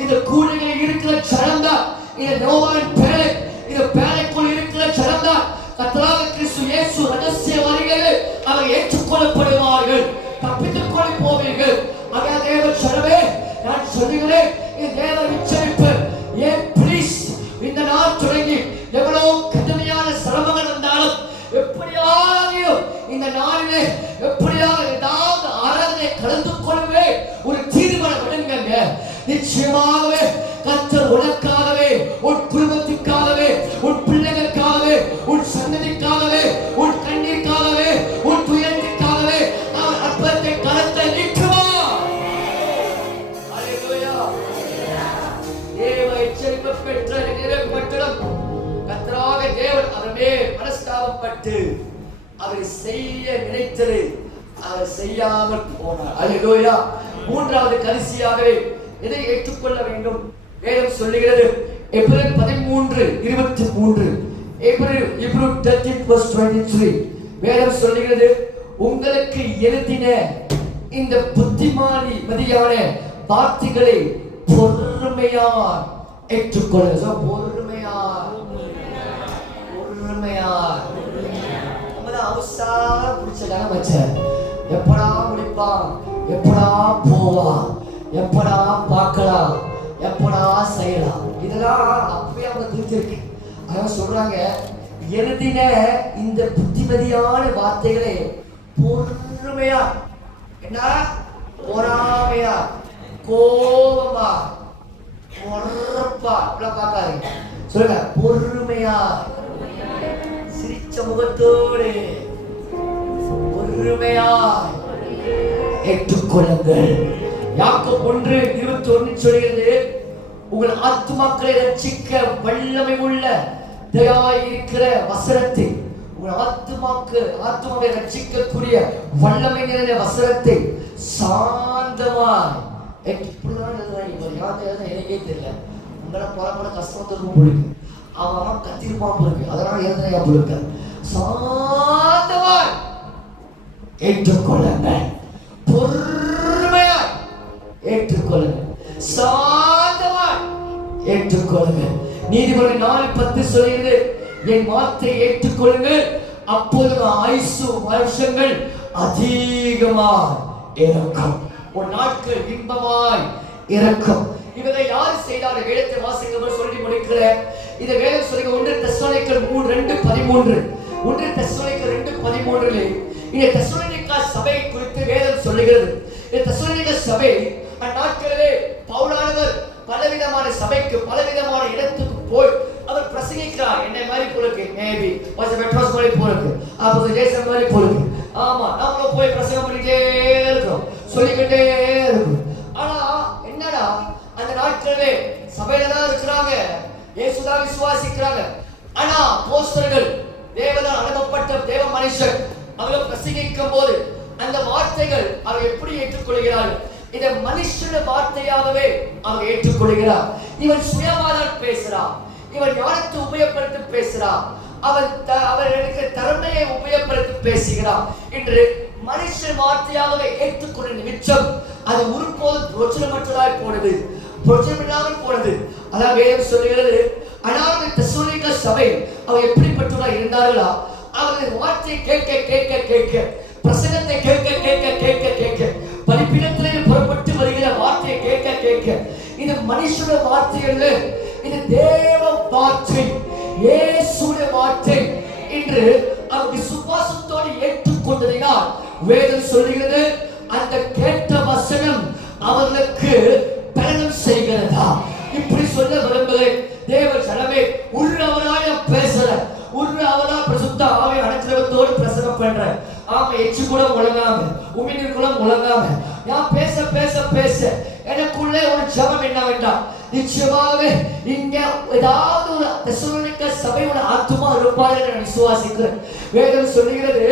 இந்த கூடுகை இருக்கிற சரந்தா, இந்த நோவாவின் பேழை, இந்த பேழைக்குள் இருக்கிற சரந்தா கர்த்தராகிய கிறிஸ்து இயேசு ரகசிய வருகையில் அவர் ஏற்றுக்கொள்ளப்படுவார்கள், தப்பித்துக் கொண்டு போவீர்கள். ஆகையா தேவ ஜனமே, நான் சொல்லுகிறேன், இந்த தேவ எச்சரிப்பு ஏன் ப்ளீஸ் இந்த நாள் தொடங்கி எவ்வளவு கடுமையான சிரமங்கள் வந்தாலும் எப்படியாகியும் இந்த நாளிலே எப்படியாக ஏதாவது ஆராதனை கலந்து கொள்ளவே ஒரு தீர்மானம் எடுங்க. நிச்சயமாகவே பயப்பட்டு அவர் செய்ய நினைத்தது அவர் செய்யாமல் போனார். அல்லேலூயா. மூன்றாவது கடைசியாகவே எதை ஏற்றுக்கொள்ள வேண்டும்? வேதம் சொல்லுகிறது எபிரேயர் 13:23. Hebrew 13:23. வேதம் சொல்லுகிறது உங்களுக்கு எழுதின இந்த புத்திமதியான வார்த்தைகளை பொறுமையாய் ஏற்றுக்கொள்ள. பொறுமையாய் அவசரம் பிடிச்சதான வச்சேன். எப்படா முடிப்பான், எப்படா போவான், எப்படா பார்க்கலாம், எப்படா செய்யலாம், இதெல்லாம் அப்பவே அவங்க தெரிஞ்சிருக்கு. அதான் சொல்றாங்க எழுதின இந்த புத்திமதியான வார்த்தைகளை பொறுமையா, என்ன பொறாமையா, கோபமா, பொறுப்பா பார்க்காதீங்க. சொல்லுங்க பொறுமையா, சிரிச்ச முகத்தோடு பொறுமையாய் ஏற்றுக்கொள்ளுங்கள். யாக்கோபு 1:21 சொல்கிறது உங்கள் ஆத்துமாக்களை ரட்சிக்க வல்லமை உள்ள தயாய் இருக்கிற வசனத்தை, உங்கள் ஆத்துமாவை ரட்சிக்கக்கூடிய வல்லமை நிறைந்த வசனத்தை சாந்தமாய் எனக்கே தெரியல. உங்களை பல கஷ்டத்திற்கும் பிடிக்கும், அவன் கத்திருப்பான் இருக்கு, அதனால எழுதுனையா இருக்கு. சாந்தமாய் ஏற்றுக்கொள்ளுங்க, பொறுமையாய் ஏற்றுக்கொள்ளுங்க, சாந்தமாய் ஏற்றுக்கொள்ளுங்க. நீதிமொழிகள் 4:10 சொல்கிறது என் வார்த்தையை ஏற்றுக்கொள்ளுங்கள் அப்போது ஆயுசு வருஷங்கள் அதிகமாய் இருக்கும், ஒரு நாட்கள் இன்பமாய் இருக்கும். இவரை யார் செய்தார்? வேதத்தை வாசிக்கும்போது சொல்லி முடிக்கிறேன். இதை வேதம் சொல்லி 1 தெசலோனிக்கர் 2:13 1 தெசலோனிக்கர் 2:13 இந்த தெசலோனிக்கா சபை குறித்து வேதம் சொல்லுகிறது. இந்த தெசலோனிக்கா சபை அந்நாட்களிலே பவுலானவர் பலவிதமான சபைக்கு பலவிதமான இடத்துக்கு போய் அவர் பிரசங்கிக்கிறார். என்னை மாதிரி போலுக்கு மேபி மெட்ரோஸ் மாதிரி போலுக்கு அப்போ தேசம் மாதிரி போலுக்கு. ஆமா, நாமளும் போய் பிரசங்கம் பண்ணிட்டே இருக்கிறோம், சொல்லிக்கிட்டே இருக்கும். ஆனா என்னடா அந்த நாட்களிலே சபையில தான் இருக்கிறாங்க, இயேசுதான் விசுவாசிக்கிறாங்க. ஆனா போஸ்டர்கள் தேவனால் அனுப்பப்பட்ட தேவ மனுஷர் அவர்கள் பிரசங்கிக்கும் போது அந்த வார்த்தைகள் அவர் எப்படி ஏற்றுக்கொள்கிறார்கள்? இதை மனுஷன வார்த்தையாகவே அவர் ஏற்றுக்கொள்கிறார். இவன் சுயமாதான் பேசுறான், இவன் ஞானத்தை உபயோகப்படுத்தி பேசுறான், அவர் எடுக்கிற திறமையை உபயோகப்படுத்தி பேசுகிறான் என்று மனுஷன் வார்த்தையாகவே ஏற்றுக்கொண்ட நிமிஷம் அது ஒருபோது பிரோஜனமற்றதாய் போனது, பிரோஜனமில்லாமல் போனது. அதான் வேதம் சொல்லுகிறது. ஆனால் தெசலோனிக்கா சபை அவர் எப்படிப்பட்டவர்களா இருந்தார்களா? அவர்கள் வார்த்தையை கேட்க கேட்க கேட்க, பிரசங்கத்தை கேட்க கேட்க கேட்க கேட்க, பலிபீடத்திலே புறப்பட்டு வருகிற வார்த்தையை கேட்க கேட்க, இது மனுஷன வார்த்தை அல்ல, இது தேவ வார்த்தை, இயேசுவின் வார்த்தை என்று அவர் விசுவாசத்தோடு ஏற்றுக்கொண்டதினால் வேதம் சொல்லுகிறது அந்த கேட்ட வசனம் அவர்களுக்கு பலனம் செய்கிறதா. இப்படி சொல்ல விரும்புகிறேன். தேவ ஜனமே, உள்ளவராய பேசுற, உள்ளவரா பிரசுத்த ஆவை அனுக்கிரகத்தோடு பிரசங்கம் பண்ற. ஆமா, எச்சு கூட முழங்காம, உமிழ்நீர் கூட முழங்காம, நான் பேச பேச பேச எனக்குள்ளே ஒரு ஜபம் என்னவென்றா, நிச்சயமாகவே இங்க ஏதாவது ஒரு தெசலோனிக்கா சபையோட ஆத்துமா இருப்பார் என்று நான் விசுவாசிக்கிறேன். வேதம் சொல்லுகிறது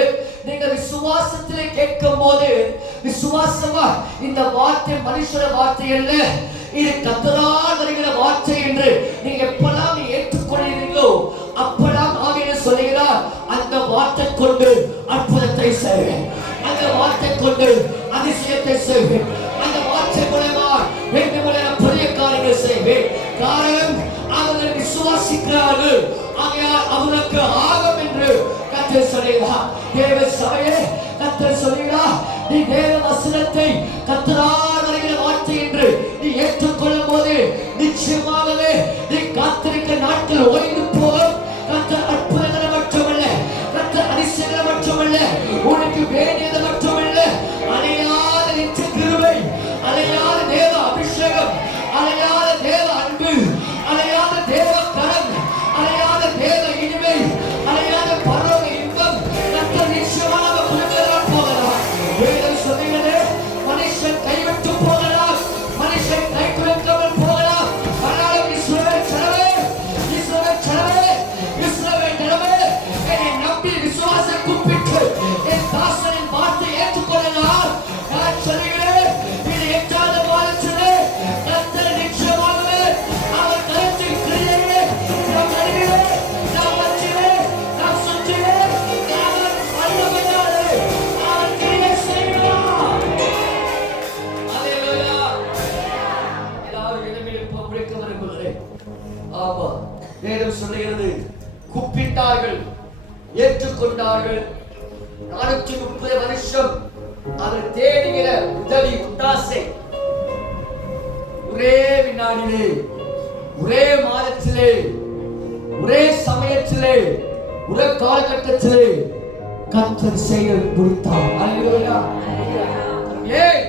நீங்க விசுவாசத்திலே கேட்கும் போது விசுவாசமா இந்த வார்த்தை மனுஷர வார்த்தை அல்ல, இது கர்த்தரால் வருகிற வார்த்தை என்று நீங்க எப்பெல்லாம் ஏற்றுக்கொள்கிறீர்களோ அப்பெல்லாம் ஆவியானவர் சொல்லுகிறார் அந்த வார்த்தை கொண்டு அற்புதத்தை செய்வேன், அந்த வார்த்தை கொண்டு அதிசயத்தை செய்வேன், அந்த வார்த்தை மூலமா வேண்டுமான பெரிய காரியங்கள் செய்வேன். காரணம் அவர்கள் விசுவாசிக்கிறார்கள், ஆகையால் அவர்களுக்கு ஆகும் என்று கர்த்தர் சொல்லுகிறார். தேவ சபையே, கர்த்தர் சொல்லுகிறார் நீ தேவ வசனத்தை கர்த்தரால் வருகிற வார்த்தை என்று நீ ஏற்றுக்கொள்ளும் போது நிச்சயமாகவே நீ காத்திருக்க நாட்கள் ஓய்ந்து போகும். கர்த்தர் அற்புதங்களை மட்டுமல்ல, கர்த்தர் அதிசயங்களை மட்டுமல்ல, உனக்கு வேண்டியது மட்டுமல்ல, அலையாத நித்திய கிருபை, அலையாத தேவ அபிஷேகம், அலையாத தேவ அன்பு, அலையாத தேவ கரம், அலையாத தேவ இனிமை, அலையாத பரவ இன்பம் கர்த்தர் நிச்சயமாக கொடுக்கதான் போகிறார். வேதம் சொல்லுகிறது மனுஷன் கைவிட ஆமா, வேதம் சொல்லுகிறது கூப்பிட்டார்கள், ஏற்றுக்கொண்டார்கள். 430 வருஷம் அவர் தேடுகிற உதவி உத்தாசை ஒரே வினாடிலே, ஒரே மாதத்திலே, ஒரே சமயத்திலே, ஒரே காலகட்டத்திலே கர்த்தர் செய்ய முடித்தார். அல்லேலூயா. ஏன்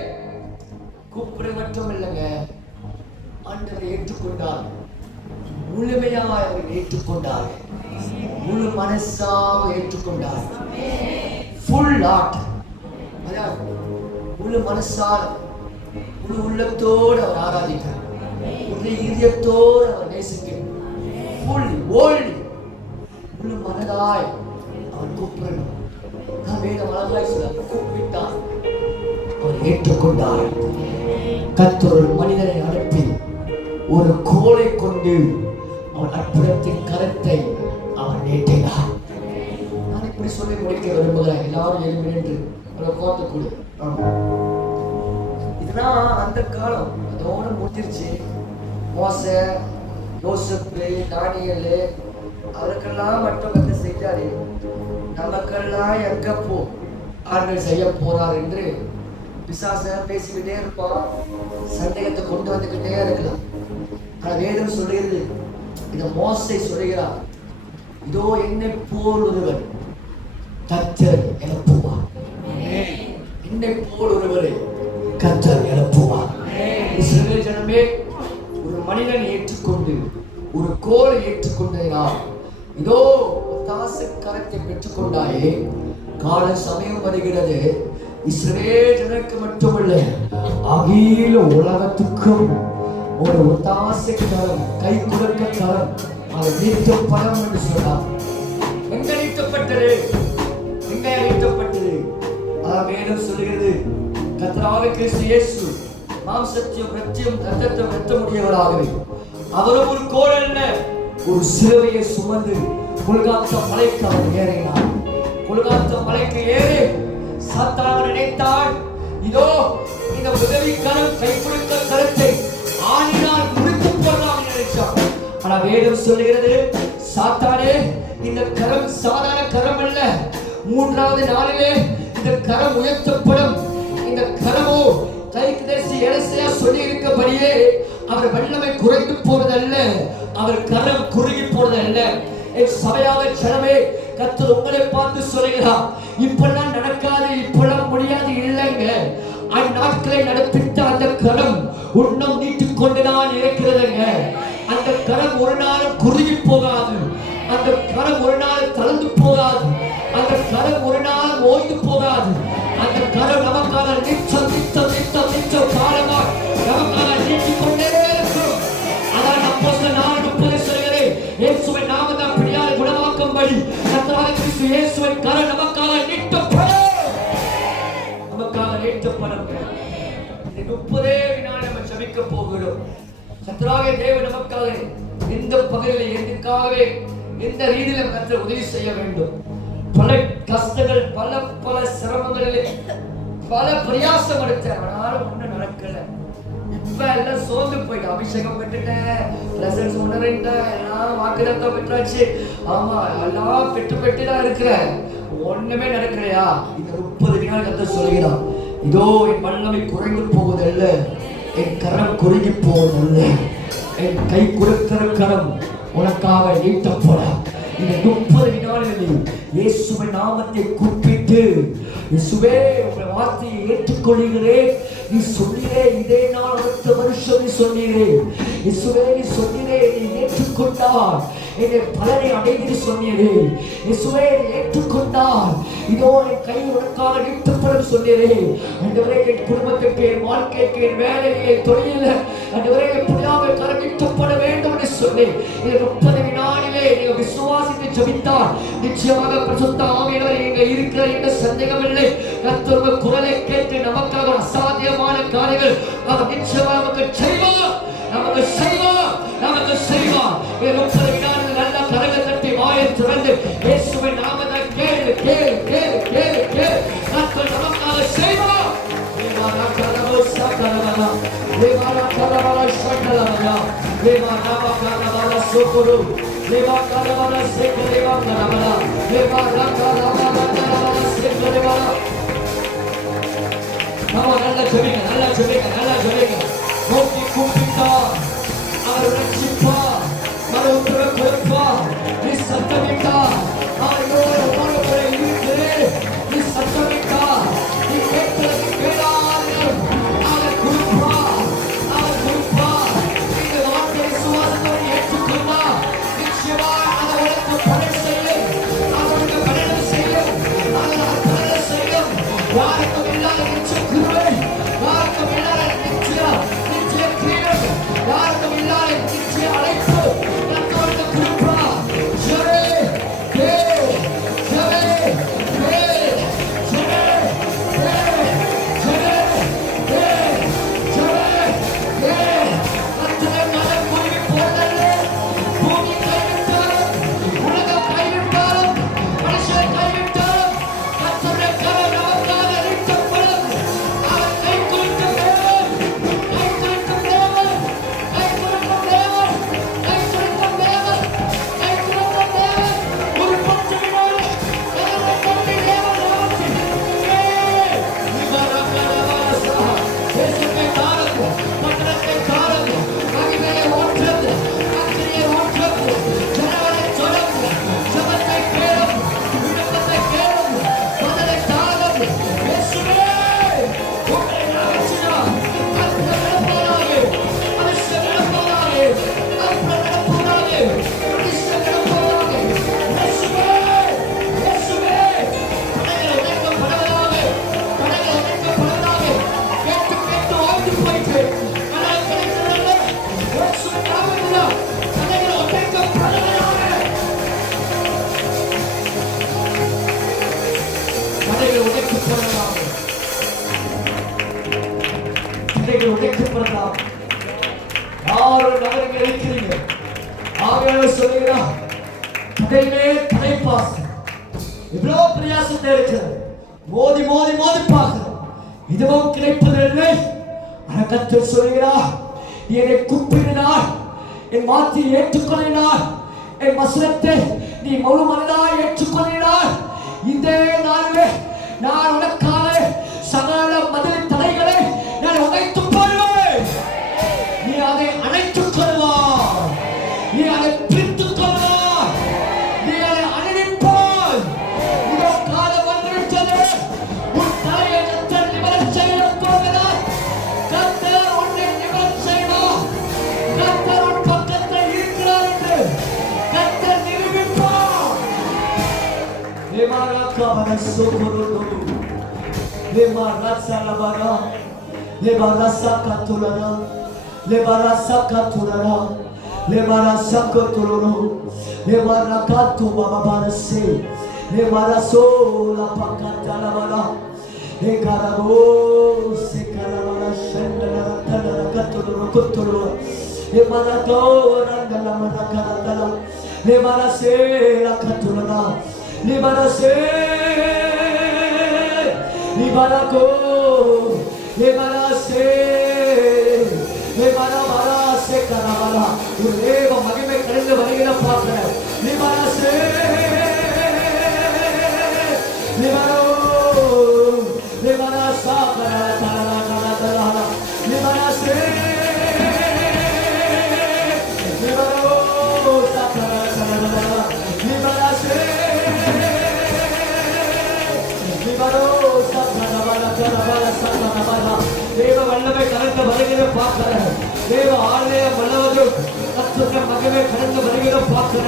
கூப்பிட மட்டும் இல்லைங்க, ஆண்டவரை ஏற்றுக்கொண்டார், முழுமையாக அவரை ஏற்றுக்கொண்டார், முழு மனசாக ஏற்றுக்கொண்டார். ஃபுல் ஹார்ட், முழு மனசால், முழு உள்ளத்தோடு அவர் ஆராதிக்கிறார், முழு இதயத்தோடு அவர் நேசிக்கிறார். ஃபுல் ஓல்ட், முழு மனதாய் அவர் கூப்பிடணும். நான் வேதம் அழகாய் சொல்ல, கூப்பிட்டார், அவர் ஏற்றுக்கொண்டார். கர்த்தர் ஒரு மனிதனை அனுப்பி ஒரு கோலை கொண்டு அவன் அற்புதத்தின் கரத்தை அவன் நீட்டினார். நான் இப்படி சொல்லி முடிக்க விரும்புகிறேன். எல்லாரும் எழுப்பி நின்று உட்கார்ந்து கொடு. இதெல்லாம் அந்த காலம், அதோட முடிஞ்சிருச்சு. மோசே, யோசேப்பு, தானியேல் அவருக்கெல்லாம் மட்டும் வந்து செஞ்சாரு. நமக்கெல்லாம் எங்க போ ஆண்டவர் செய்ய போறார் என்று பிசாச பேசிக்கிட்டே இருப்பான், சந்தேகத்தை கொண்டு வந்துகிட்டே இருக்கலாம். ஆனா வேதம் சொல்லுகிறது, இந்த மோசே சொல்லுகிறார், இதோ என்னை போல் ஒருவன் கர்த்தர் எழுப்புவார், என்னை போல் ஒருவரை கர்த்தர் எழுப்புவார். இஸ்ரவேல் ஜனமே, ஒரு மனிதனை ஏற்றுக்கொண்டு ஒரு கோலை ஏற்றுக்கொண்டால், இதோ ஒத்தாசை கரத்தை பெற்றுக்கொண்டாயே, கால சமயம் வருகிறது, இஸ்ரவேல் ஜனங்களுக்கு மட்டுமல்ல அகில உலகத்துக்கும் ஒரு ஒத்தாசை கரம், கை கொடுக்க கரம் அவர் நீட்டப்படும் என்று சொன்னார். எங்க நீட்டப்பட்டது? எங்க நீட்டப்பட்டது? வேதம் சொல்லுகிறது, கர்த்தராகிய கிறிஸ்து இயேசு மாம்சத்தையும் இரத்தத்தையும் ரத்தத்தையும் வெட்ட முடியவராகவே அவரும் ஒரு கோல் அல்ல, ஒரு சிலுவையை சுமந்து கொல்கத்தா மலைக்கு அவர் ஏறினார். கொல்கத்தா மலைக்கு ஏறி சாத்தான் நினைத்தான், இதோ இந்த உதவி கரம், கை கொடுத்த கரத்தை ஆணினால் முறித்து போடலாம் நினைச்சான். ஆனா வேதம் சொல்லுகிறது, சாத்தானே, இந்த கரம் சாதாரண கரம் அல்ல, 3வது நாளிலே இந்த கரம் உயர்த்தப்படும். இந்த கரமோ கைக்கு எலசையா சொல்லி இருக்கபடியே அவர் வல்லமை குறைந்து போவதல்ல, அவர் கரம் குறுகி போவதல்ல. என் சபையாக ஜனமே, கர்த்தர் உங்களை பார்த்து சொல்லுகிறார், இப்பெல்லாம் நடக்காது, இப்பெல்லாம் முடியாது இல்லைங்க. அந்நாட்களை நடப்பித்த அந்த கரம் இன்னும் நீட்டிக் கொண்டுதான் இருக்கிறதுங்க. அந்த கரம் ஒரு நாளும் குறுகி போகாது, அந்த கரம் ஒரு நாள் தளர்ந்து போகாது, அந்த கரம் ஒரு நாள் ஓய்ந்து போகாது. அந்த கரம் நமக்காக நிச்சம் நிச்சம் நிச்சம் நிச்சம் காலமாக நமக்காக நீட்டிக் கொண்டே இருக்கும். அதான் அப்போஸ்தலர் 4:30 சொல்கிறேன், இயேசுவின் நாமத்தால் பிணியாரை குணமாக்கும்படி கர்த்தராகிய கிறிஸ்து இயேசுவின் கரம் நமக்காக நீட்டப்படும், நமக்காக நீட்டப்படும். இந்த 30 வினாடி நம்ம ஜெபிக்க போகிறோம். கர்த்தராகிய தேவன் நமக்காக இந்த பகுதியில் எதுக்காகவே இந்த ரீதியில கர்த்தர் உதவி செய்ய வேண்டும். பல கஷ்டங்கள், பல பல சிரமங்களிலே பல பிரயாசம் எடுத்தேன், ஆனாலும் ஒன்றும் நடக்கல. இப்ப எல்லாம் சோர்ந்து போயிட்டு, அபிஷேகம் பெற்றுட்டேன், லெசன்ஸ் உணர்ந்தேன், எல்லாம் வாக்குதத்தம் பெற்றாச்சு, ஆமா எல்லாம் பெற்றுதான் இருக்கிறேன், ஒண்ணுமே நடக்கலையா? இந்த 30 நாள் கர்த்தர் சொல்கிறார், இதோ என் வல்லமை குறைந்து போவதல்ல, என் கரம் குறுகி போவதல்ல, என் கை கொடுக்கிற கரம் உனக்காக நீட்டப்பட. இந்த 30 நாளில் இயேசுவின் நாமத்தை கூப்பிட்டு, இயேசுவே உங்கள் வார்த்தையை ஏற்றுக்கொள்கிறேன், நீ சொன்னீரே இதே நாள் அடுத்த வருஷம் நீ சொன்னீரே, இயேசுவே நீ சொன்னீரே, நீ ஏற்றுக்கொண்டார் என்னை பலனை அடைந்து சொன்னீரே, இயேசுவே நீ ஏற்றுக்கொண்டார், இதோ என் கை உனக்காக நீட்டப்படும் சொன்னீரே. ஆண்டவரே, என் குடும்பத்திற்கு, என் வாழ்க்கைக்கு, என் வேலையில், என் தொழிலில் ஆண்டவரே எப்படியாவது கரம் நீட்டப்பட வேண்டும் என்று சொன்னேன். இந்த 30 நாளிலே நீங்க விசுவாசித்து ஜெபித்தால் நிச்சயமாக பரிசுத்த ஆவியானவர் இங்க இருக்கிற என்ற சந்தேகம் இல்லை. கர்த்தர் உங்கள் குரலை கேட்டு நமக்காக அசாத்தியமான காரியங்கள் அவர் நிச்சயமாக நமக்கு செய்வார், நமக்கு செய்வார், நமக்கு செய்வார். 30 நாளில் நல்ல கரங்களை தட்டி வாயை திறந்து இயேசுவின் நாமத்தை கேளு கேளு கேளு கேளு கேளு, கர்த்தர் நமக்காக செய்வார். Devara கரவோ சகரவனா, Devara கரவரா சகரவனா. Sekalamaya, Leva Rama Karavara Sokuru, Leva Karavara Sekaleva Karavara, Leva Raka Rama Karavara Sekaleva. Nama நல்லா ஜெபிங்க. நோக்கி கூப்பிட்டா அவர் ரட்சிப்பா, மன உத்தரவு கொடுப்பா. நீ சத்தமிட்டா அவரோட உணர்வுகளை இருக்கிறேன். நீ சத்தமிட்டா நீ கேட்கிறது கேளாது. அவர் கொடுப்பா. இந்த வார்த்தை சுவாசத்தை ஏற்றுக்கொண்டா நிச்சயமா அதை உனக்கு பலன் செய்யும். அவனுக்கு பலன் செய்யும். அவர் பலன் செய்யும். யாருக்கும் இல்லாத நிச்சய கிருபை, யாருக்கும் இல்லாத நிச்சய கிருபை, யாருக்கும் இல்லாத நிச்சய அழைப்பு கர்த்தருக்கு கொடுப்பா. ஜெபே கர்த்தரை மனம் குறுகி போனதல்ல. பூமி கைவிட்டாலும், உலகம் கைவிட்டாலும், மனுஷன் கைவிட்டாலும் கர்த்தருடைய கரம் நமக்காக நீட்டப்படும். அவர் கை குலுக்கும் தேவன், கை குலுக்கும் தேவன், கை குலுக்கும் தேவன், கை குலுக்கும் தேவன், கை குலுக்கும் தேவன். ஒரு பட்சமினால் கதவை தட்டி தேவன் நமக்கு தேசத்தை தாரது, பட்டணத்தை தாரது, மகிமையை ஊற்றது, அக்கினியை ஊற்றது, ஜனங்களை தொடர்ந்து, ஜபத்தை கேளும், விண்ணப்பத்தை கேளும், பதிலை தாரும். இயேசுவே, உம்மை அழைச்சினார். அற்புதம் நடப்பதாக, அதிசயம் நடப்பதாக, அற்புதம் நடப்பதாக, அதிசயம் நடப்பதாக. இயேசுவே, தடைகள் உடைக்கப்படுவதாக, கேட்டு வாழ்ந்து போயிட்டு ஆனால் கிடைக்கிறதில்லை. இயேசுவின் நாமத்தினால் தடைகள் உடைக்கப்படுவதாக. தடைகள் உடைக்கப்படுவதாக. யாரும் நகரங்க இருக்கிறீங்க. ஆவியானவர் சொல்லுகிறார், தடையிலே தடைப்பாசு இவ்வளவு பிரயாசத்தை இருக்கிறது. மோதி பார்க்கிறோம், இதுவும் கிடைப்பதில்லை. ஆனா கர்த்தர் சொல்லுகிறார், நீ என்னை கூப்பிடினார், என் வார்த்தையை ஏற்றுக்கொள்ளினார், என் வசனத்தை நீ முழு மனதாய் ஏற்றுக்கொள்ளினார், இந்த நாளிலே நான் உனக்கான சகல மதில் தடைகளை நான் உடைத்து போடுவேன். நீ அதை அணைத்துக் கொள்வாய், நீ அதை பிரித்துக் கொள்வாய், நீ அதை அணிவிப்பாய். இதோ காலம் வந்துவிட்டது. உன் தலையை கர்த்தர் நிமிரச் செய்யப் போகிறார். கர்த்தர் உன்னை நிமிரச் செய்வார். கர்த்தர் உன் பக்கத்தில் இருக்கிறார் என்று கர்த்தர் நிரூபிப்பார். Lemaraka sokoro, lemarasa labara, lemarasa katulana, lemarasa katulana, lemarasa katulano, lemarakato babarase, lemaraso la pakata labara, lekarabo sekarabara shendana tana katulano katulano, lemarato randala marakarandala, lemarase la katulana. Libarase, libarako, libarase, libarabarase karabara. உன்லேவ மகிமை கடந்து வருகிற பார்க்கிற libarase, libaro, libarasa karabara, libarase, libaro, karabara, libarase. தேவ வல்லமை கலந்து வருகிற பார்க்கிற தேவ ஆலய வல்லவது கர்த்தருடைய மகிமை கலந்து வருகிற பார்க்கிற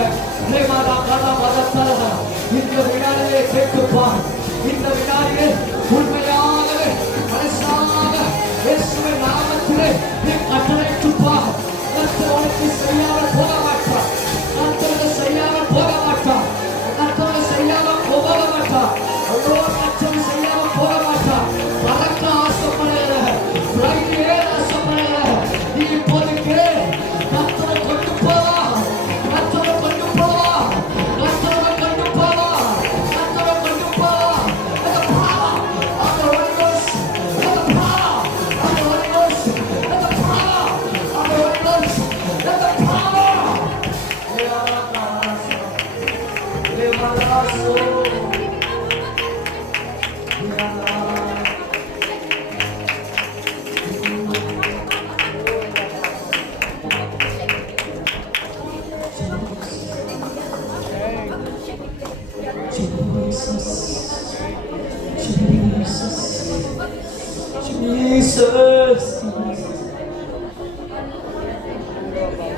இந்த வினாடியை கேட்டுப்பார். இந்த வினாடியை உண்மையாகவே மனசாக இயேசுவின் நாமத்திலே நீ கட்டளையிட்டுப்பார். கர்த்தர் உனக்கு செய்யாமல் போக மாட்டார். கர்த்தர் செய்யாமல் போக மாட்டார். கர்த்தர் செய்யாமல் போக மாட்டார். கர்த்தர் செய்யாமல் போக மாட்டார். பறக்க ஆசைப்படுகிற பிளைட்டிலே ஆசைப்படுகிற நீ இப்போது கேள். கர்த்தரை கொண்டு போவா, கர்த்தரை கொண்டு போவா, கர்த்தரை கொண்டு போவா, கர்த்தரை கொண்டு போவா. அந்த power of the Holy Ghost, the power of the Holy Ghost, the power of the Holy Ghost.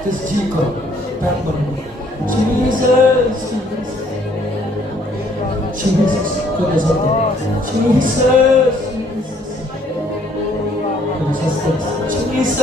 Just Jacob, Batman. Jesus, Jesus, goodness of God. Jesus, Jesus,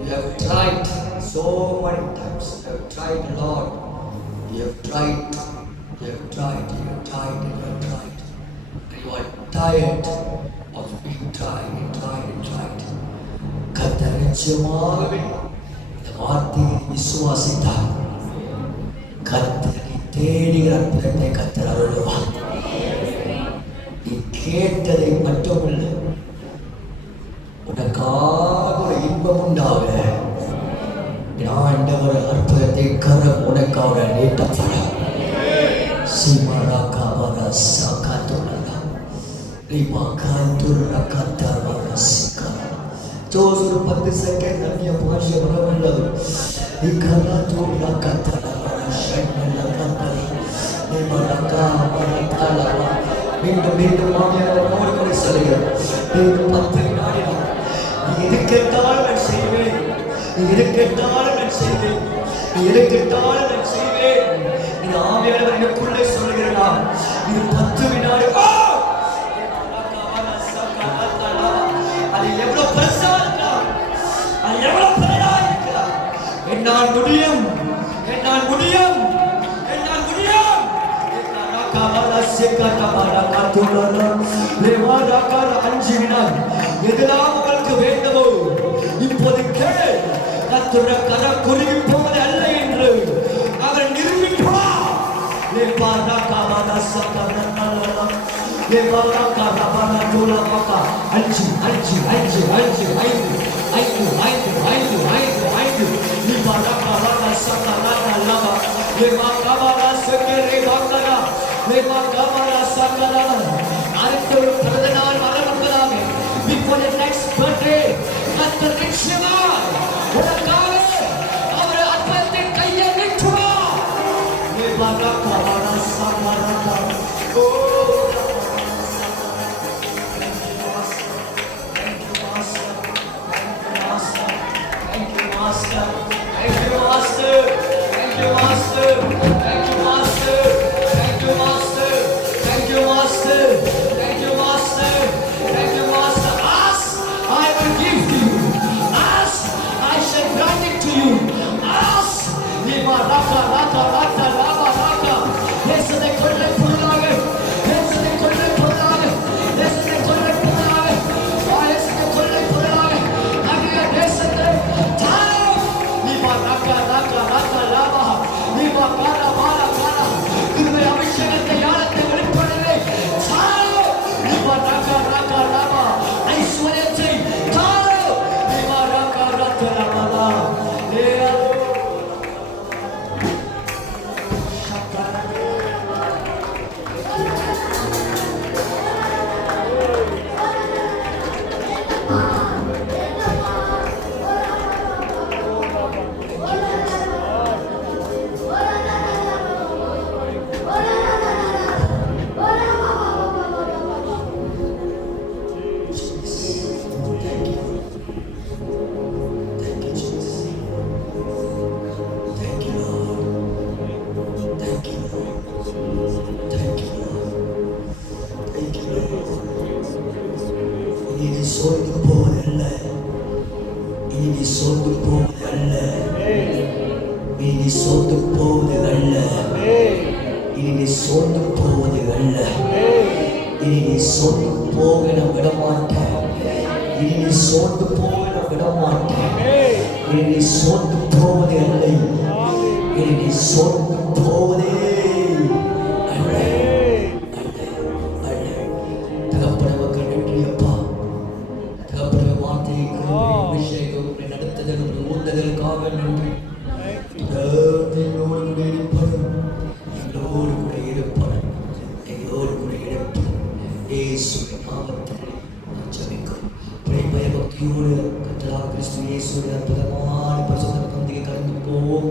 You have tried so many times. You have tried, Lord. You have tried. You have tried. You have tried. And you have tried. And you are tired of being tried and tried and tried. கர்த்தர் நிச்சயமாகவே இந்த வார்த்தையை விசுவாசித்தார். கர்த்தரை தேடுகிற அற்புதத்தை கர்த்தர் அருளுவார். நீ கேட்டதை மட்டுமல்ல, உனக்காக ஒரு இன்பம் உண்டாக ஆண்டவர் அற்புதத்தை கரம் உனக்காக நீட்டப்பட சிமராகாவர சகதுலனா லிமாகாதுர கதவர சிகா ஜோசுரு 10 செகண்ட் அந்நிய பாஷை வரவல்லது இகலதுர கதவர ஷைனல கதவர லிமராகாவர தலவ மீண்டும் மாமியார் கூட சொல்லுங்கள். 10 நாளில் நீ எது கேட்டாலும் நான் செய்வேன். நீ எது கேட்டாலும் நான் செய்வேன். நீ எது கேட்டாலும் நான் செய்வேன். இந்த ஆவியானவர் எனக்குள்ளே சொல்லுகிறார். இது 10 வினாடி. அது எவ்வளவு பெருசா இருக்கிறார், அது எவ்வளவு பெரியா இருக்கிறார். என்னால் முடியும், என்னால் முடியும், என்னால் முடியும். எதெல்லாம் உங்களுக்கு வேண்டுமோ இப்போது கேள். கர்த்தருடைய கரம் குறுகி போவது அல்ல என்று அவர் நிரூபிப்பார். அடுத்த ஒரு பிறந்த நாள் வரப்பட்டதாக before the next birthday கர்த்தர் நிச்சயமாய் உனக்காக அவர் அற்புதத்தை கையில் நீட்டுவார். Ask சோர்ந்து போவதல்ல, இனி நீ சோர்ந்து போவதல்ல, இனி நீ சோர்ந்து போவதல்ல, இனி நீ சோர்ந்து போவதல்ல, இனி நீ சோர்ந்து போக நான் விடமாட்டேன், இனி நீ சோர்ந்து போக நான் விடமாட்டேன், இனி நீ சோர்ந்து போவதே அல்ல, இனி நீ சோர்ந்து போவதே அல்ல. தகப்பன மக்கள் நன்றி அப்பா, தகப்பன வார்த்தையை அபிஷேகம் நடத்துதல் ஊர்ந்ததற்காக நன்றி. எங்களோடு கூட இருப்பது, எங்களோடு கூட இருப்பது, எங்களோடு கூட இருப்பது இயேசுவின் நாமத்தில் நான் ஜெபிக்கிறேன். பயபக்தியோடு கர்த்தராகிய கிறிஸ்து இயேசுவின் அற்புதமான பரிசுத்த பந்திக்கு கடந்து போவோம்.